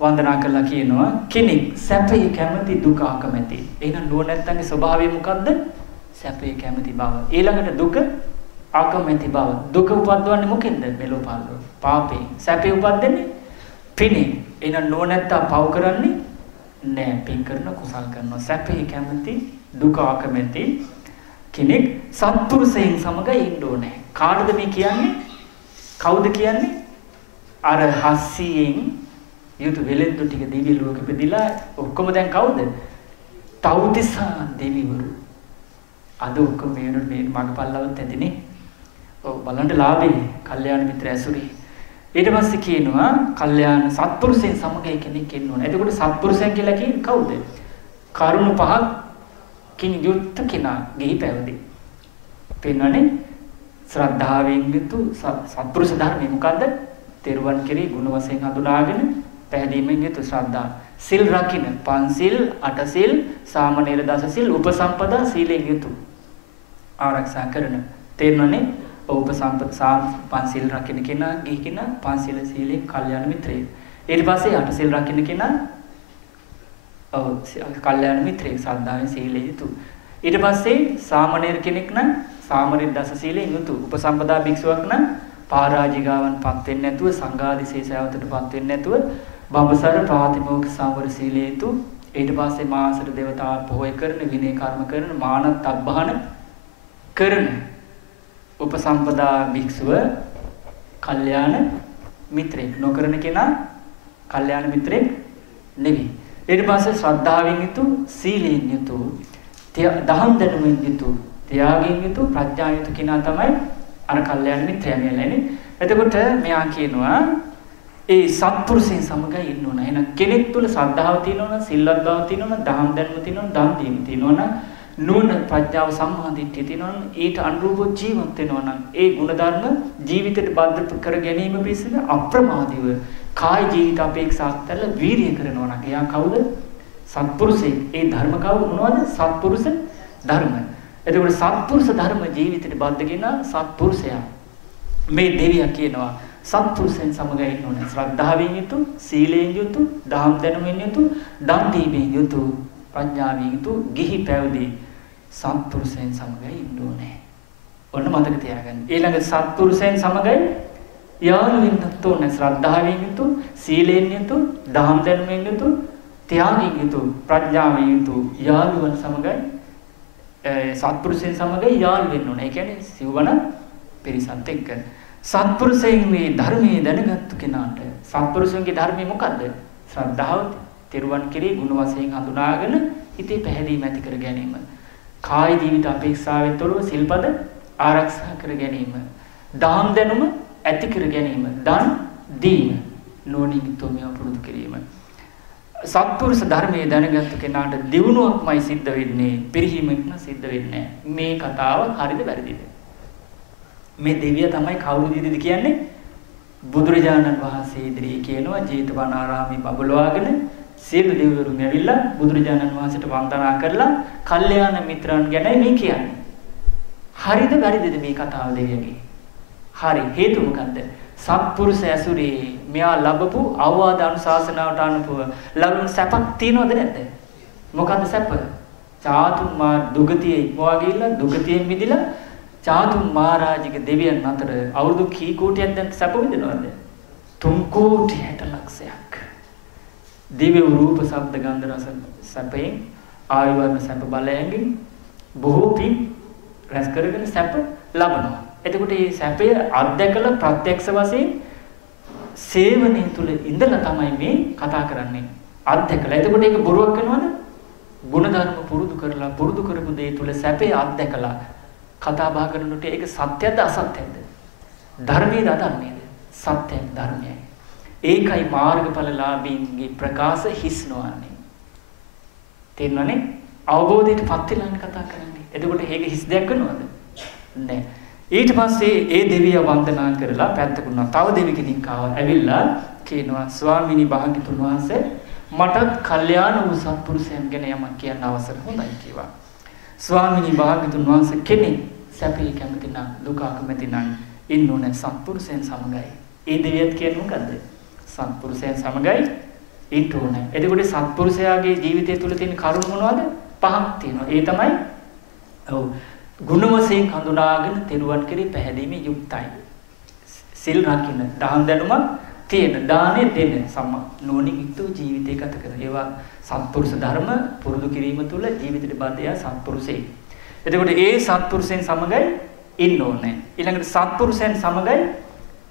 වන්දනා කරලා කියනවා කෙනෙක් සැපේ කැමති දුක අකමැති. එහෙනම් නුවණැත්තන්ගේ ස්වභාවය මොකද්ද? සැපේ කැමති බව. ඊළඟට දුක අකමැති බව. දුක උපද්දවන්නේ මොකෙන්ද? මෙලෝ පරලෝ. පාපේ. සැපේ උපද්දන්නේ පිනේ. එහෙනම් නුවණැත්තා පව් කරන්නේ නෑ. පින් කරන කුසල් කරනවා. සැපේ කැමති දුක අකමැති කෙනෙක් සත්පුරුෂයන් සමග ඉන්න ඕනේ. කාටද මේ කියන්නේ? කවුද කියන්නේ? අර හස්සියෙන් යුතු වෙලෙන්දු ටික දිවි ලෝකෙ ඉපදිලා ඔක්කොම දැන් කවුද? තවුතිසා දෙවිවරු. අද ඔක්කොම මේ මගපල්ලවත් ඇතිනේ. ඔව් බලන්න ලාභේ කල්යාණ මිත්‍ර ඇසුරේ. ඊට පස්සේ කියනවා කල්යාණ සත්පුරුෂයන් සමග කෙනෙක් ඉන්න ඕනේ. එතකොට සත්පුරුෂයන් කියලා කියන්නේ කවුද? කරුණ පහක් කින් යුක්ත කෙනා ගිහි පැවිදි. පෙන්වන්නේ ශ්‍රද්ධාවෙන් යුතු සත්පුරුෂ ධර්මය මොකද්ද? තෙරුවන් කෙරෙහි ගුණ වශයෙන් හඳුනාගෙන පැහැදීමෙන් යුතු ශ්‍රද්ධා. සිල් රකින්න පන්සිල්, අටසිල්, සාමණේර දසසිල්, උපසම්පදා සීලෙන් යුතු ආරක්ෂා කරන. තේරුණානේ? උපසම්පදා පන්සිල් රකින්න කෙනා ගිහි කෙනා පන්සිල් සීලෙන් කල්යාණ මිත්‍රයෙක්. ඊට පස්සේ අටසිල් රකින්න කෙනා කල්යාණ මිත්‍රයෙක් ශ්‍රද්ධාවෙන් සීලෙන් යුතු. ඊට පස්සේ සාමණේර කෙනෙක් නම් සාමණේර දස සීලෙන් යුතු. උපසම්පදා භික්ෂුවක් නම් පාරාජිකාවන් පත් වෙන්නේ නැතුව සංඝාදිශේෂයවතට පත් වෙන්නේ නැතුව බඹසර ප්‍රාතිමෝක්ෂ සම්වර සීලයේ යුතු. ඊට පස්සේ මාසර දේවතා පොහොය කරන විනය කර්ම කරන මානත් අබ්බහන කරන උපසම්පදා භික්ෂුව කල්යාණ මිත්‍රෙක්. නොකරන කෙනා කල්යාණ මිත්‍රෙක් නෙවෙයි. ඊට පස්සේ ශ්‍රද්ධාවෙන් යුතු, සීලයෙන් යුතු, දහම් දැනුමින් යුතු, ත්‍යාගයෙන් යුතු, ප්‍රඥාවෙන් යුතු කෙනා තමයි අර කල්යාණ මිත්‍රයා කියලානේ. එතකොට මෙයා කියනවා ඒ සත්පුරුෂයන් සමග ඉන්න ඕන. එහෙනම් කෙනෙක් තුල ශ්‍රද්ධාව තියෙනවා, සිල්වත් බව තියෙනවා, දහම් දැනුම තියෙනවා, දන් දීම තියෙනවා, නුවණ ප්‍රඥාව සම්මාදිට්ඨිය තියෙනවා, ඊට අනුරූප ජීවත් වෙනවා නම් ඒ ගුණධර්ම ජීවිතයට බද්ධ කර ගැනීම පිණිස අප්‍රමාදීව කාය ජීවිත අපේක්ෂා කරලා වීරිය කරනවා නම් එයා කවුද? සත්පුරුෂයෙක්. ඒ ධර්ම කවුද? මොනවද? සත්පුරුෂ ධර්ම. එතකොට සත්පුරුෂ ධර්ම ජීවිතයට බද්ධ කෙනා සත්පුරුෂයා. මේ දෙවියා කියනවා සත්පුරුෂයන් සමග ඉන්න ඕනේ. ශ්‍රද්ධාවෙන් යුතු, සීලයෙන් යුතු, දහම් දැනුමින් යුතු, දන් දීමෙන් යුතු, ප්‍රඥාවෙන් යුතු ගිහි පැවිදි සත්පුරුෂයන් සමග ඉන්න ඕනේ. ඔන්න මතක තියාගන්න. ඊළඟ සත්පුරුෂයන් සමගයි යාළු වෙන්නත් ඕනේ. ශ්‍රද්ධාවෙන් යුතු, සීලයෙන් යුතු, දහම් දැනුමින් යුතු, ත්‍යාගයෙන් යුතු, ප්‍රඥාවෙන් යුතු යාළුවන් සමගයි සත්පුරුෂයන් සමග යාළු වෙන්න ඕනේ. ඒ කියන්නේ සිව්වන පිරිසත් එක්ක. සත්පුරුෂයන්ගේ ධර්මයේ දැනගත්තු කෙනාට සත්පුරුෂයන්ගේ ධර්මය මොකද්ද? ශ්‍රද්ධාව, තෙරුවන් කෙරෙහි ගුණ වශයෙන් හඳුනාගෙන හිතේ පැහැදීම ඇති කර ගැනීම. කාය ජීවිත අපේක්ෂාවෙන් තොරව සිල්පද ආරක්ෂා කර ගැනීම. දාන දැනුම ඇති කර ගැනීම. දන් දීම. නෝනින් තොමිය පුරුදු කිරීම. සත්පුරුෂ ධර්මයේ දැනගත්තු කෙනාට දියුණුවක්මයි සිද්ධ වෙන්නේ, පිරිහීමක් න සිද්ධ වෙන්නේ නැහැ. මේ කතාව හරිද වැරදිද? මේ දෙවිය තමයි කවුරුද කියන්නේ? බුදුරජාණන් වහන්සේ ඉදිරියේ කියනවා ජේතවනාරාමේ බබලවාගෙන සියලු දෙවිවරුන් ඇවිල්ලා බුදුරජාණන් වහන්සේට වන්දනා කරලා කල්යාණ මිත්‍රයන් ගැනයි මේ කියන්නේ. හරිද වැරදිද මේ කතාව දෙවියගේ? හරි. හේතුව මොකද්ද? සත්පුරුෂ ඇසුරේ මෙයා ලැබපු අවවාද අනුශාසනාවට අනුව ලැබුණු සැපක් තියනවද නැද්ද? මොකද්ද සැප? චාතුම් මා දුගතිය ඉක්මවා ගිහිල්ලා දුගතියෙන් මිදිලා චාතුම් මහරජික දෙවියන් අතර අවුරුදු කී කෝටියක් දැන් සැප විඳිනවද? 3 කෝටි 60 ලක්ෂයක්. දිව්‍ය රූප ශබ්ද ගන්ධ රස සැපයෙන් ආයුර්වර්ණ සැප බලයෙන් බොහෝ පින් රැස් කරගෙන සැප ලබනවා. එතකොට මේ සැපය අත්දැකලා ප්‍රත්‍යක්ෂ වශයෙන් සේවනයේ තුල ඉඳලා තමයි මේ කතා කරන්නේ. අත්දැකලා. එතකොට ඒක බොරුවක් වෙනවද? ගුණධර්ම පුරුදු කරලා පුරුදු කරපු දේ තුල සැපේ අත්දැකලා කතා බහ කරනකොට ඒක සත්‍යද අසත්‍යද? ධර්මයේද අධර්මයේද? සත්‍ය ධර්මයයි. ඒකයි මාර්ගඵලලාභීන්ගේ ප්‍රකාශ හිස් නොවන්නේ. තේරුණානේ? අවබෝධයට පත් වෙලානේ කතා කරන්නේ. එතකොට ඒක හිස් දෙයක් වෙනවද? නැහැ. ඊට පස්සේ ඒ දෙවිය වන්දනා කරලා පැත්තකුණා. තව දෙවි කෙනෙක් ඇවිල්ලා කියනවා ස්වාමීනි භාග්‍යතුන් වහන්සේ මටත් කල්යාණ වූ සත්පුරුෂයන් ගැන යමක් කියන්න අවසර හොඳයි කිව්වා. ස්වාමීනි භාග්‍යතුන් වහන්සේ කෙනෙක් සැපේ කැමති නම් දුක අකමැති නම් ඉන්න ඕනේ සත්පුරුෂයන් සමගයි. ඒ දෙවියත් කියන්නේ මොකද්ද? සත්පුරුෂයන් සමගයි ඉන්න ඕනේ. එතකොට සත්පුරුෂයාගේ ජීවිතය තුළ තියෙන කරුණ මොනවද? පහක් තියෙනවා. ඒ තමයි ඔව් ගුණ වශයෙන් හඳුනාගෙන තෙරුවන් කෙරෙහි පැහැදීමේ යුක්තයි. සිල් රකින්න, දහම් දැනුමක් තියෙන, දානෙ දෙන සම්මා නුවණින් යුක්ත ජීවිතය ගත කරන. ඒවා සත්පුරුෂ ධර්ම පුරුදු කිරීම තුළ ජීවිතේ බද්ධය සත්පුරුෂේ. එතකොට ඒ සත්පුරුෂයන් සමගයි ඉන්න ඕනේ. ඊළඟට සත්පුරුෂයන් සමගයි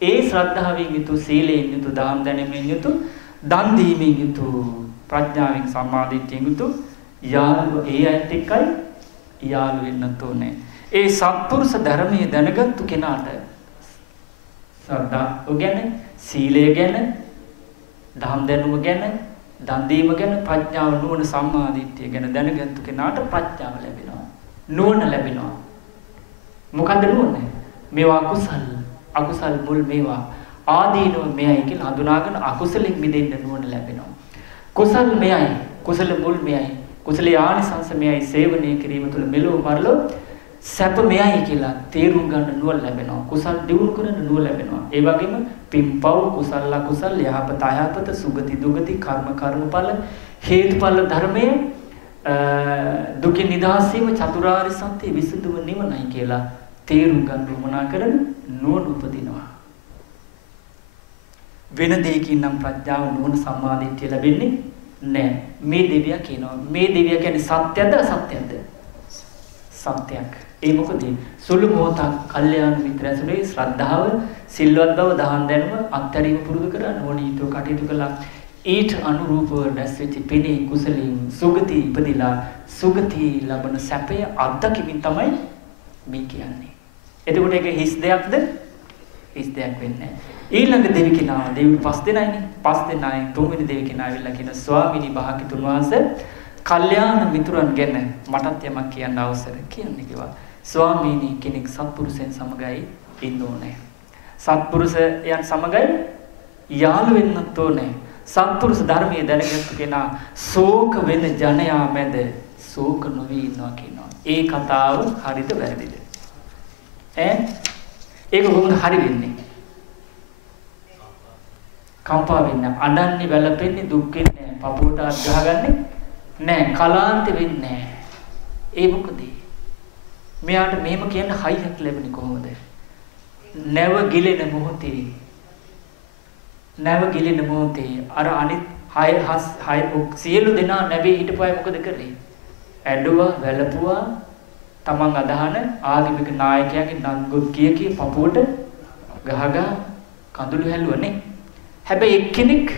ඒ ශ්‍රද්ධාවෙන් යුතු, සීලයෙන් යුතු, දහම් දැනීමෙන් යුතු, දන් දීමෙන් යුතු, ප්‍රඥාවෙන් සම්මාදිට්ඨියෙන් යුතු යාළුව ඒ අයත් එක්කයි යාළු වෙන්නත් ඕනේ. ඒ සත්පුරුෂ ධර්මයේ දැනගත්තු කෙනාට ශ්‍රද්ධාව ගැන, සීලය ගැන, දහම් දැනුම ගැන, දන් දීම ගැන, ප්‍රඥාව, නුවණ, සම්මාදිට්ඨිය ගැන දැනගත්තු කෙනාට ප්‍රඥාව ලැබෙනවා. නුවණ ලැබෙනවා. මොකද්ද නුවණ? මේවා අකුසල් මුල් මේවා ආදීනව මෙයයි කියලා හඳුනාගෙන අකුසලෙන් මිදෙන්න නුවණ ලැබෙනවා. කුසල් මෙයයි, කුසල මුල් මෙයයි, කුසලයේ ආනිසංස මෙයයි, සේවනය කිරීම තුළ මෙලොව මරලොව සැප මෙයයි කියලා තේරුම් ගන්න නුවණ ලැබෙනවා. කුසල් දියුණු කරන්න නුවණ ලැබෙනවා. ඒ වගේම පින්පව්, කුසල අකුසල, යහපත අයහපත, සුගති දුගති, කර්ම කර්මඵල, හේතුඵල ධර්මයේ දුකින් නිදහස් වීම, චතුරාර්ය සත්‍ය විසුද්ධිම නිවනයි කියලා තේරුම් ගන්න උවමනා කරන නුවණ උපදිනවා. වෙන දෙයකින් නම් ප්‍රඥාව, නුවණ, සම්මාදිට්ඨිය ලැබෙන්නේ නැහැ. මේ දෙවියා කියනවා. මේ දෙවියා කියන්නේ සත්‍යද අසත්‍යද? සත්‍යයක්. ඒ මොකද? සුළු මොහොතක් කල්යාණ මිත්‍රයන්ගේ ශ්‍රද්ධාව, සිල්වත් බව, දහම් දැනුම අත්හැරීම පුරුදු කරලා නොනීතෝ කටයුතු කළා. ඊට අනුරූපව දැස්විච්ච පිනේ කුසලයෙන් සුගති ඉපදිලා සුගති ලබන සැපය අත්දැකීමින් තමයි මේ කියන්නේ. එතකොට ඒක හිස් දෙයක්ද? හිස් දෙයක් වෙන්නේ නැහැ. ඊළඟ දෙවි කෙනා, දෙවි 5 දෙනයිනේ. 5 දෙනායි තුන්වෙනි දෙවි කෙනා ඇවිල්ලා කියන ස්වාමීනි භාග්‍යතුන් වහන්සේ කල්යාණ මිතුරන් ගැන මටත් යමක් කියන්න අවසර කියන්නේ කිව්වා. ස්වාමීනි කෙනෙක් සත්පුරුෂයන් සමගයි ඉන්න ඕනේ. සත්පුරුෂයන් සමගයි යාළු වෙන්නත් ඕනේ. සත්පුරුෂ ධර්මයේ දැනගත්තු කෙනා ශෝක වෙන ජනයා මැද ශෝක නොවි ඉන්නවා කියනවා. ඒ කතාව හරිද වැරදිද? ඒක කොහොමද හරි වෙන්නේ? කම්පා වෙන්නේ, අඬන්නේ, වැළපෙන්නේ, දුක් වෙන්නේ නැහැ. පපුවට අත් ගහගන්නේ නැහැ. කලාන්ත වෙන්නේ නැහැ. ඒ මොකද? මෙයාට මෙහෙම කියන්න හයියක් ලැබෙන්නේ කොහොමද? නැව ගිලෙන මොහොතේ අර අනිත් 6 සියලු දෙනා නැවේ හිටපුවා මොකද කරේ? ඇඬුවා, වැළපුවා, තමන් අදහන ආගමික නායකයාගේ නංගොත් කිය පපුවට ගහගහ කඳුළු හැලුවනේ. හැබැයි එක්කෙනෙක්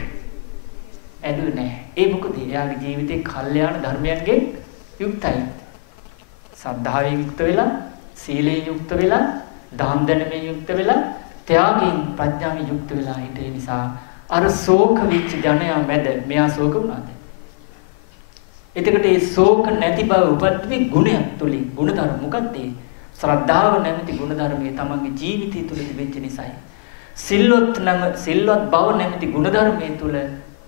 ඇඬුවේ නැහැ. ඒ මොකද? එයාගේ ජීවිතේ කල්යාණ ධර්මයන්ගෙන් යුක්තයි. සද්ධාවෙන් යුක්ත වෙලා, සීලයෙන් යුක්ත වෙලා, දහම් දැනුමෙන් යුක්ත වෙලා, ත්‍යාගයෙන්, ප්‍රඥාවෙන් යුක්ත වෙලා හිටිය නිසා අර ශෝක වෙච්ච ජනයා මැද මෙයා ශෝක වුණාද? එතකොට මේ ශෝක නැති බව උපද්දවි ගුණයක් තුලින්. ගුණධර්ම මොකක්ද? ශ්‍රද්ධාව නැමැති ගුණධර්මයේ තමන්ගේ ජීවිතය තුල තිබෙච්ච නිසායි. සිල්වත් බව නැමැති ගුණධර්මයේ තුල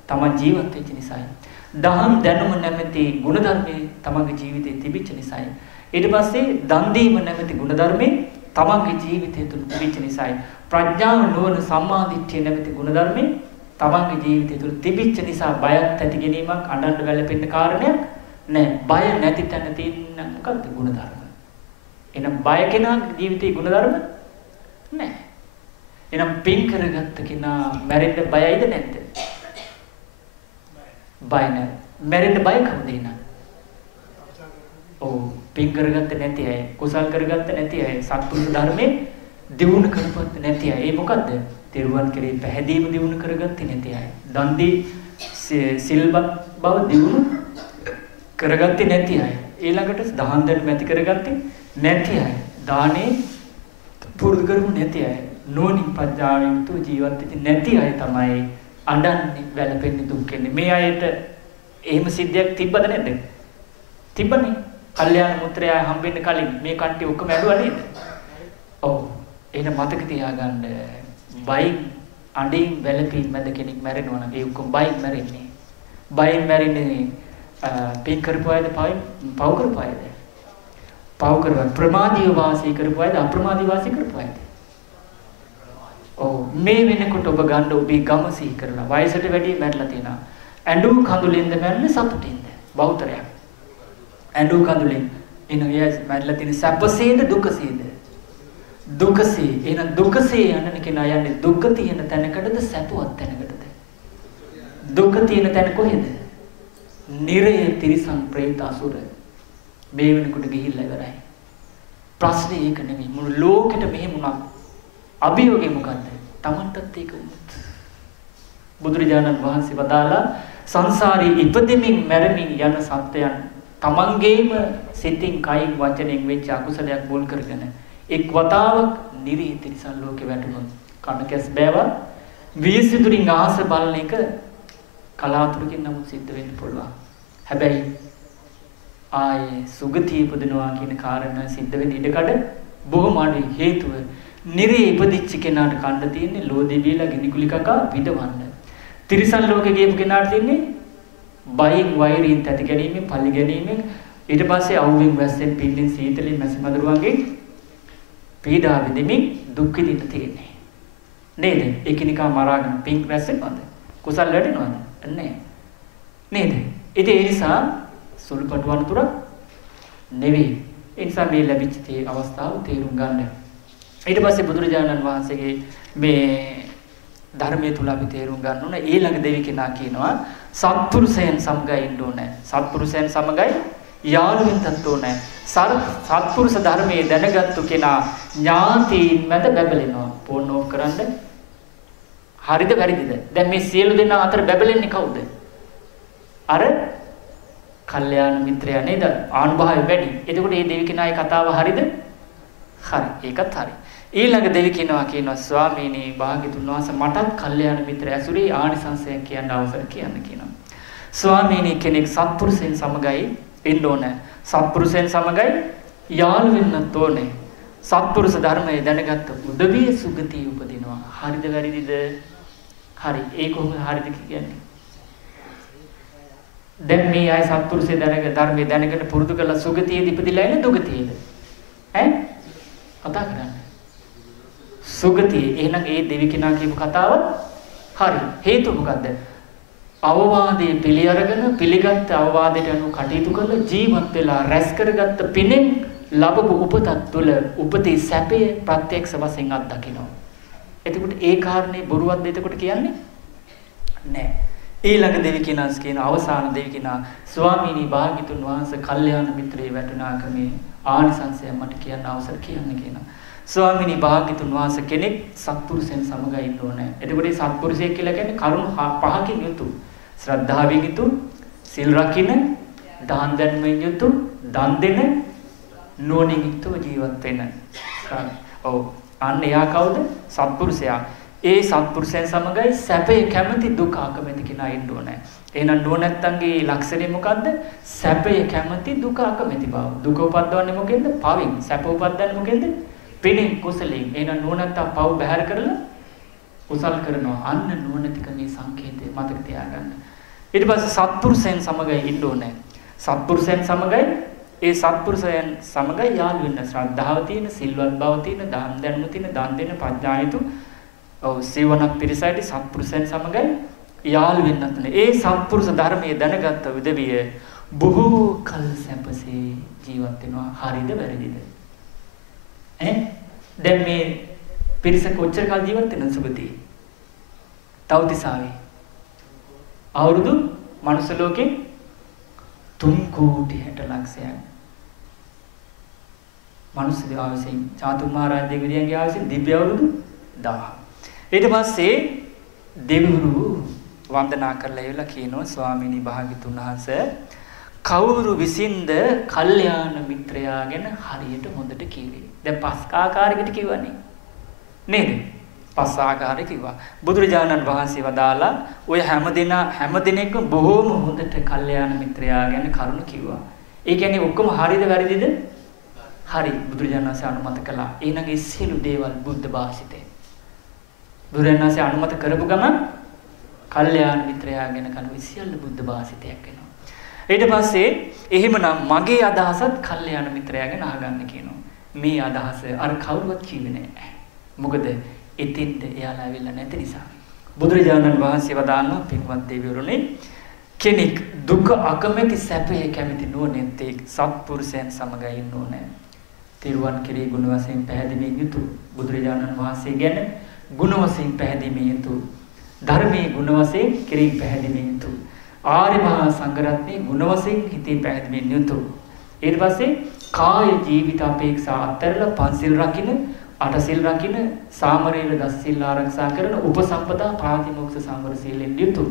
තමන් ජීවත් වෙච්ච නිසායි. දහම් දැනුම නැමැති ගුණධර්මයේ තමන්ගේ ජීවිතේ තිබිච්ච නිසායි. ඊට පස්සේ දන් දීම නැමැති ගුණධර්මයේ තමන්ගේ ජීවිතය තුල තිබිච්ච නිසායි. ප්‍රඥාව, නුවණ, සම්මාදිට්ඨිය නැමැති ගුණධර්මයේ තමන්ගේ ජීවිතය තුල තිබිච්ච නිසා බයක් ඇති ගැනීමක්, අඬන්න වැළපෙන්න කාරණයක් නැහැ. බය නැති තැන තියෙන මොකක්ද? ගුණධර්ම. එහෙනම් බය කෙනාගේ ජීවිතේ ගුණධර්ම නැහැ. එහෙනම් පින් කරගත්ත කෙනා මැරෙන්න බයයිද නැද්ද? බය නැහැ. මැරෙන්න බය කවුද එනවා? ඔව්, පින් කරගත්ත නැති අය, කුසල් කරගත්ත නැති අය, සත්පුරුෂ ධර්මයේ දියුණු කරපත් නැති අය. ඒ මොකද්ද? තෙරුවන් කෙරේ පැහැදීම දියුණු කරගත්තේ නැති අය. දන් දී සිල්වත් බව දියුණු කරගත්තේ නැති අය. ඊළඟට දහම් දැනුම ඇති කරගත්තේ නැති අය. දානේ පුරුදු කරමු නැති අය. නෝනින් ප්‍රඥාවෙන් තු ජීවත් වෙච්ච නැති අය තමයි අඬන්නේ, වැළපෙන්නේ, දුක් වෙන්නේ. මේ අයට එහෙම සිද්ධියක් තිබ්බද නැද්ද? තිබ්බනේ. කල්යාණ මුත්‍රය හම්බෙන්න කලින් මේ කට්ටිය ඔක්කොම ඇඬුවා නේද? ඔව්. එහෙනම් මතක තියාගන්න, බයින් අඬින් වැළපීම් මැද කෙනෙක් මැරෙනවා නම් ඒ ඔක්කොම බයින් මැරෙන්නේ. බයින් මැරෙන්නේ පින් කරපු අයද පව් කරපු අයද? පව් කරපු ප්‍රමාදීව වාසය කරපු අයද අප්‍රමාදීව වාසය කරපු අයද? ඔව්. මේ වෙනකොට ඔබ ගන්න ඔබේ ගම සිහි කරලා වයසට වැඩි මැරලා තියෙනවා. ඇඬු කඳුලෙන්ද මැරෙන්නේ සතුටින්ද? බෞතරයක්. ඇඬු කඳුලෙන් එනගේ මැරිලා තියෙන සැපසේද දුකසේද? දුකසේ. එහෙනම් දුකසේ යන්න කෙනා යන්නේ දුක තියෙන තැනකටද සැපවත් තැනකටද? දුක තියෙන තැන කොහෙද? නිරය තිරිසන් പ്രേත අසුර මේ වෙනකොට ගිහිල්ලා ඉවරයි. ප්‍රශ්නේ ඒක නෙමෙයි. මුළු ලෝකෙට මෙහෙම වුණා. අභියෝගේ මොකද්ද? Tamanටත් ඒක වුණත්. බුදුරජාණන් වහන්සේ වදාලා සංසාරේ ඉපදෙමින් මැරෙමින් යන සත්‍යයන් තමන්ගේම සිතින් කයින් වචනෙන් වෙච්ච අකුසලයක් මුල් කරගෙන එක් වතාවක් නිරේ තිරිසන් ලෝකේ වැටුණොත් කන කැස් බෑවා වීසිතුරින් ආස බලන එක කලාතුරකින් නමුත් සිද්ධ වෙන්න පුළුවන්. හැබැයි ආයේ සුගතිය ඉපදෙනවා කියන කාරණා සිද්ධ වෙන්න ඉඩකඩ බොහොම අඩුයි. හේතුව නිරේ ඉපදිච්ච කෙනාට කන්න තියෙන්නේ ලෝදේ බීලා ගිනිකුලි කකා විදවන්න. තිරිසන් ලෝකේ ගියපු කෙනාට තියෙන්නේ බයින් වෛරයෙන් තැති ගැනීමෙන් පල්ලි ගැනීමෙන් ඊට පස්සේ අවුවෙන් වැස්සෙන් පිල්ලෙන් සීතලෙන් මැසි මදුරුවන්ගේ පීඩා විඳින්මින් දුක් විඳින්න තියෙන්නේ. නේද? එකිනෙකා මරාගෙන පිංක් වැස්සෙන්නවද? කුසල් වැඩෙනවද? නැහැ. නේද? ඉතින් ඒ නිසා සුළුපටු වන්තුරක් නෙවෙයි. ඒ නිසා මේ ලැබිච්ච තේ අවස්ථාව තේරුම් ගන්න. ඊට පස්සේ බුදුරජාණන් වහන්සේගේ මේ ධර්මයේ තුල අපි තේරුම් ගන්න ඕනේ ඊළඟ දෙවි කෙනා කියනවා සත්පුරුෂයන් සමගයි ඉන්න ඕනේ. සත්පුරුෂයන් සමගයි යාළු වෙන්නත් ඕනේ. සත්පුරුෂ ධර්මයේ දැනගත්තු කෙනා ඥාතීන් මැද බැබලෙනවා. පොන්නෝ කරන්න හරිද වැරදිද? දැන් මේ සියලු දෙනා අතර බැබලෙන්නේ කවුද? අර කල්යාණ මිත්‍රයා නේද? ආනුභාවය වැඩි. එතකොට මේ දෙවි කෙනාගේ කතාව හරිද? හරි. ඒකත් හරි. ඊළඟ දෙවි කියනවා ස්වාමීනි භාග්‍යතුන් වහන්සේ මටත් කල්යාණ මිත්‍ර ඇසුරේ ආනිසංසයක් කියන්න අවසර කියන්න කියනවා. ස්වාමීනි කෙනෙක් සත්පුරුෂයන් සමගයි ඉන්න ඕනේ. සත්පුරුෂයන් සමගයි යාළු වෙන්නත් ඕනේ. සත්පුරුෂ ධර්මයේ දැනගත්ත උදවිය සුගතිය උපදිනවා. හරිද වැරදිද? හරි. ඒ කොහොමද හරිද කියන්නේ? දැන් මේ අය සත්පුරුෂය ධර්මයේ දැනගෙන පුරුදු කරලා සුගතියේදී ඉපදිලා ඉන්නේ දුගතියේද? ඈ? කතා කරන්නේ. සුගතිය. එහෙනම් ඒ දෙවි කෙනා කියපු කතාව හරි. හේතුව මොකද්ද? අවවාදයේ පිළි අරගෙන පිළිගත් අවවාදයට අනුව කටයුතු කරලා ජීවත් වෙලා රැස් කරගත්ත පිනෙන් ලැබපු උපතත් තුළ උපතේ සැපය ප්‍රත්‍යක්ෂ වශයෙන් අත්දකිනවා. එතකොට ඒ කාරණේ බොරුවක්ද එතකොට කියන්නේ? නෑ. ඊළඟ දෙවි කෙනාස් කියන අවසාන දෙවි කෙනා ස්වාමීනි භාග්‍යතුන් වහන්සේ කල්යාණ මිත්‍රේ වැටුණාකමේ ආනිසංසය මට කියන්න අවසර කියන්න කියනවා. ස්වාමීනි භාග්‍යතුන් වහන්සේ කෙනෙක් සත්පුරුෂයන් සමග ඉන්න ඕනේ. එතකොට මේ සත්පුරුෂයෙක් කියලා කියන්නේ කරුණු පහකින් යුතු. ශ්‍රද්ධාවෙන් යුතු, සිල් රකින්න, දාන දෙන්නෙන් යුතු, දන් දෙන, නුවණින් යුතුව ජීවත් වෙන. ඔව්. අන්න එයා කවුද? සත්පුරුෂයා. ඒ සත්පුරුෂයන් සමගයි සැපේ කැමති දුක අකමැති කෙනා ඉන්න ඕනේ. එහෙනම් නුවණැත්තන්ගේ ලක්ෂණය මොකද්ද? සැපේ කැමති දුක අකමැති බව. දුක උපද්දවන්නේ මොකෙන්ද? පවින්. සැප උපද්දන්නේ මොකෙන්ද? පිනෙන් කුසලයෙන්. එහෙනම් නුවණැත්තා පව බැහැර කරලා කුසල් කරනවා. අන්න නුවණැතිකමේ සංකේතය මතක තියාගන්න. ඊට පස්සේ සත්පුරුෂයන් සමගයි ඉන්න ඕනේ. සත්පුරුෂයන් සමගයි ඒ සත්පුරුෂයන් සමගයි යාළු වෙන්න. ශ්‍රද්ධාව තියෙන, සිල්වත් බව තියෙන, දාන දැනුම තියෙන, දන් දෙන ප්‍රඥායතු ඔව් සීවණක් පිරිසයිද සත්පුරුෂයන් සමගයි යාළු වෙන්නත් නේ. ඒ සත්පුරුෂ ධර්මයේ දැනගත්ත උදවිය බොහෝ කල් සැපසේ ජීවත් වෙනවා. හරිද වැරදිද? දැන් මේ පිරිස කොච්චර කල් ජීවත් වෙනවද සුගතියේ? තවතිසාවේ අවුරුදු මනුස්ස ලෝකේ 3,60,00,000ක්. මනුස්ස ආවසෙන් චාතුම් මහරජ දෙවියන්ගේ ආවසෙන් දිව්‍ය අවුරුදු 1000. ඊට පස්සේ දෙවිවරු වන්දනා කරලා ඉවලා කියනවා ස්වාමීනි භාග්‍යතුන් වහන්සේ කවුරු විසින්ද කල්යාණ මිත්‍රයා ගැන හරියට හොඳට කිව්වේ? දැන් පස් ආකාරයකට කිව්වනේ නේද? පස් ආකාරයක කිව්වා. බුදුරජාණන් වහන්සේ වදාලා ඔය හැම දිනෙකම බොහෝම හොඳට කල්යාණ මිත්‍රයා ගැන කරුණ කිව්වා. ඒ කියන්නේ ඔක්කොම හරිද වැරදිද? හරි. බුදුරජාණන් වහන්සේ අනුමත කළා. ඊළඟ ඒ සියලු දේවල් බුද්ධ භාෂිතේ. බුදුරජාණන් වහන්සේ අනුමත කරපු ගමන් කල්යාණ මිත්‍රයා ගැන කරුණ සියල්ල බුද්ධ භාෂිතයක් වෙනවා. ඊට පස්සේ එහෙමනම් මගේ අදහසත් කල්යාණ මිත්‍රයා ගැන අහගන්න කියනවා. මේ අදහස අර කවුරුවත් කිව්වේ නැහැ. මොකද එතින්ද එයාලා ඇවිල්ලා නැති නිසා. බුදුරජාණන් වහන්සේ වදාළා පින්වත් දෙවිවරුනි කෙනෙක් දුක අකමැති සැපේ කැමති නොනැත්තේ සත්පුරුෂයන් සමගයි ඉන්න ඕනේ. තිරුවන් කෙරෙහි ගුණ වශයෙන් පැහැදීමේ යුතු බුදුරජාණන් වහන්සේ ගැන ගුණ වශයෙන් පැහැදීමේ යුතු ධර්මයේ ගුණ වශයෙන් කෙරෙහි පැහැදීමේ යුතු ආර්ය මහා සංඝරත්නයේ ගුණ වශයෙන් හිතේ පැහැදීමේ යුතු ඊට පස්සේ කාය ජීවිත අපේක්ෂා අත්හැරලා පන්සිල් රකින්න අටසිල් රකින්න සාමරේල දසසිල් ආරක්ෂා කරන උපසම්පදා පාතිමොක්ෂ සම්වර සීලෙන් යුතු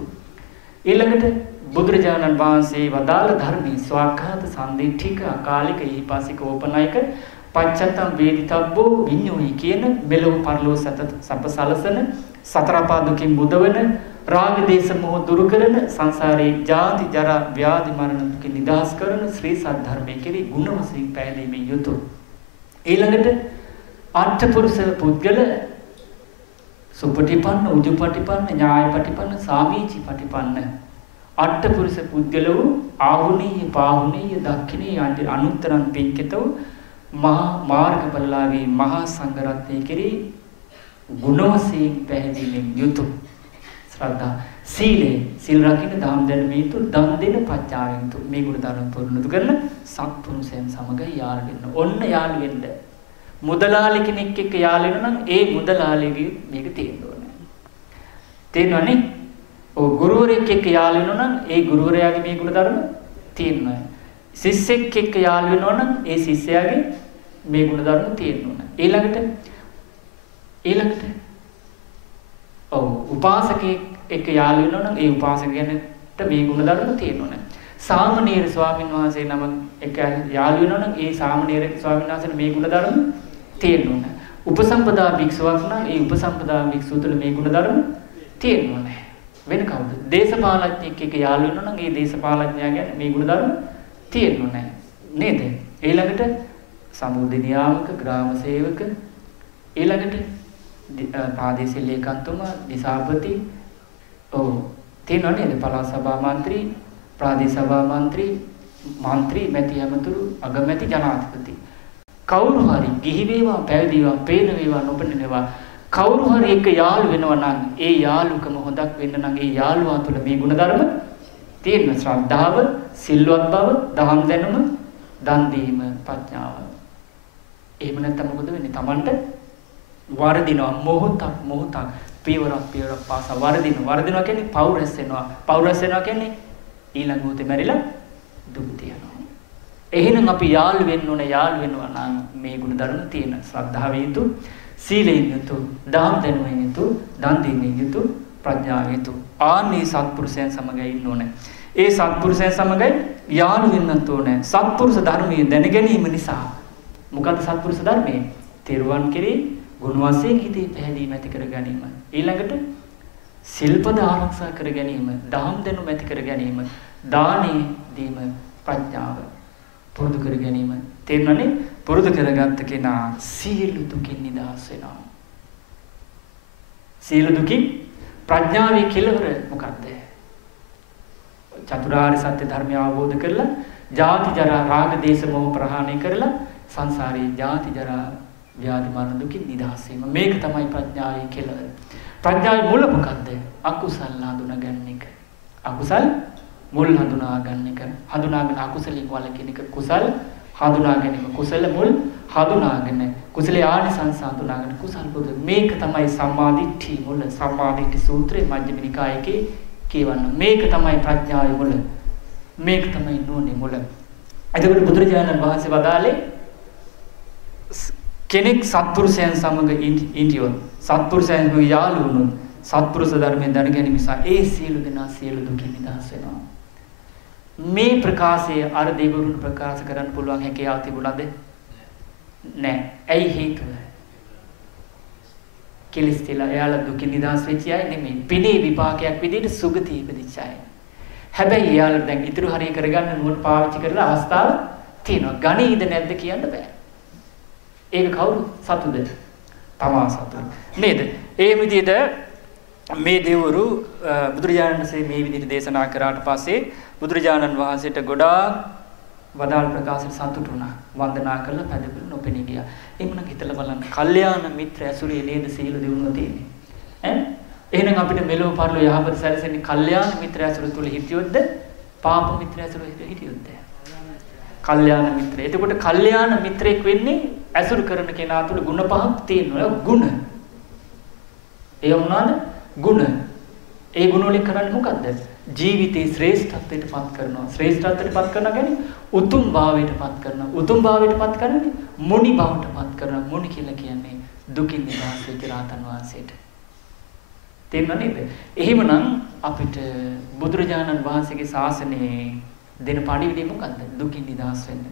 ඊළඟට බුදුරජාණන් වහන්සේ වදාළ ධර්මී ස්වාක්ඛාත සම්දිඨික අකාලික ඊපාසික ඕපනායක පච්චත්තම් වේදිතබ්බෝ විඤ්ඤෝහි කියන මෙලොව පරලොව සපසලසන සතර පාදුකින් බුදවන රාග දේශ මොහ දුරු කරන සංසාරේ ජාති ජරා ව්‍යාධි මරණ දුකින් නිදහස් කරන ශ්‍රී සද්ධර්මයේ කෙරෙහි ගුණ වශයෙන් පැහැදීමේ යුතු ඊළඟට අට්ඨපුරුෂ පුද්ගල සුපටිපන්න උජුපටිපන්න ඥායපටිපන්න සාමීචි පටිපන්න අට්ඨපුරුෂ පුද්ගල වූ ආහුනීය පාහුනීය දක්ඛිනීය අනුත්තරං පින්කිතෝ මහා මාර්ගඵලලාභී මහා සංඝරත්නයේ කෙරෙහි ගුණ වශයෙන් පැහැදීමෙන් යුතු ශ්‍රද්ධා සීලේ සිල් රකින්න දාම් දැරීමේ යුතු දන් දෙන ප්‍රඥාවෙන් යුතු මේ ගුණ ධර්ම පුරුදු කරන සත්පුරුෂයන් සමග යාළු වෙන්න. ඔන්න යාළු වෙන්න. මුදලාලි කෙනෙක් එක්ක යාළු වෙනවා නම් ඒ මුදලාලිගේ මේක තියෙන්න ඕනේ. තේරෙනවනේ? ඔව් ගුරුවරයෙක් එක්ක යාළු වෙනවා නම් ඒ ගුරුවරයාගේ මේ ගුණ ධර්ම තියෙනවා. ශිෂ්‍යෙක් එක්ක යාළු වෙනවා නම් ඒ ශිෂ්‍යයාගේ මේ ගුණ ධර්ම තියෙන්න ඕනේ. ඊළඟට ඔව් උපාසකයෙක් එක්ක යාළු වෙනවා නම් ඒ උපාසකයන්ට මේ ගුණ ධර්ම තියෙන්න ඕනේ. සාමණේර ස්වාමීන් වහන්සේ නම එක්ක යාළු වෙනවා නම් ඒ සාමණේර ස්වාමීන් වහන්සේට මේ ගුණ ධර්ම තියෙන්න ඕනේ. උපසම්පදා භික්ෂුවක් නම් ඒ උපසම්පදා භික්ෂුව තුළ මේ ගුණ ධර්ම තියෙන්න ඕනේ. වෙන කවුද? දේශපාලඥයෙක් එක්ක යාළු වෙනවා නම් ඒ දේශපාලඥයා ගැන මේ ගුණ ධර්ම තියෙන්න ඕනේ. නේද? ඊළඟට සමුදේ නියාමක ග්‍රාම සේවක ඊළඟට ප්‍රාදේශීය ලේකම්තුමා දිසාපති ඔව් තියෙනවා නේද? පළාත් සභා මන්ත්‍රී ප්‍රාදේශ සභා මන්ත්‍රී මැති ඇමතුරු අගමැති ජනාධිපති කවුරු හරි ගිහි වේවා පැවිදි වේවා පේන වේවා නොපෙනෙන වේවා කවුරු හරි එක්ක යාළු වෙනවා නම් ඒ යාළුකම හොඳක් වෙන්න නම් ඒ යාළුවා තුළ මේ ගුණධර්ම තියෙන ශ්‍රද්ධාව සිල්වත් බව දහම් දැනුම දන් දීම ප්‍රඥාව එහෙම නැත්නම් මොකද වෙන්නේ? Tamanට වර්ධිනවා මොහොතක් පියවරක් පාසා වර්ධිනවා කියන්නේ පව් රැස් වෙනවා කියන්නේ ඊළඟ මොහොතේ මැරිලා දුක් තියනවා. එහෙනම් අපි යාළු වෙනවා නම් මේ ගුණ ධර්ම තියෙන ශ්‍රද්ධාවෙන් යුතු සීලයෙන් යුතු දහම් දැනුමෙන් යුතු දන් දීමෙන් යුතු ප්‍රඥාවෙන් යුතු ආනි සත්පුරුෂයන් සමගයි ඉන්න ඕනේ. ඒ සත්පුරුෂයන් සමගයි යාළු වෙන්නත් ඕනේ. සත්පුරුෂ ධර්මයේ දැන ගැනීම නිසා මොකද සත්පුරුෂ ධර්මයේ තෙරුවන් කෙරෙහි ගුණ වශයෙන් හිතේ පැහැදීම ඇති කර ගැනීම. ඊළඟට සිල්පද ආරක්ෂා කර ගැනීම, දහම් දැනුම ඇති කර ගැනීම, දානේ දීම, ප්‍රඥාව පුරුදු කර ගැනීම. තේරුණානේ? පුරුදු කරගත්ත කෙනා සියලු දුකින් නිදහස් වෙනවා. සියලු දුකින් ප්‍රඥාවේ කෙලවර මොකක්ද? චතුරාර්ය සත්‍ය ධර්මය අවබෝධ කරලා, ජාති ජරා රාග දේශ මොහ ප්‍රහාණය කරලා සංසාරේ ජාති ජරා ව්‍යාධි මරණ දුකින් නිදහස් වීම. මේක තමයි ප්‍රඥාවේ කෙලවර. ප්‍රඥාවේ මුල මොකද්ද? අකුසල් හඳුනා ගන්න එක. අකුසල් මුල් හඳුනා ගන්න එක. හඳුනාගෙන අකුසලින් වළකින එක. කුසල් හඳුනා ගැනීම. කුසල මුල් හඳුනාගෙන කුසලයේ ආනිසංස හඳුනාගෙන කුසල් පුරුදු. මේක තමයි සම්මාදිට්ඨි මුල. සම්මාදිට්ඨි සූත්‍රයේ මජ්ක්‍ධිම නිකායේ කියවන්න. මේක තමයි ප්‍රඥාවේ මුල. මේක තමයි නුවණේ මුල. එතකොට බුදුරජාණන් වහන්සේ වදාළේ කෙනෙක් සත්පුරුෂයන් සමග ඉඳියොත් සත්පුරුෂයන් සමග යාළු වුණොත් සත්පුරුෂ ධර්මයෙන් දැන ගැනීම නිසා ඒ සියලු දෙනා සියලු දුකින් නිදහස් වෙනවා. මේ ප්‍රකාශය අර දෙවිවරුන් ප්‍රකාශ කරන්න පුළුවන් හැකියාව තිබුණාද? නැහැ. ඇයි හේතුව? කිලිස්තිලා එයාලා දුකින් නිදහස් වෙච්ච අය නෙමෙයි. පිනේ විපාකයක් විදිහට සුගතිය ඉපදිච්ච අය. හැබැයි එයාලා දැන් ඉතුරු හරිය කරගන්න නුවණ පාවිච්චි කරලා අවස්ථාව තියෙනවා. ගණීද නැද්ද කියන්න බෑ. ඒක කවුරු සතුද? තමා සතු. නේද? ඒ විදිහට මේ දෙවරු බුදුරජාණන් වහන්සේ මේ විදිහට දේශනා කරාට පස්සේ බුදුරජාණන් වහන්සේට ගොඩාක් වදාළ ප්‍රකාශන සතුටු වුණා. වන්දනා කළා පැදපිළි නොපෙනී ගියා. එමුණක් හිතලා බලන්න. කල්යාණ මිත්‍ර ඇසුරේ නේද සීල දිනුව තියෙන්නේ. එහෙනම් අපිට මෙලොව පරලොව යහපත සැලසෙන්නේ කල්යාණ මිත්‍ර ඇසුර තුල හිටියොත්ද පාප මිත්‍ර ඇසුර හිටියොත්ද? කල්යාණ මිත්‍ර. එතකොට කල්යාණ මිත්‍රෙක් වෙන්නේ ඇසුරු කරන කෙනා තුල ಗುಣ පහක් තියෙනවා. ಗುಣ. ඒ වුණාද? ಗುಣ. ඒ ගුණ වලින් කරන්නේ මොකද්ද? ජීවිතේ ශ්‍රේෂ්ඨත්වයට පත් කරනවා. ශ්‍රේෂ්ඨත්වයට පත් කරනවා කියන්නේ උතුම් භාවයට පත් කරනවා. උතුම් භාවයට පත් කරන්නේ මුනි භාවයට පත් කරනවා. මුනි කියලා කියන්නේ දුකින් නිදහස් වෙච්ච රහතන් වහන්සේට. තේරුණා නේද? එහෙමනම් අපිට බුදුරජාණන් වහන්සේගේ ශාසනයේ දෙන පණිවිඩය මොකද්ද? දුකින් නිදහස් වෙන්න.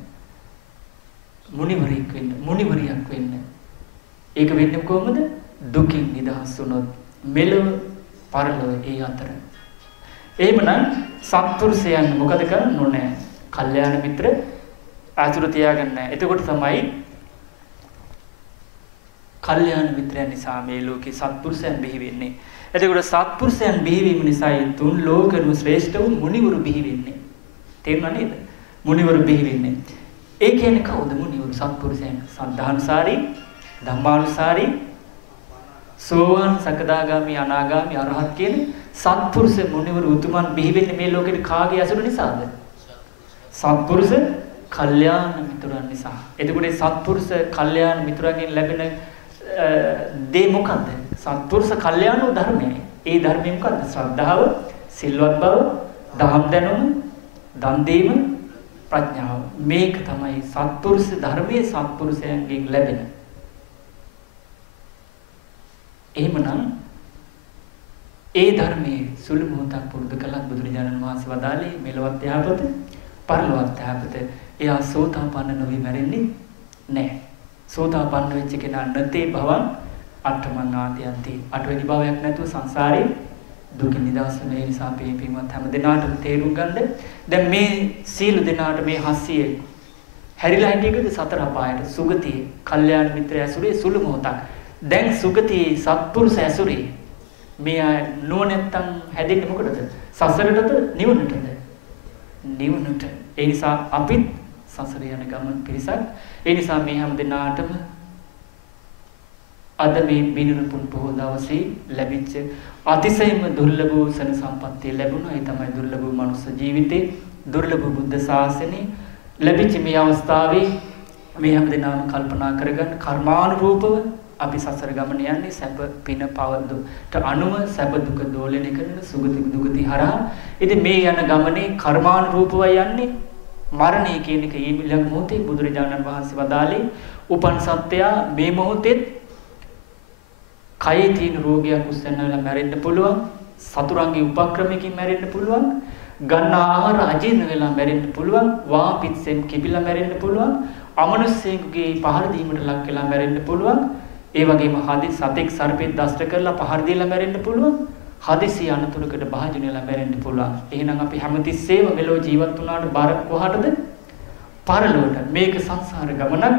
මුනිවරයෙක් වෙන්න, මුනිවරියක් වෙන්න. ඒක වෙන්නේ කොහොමද? දුකින් නිදහස් වුණොත් මෙලොව පරලොව ඒ අතර. එහෙමනම් සත්පුරුෂයන් මොකද කරන්න ඕනේ? කල්යාණ මිත්‍ර ආශ්‍රිත තියාගන්න. එතකොට තමයි කල්යාණ මිත්‍රයන් නිසා මේ ලෝකේ සත්පුරුෂයන් බිහි වෙන්නේ. එතකොට සත්පුරුෂයන් බිහි වීම නිසායි තුන් ලෝකෙම ශ්‍රේෂ්ඨ වූ මුනිවරු බිහි වෙන්නේ. තේරුණා නේද? මුනිවරු බිහි වෙන්නේ. ඒ කියන්නේ කවුද මුනිවරු? සත්පුරුෂයන්. සද්ධානුසාරී, ධම්මානුසාරී, සෝවාන්, සකදාගාමි, අනාගාමි, අරහත් කියන සත්පුරුෂ මුනිවරු උතුමන් බිහි වෙන්නේ මේ ලෝකෙට කාගේ ඇසුර නිසාද? සත්පුරුෂ කල්යාණ මිතුරන් නිසා. එතකොට සත්පුරුෂ කල්යාණ මිතුරන්ගෙන් ලැබෙන දේ මොකද්ද? සත්පුරුෂ කල්යාණ ධර්මයයි. ඒ ධර්මය මොකද්ද? ශ්‍රද්ධාව, සිල්වත් බව, දහම් දැනුම, දන් දීම, ප්‍රඥාව. මේක තමයි සත්පුරුෂ ධර්මයේ සත්පුරුෂයන්ගෙන් ලැබෙන. එහෙමනම් ඒ ධර්මයේ සුළු මොහොතක් පුරුදු කළත් බුදුරජාණන් වහන්සේ වදාළේ මෙලොවත් යහපත, පරලොවත් යහපත. එයා සෝතාපන්න නොවි මැරෙන්නේ නැහැ. සෝතාපන්න වෙච්ච කෙනා නැතේ භවං අට්ඨමං ආදියන්ති. අටවෙනි භවයක් නැතුව සංසාරේ දුක නිදහස් වෙන නිසා පින්වත් හැම දිනාටම තේරුම් ගන්න. දැන් මේ සීල දිනාට මේ හස්සියේ හැරිලා හිටියකද සතර අපායට සුගතිය කල්යාණ මිත්‍ර ඇසුරේ සුළු මොහොතක්. දැන් සුගතියේ සත්පුරුෂ ඇසුරේ මේ නුවණැත්තන් හැදෙන්නේ මොකටද? සසරටද නිවනටද? නිවනට. ඒ නිසා අපිත් සසර යන ගමන් පිරිසක්. ඒ නිසා මේ හැම දිනාටම අද මේ බිනරපුන් පොහොය දවසේ ලැබිච්ච අතිශයින්ම දුර්ලභ වූ සන සම්පත්තිය ලැබුණා. ඒ තමයි දුර්ලභ වූ මනුස්ස ජීවිතේ, දුර්ලභ බුද්ධ ශාසනේ ලැබිච්ච මේ අවස්ථාවේ මේ හැම දිනම කල්පනා කරගන්න කර්මානුරූපව අපි සසර ගමන යන්නේ සැප පින පවදුට අනුව සැප දුක දෝලණය කරන සුගති දුගති හරහා. ඉතින් මේ යන ගමනේ කර්මානුරූපවයි යන්නේ. මරණය කියන එක ඊළඟ මොහොතේ බුදුරජාණන් වහන්සේ වදාළේ උපන් සත්‍යය මේ මොහොතේ කයේ තියෙන රෝගයක් උස්සන්නලා මැරෙන්න පුළුවන්, සතුරන්ගේ උපක්‍රමයකින් මැරෙන්න පුළුවන්, ගන්න ආහාර අජීර්ණ වෙලා මැරෙන්න පුළුවන්, වාපිත්සෙන් කිපිලා මැරෙන්න පුළුවන්, අමනුෂ්‍යයෙකුගේ පහර දීමට ලක් වෙලා මැරෙන්න පුළුවන්. ඒ වගේම හදිසි සතෙක් සර්පෙක් දෂ්ට කරලා පහර දීලා මැරෙන්න පුළුවන්. හදිසි අනතුරකට භාජනය වෙලා මැරෙන්න පුළුවන්. එහෙනම් අපි හැමතිස්සෙම මෙලෝ ජීවත් වුණාට බර කොහටද? පරලොවට. මේක සංසාර ගමනක්.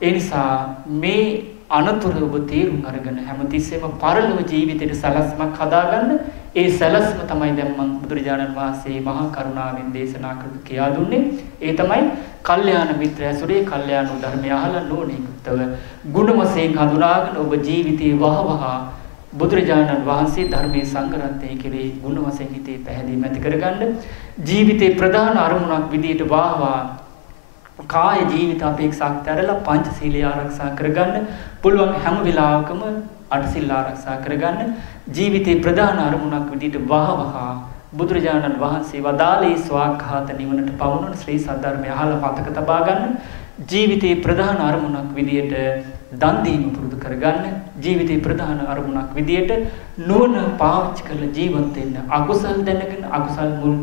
ඒ නිසා මේ අනතුර ඔබ තේරුම් අරගෙන හැමතිස්සෙම පරලොව ජීවිතේට සැලැස්මක් හදාගන්න. ඒ සැලැස්ම තමයි දැන් මම බුදුරජාණන් වහන්සේ මහා කරුණාවෙන් දේශනා කර කියා දුන්නේ. ඒ තමයි කල්යාණ මිත්‍ර ඇසුරේ කල්යාණ ධර්මය අහලා නොනිකුත්ව ගුණ වශයෙන් හඳුනාගෙන ඔබ ජීවිතේ වහවහ බුදුරජාණන් වහන්සේ ධර්මයේ සංගරත්නයේ කෙරේ ගුණ වශයෙන් හිතේ පැහැදීම ඇති කරගන්න. ජීවිතේ ප්‍රධාන අරමුණක් විදියට වහවහ කාය ජීවිත අපේක්ෂාක් ඇරලා පංචශීලය ආරක්ෂා කරගන්න පුළුවන්. හැම වෙලාවකම අටසිල් ආරක්ෂා කරගන්න. ජීවිතේ ප්‍රධාන අරමුණක් විදිහට වහවහ බුදුරජාණන් වහන්සේ වදාළේ ස්වාක්ඛාත නිවනට පවුණන ශ්‍රී සද්ධර්මය අහලා මතක තබා ගන්න. ජීවිතේ ප්‍රධාන අරමුණක් විදිහට දන් දීම පුරුදු කරගන්න. ජීවිතේ ප්‍රධාන අරමුණක් විදිහට නුවණ පාවිච්චි කරලා ජීවත් වෙන්න. අකුසල් දැනගෙන අකුසල් මුල්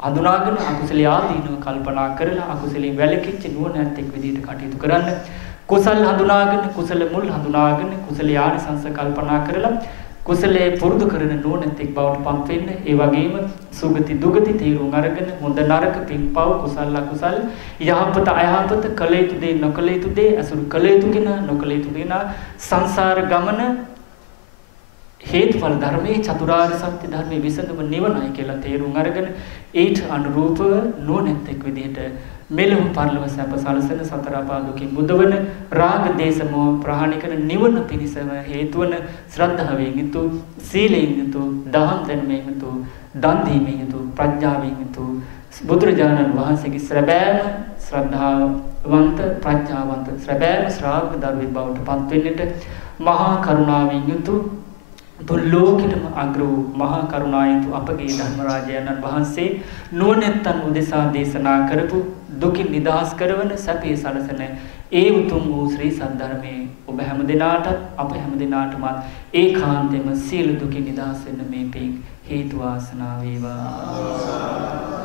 අඳුනාගෙන අකුසල ආදීනව කල්පනා කරලා අකුසලෙන් වැළකීච්ච නුවණැත්තෙක් විදිහට කටයුතු කරන්න. කුසල හඳුනාගෙන කුසල මුල් හඳුනාගෙන කුසල ආනිසංස කල්පනා කරලා කුසලයේ පුරුදු කරන නුවණැත්තෙක් බවට පත් වෙන්න. ඒ වගේම සුගති දුගති තීරුම් අරගෙන හොඳ නරක පින්පව් කුසල අකුසල යහපත අයහපත කළ යුතු දේ නොකළ යුතු දේ අසුරු කළ යුතු කෙනා නොකළ යුතු කෙනා සංසාර ගමන හේතුඵල ධර්මයේ චතුරාර්ය සත්‍ය ධර්මයේ විසඳුම නිවනයි කියලා තේරුම් අරගෙන ඊට අනුරූපව නුවණැත්තෙක් විදිහට මෙලොව පරලොව සැප සලසන සතර අපා දුකින් මුදවන රාග දේශ මොහ ප්‍රහාණය කරන නිවන පිණිසම හේතු වන ශ්‍රද්ධාවෙන් යුතු සීලයෙන් යුතු දහම් දැනුමෙන් යුතු දන් දීමෙන් යුතු ප්‍රඥාවෙන් යුතු බුදුරජාණන් වහන්සේගේ ශ්‍රබෑම ශ්‍රද්ධාවන්ත ප්‍රඥාවන්ත ශ්‍රබෑම ශ්‍රාවක දරුවෙක් බවට පත් වෙන්නට මහා කරුණාවෙන් යුතු තුල්ලෝකෙටම අග්‍ර වූ මහා කරුණායතු අපගේ ධර්මරාජයන්න් වහන්සේ නුවණැත්තන් උදෙසා දේශනා කරපු දුකින් නිදහස් කරවන සැපේ සලසන ඒ උතුම් වූ ශ්‍රී සද්ධර්මයේ ඔබ හැම දිනාටත් අප හැම දිනාටමත් ඒකාන්තයෙන්ම සියලු දුකින් නිදහස් වෙන්න මේ පින් හේතු වාසනා වේවා.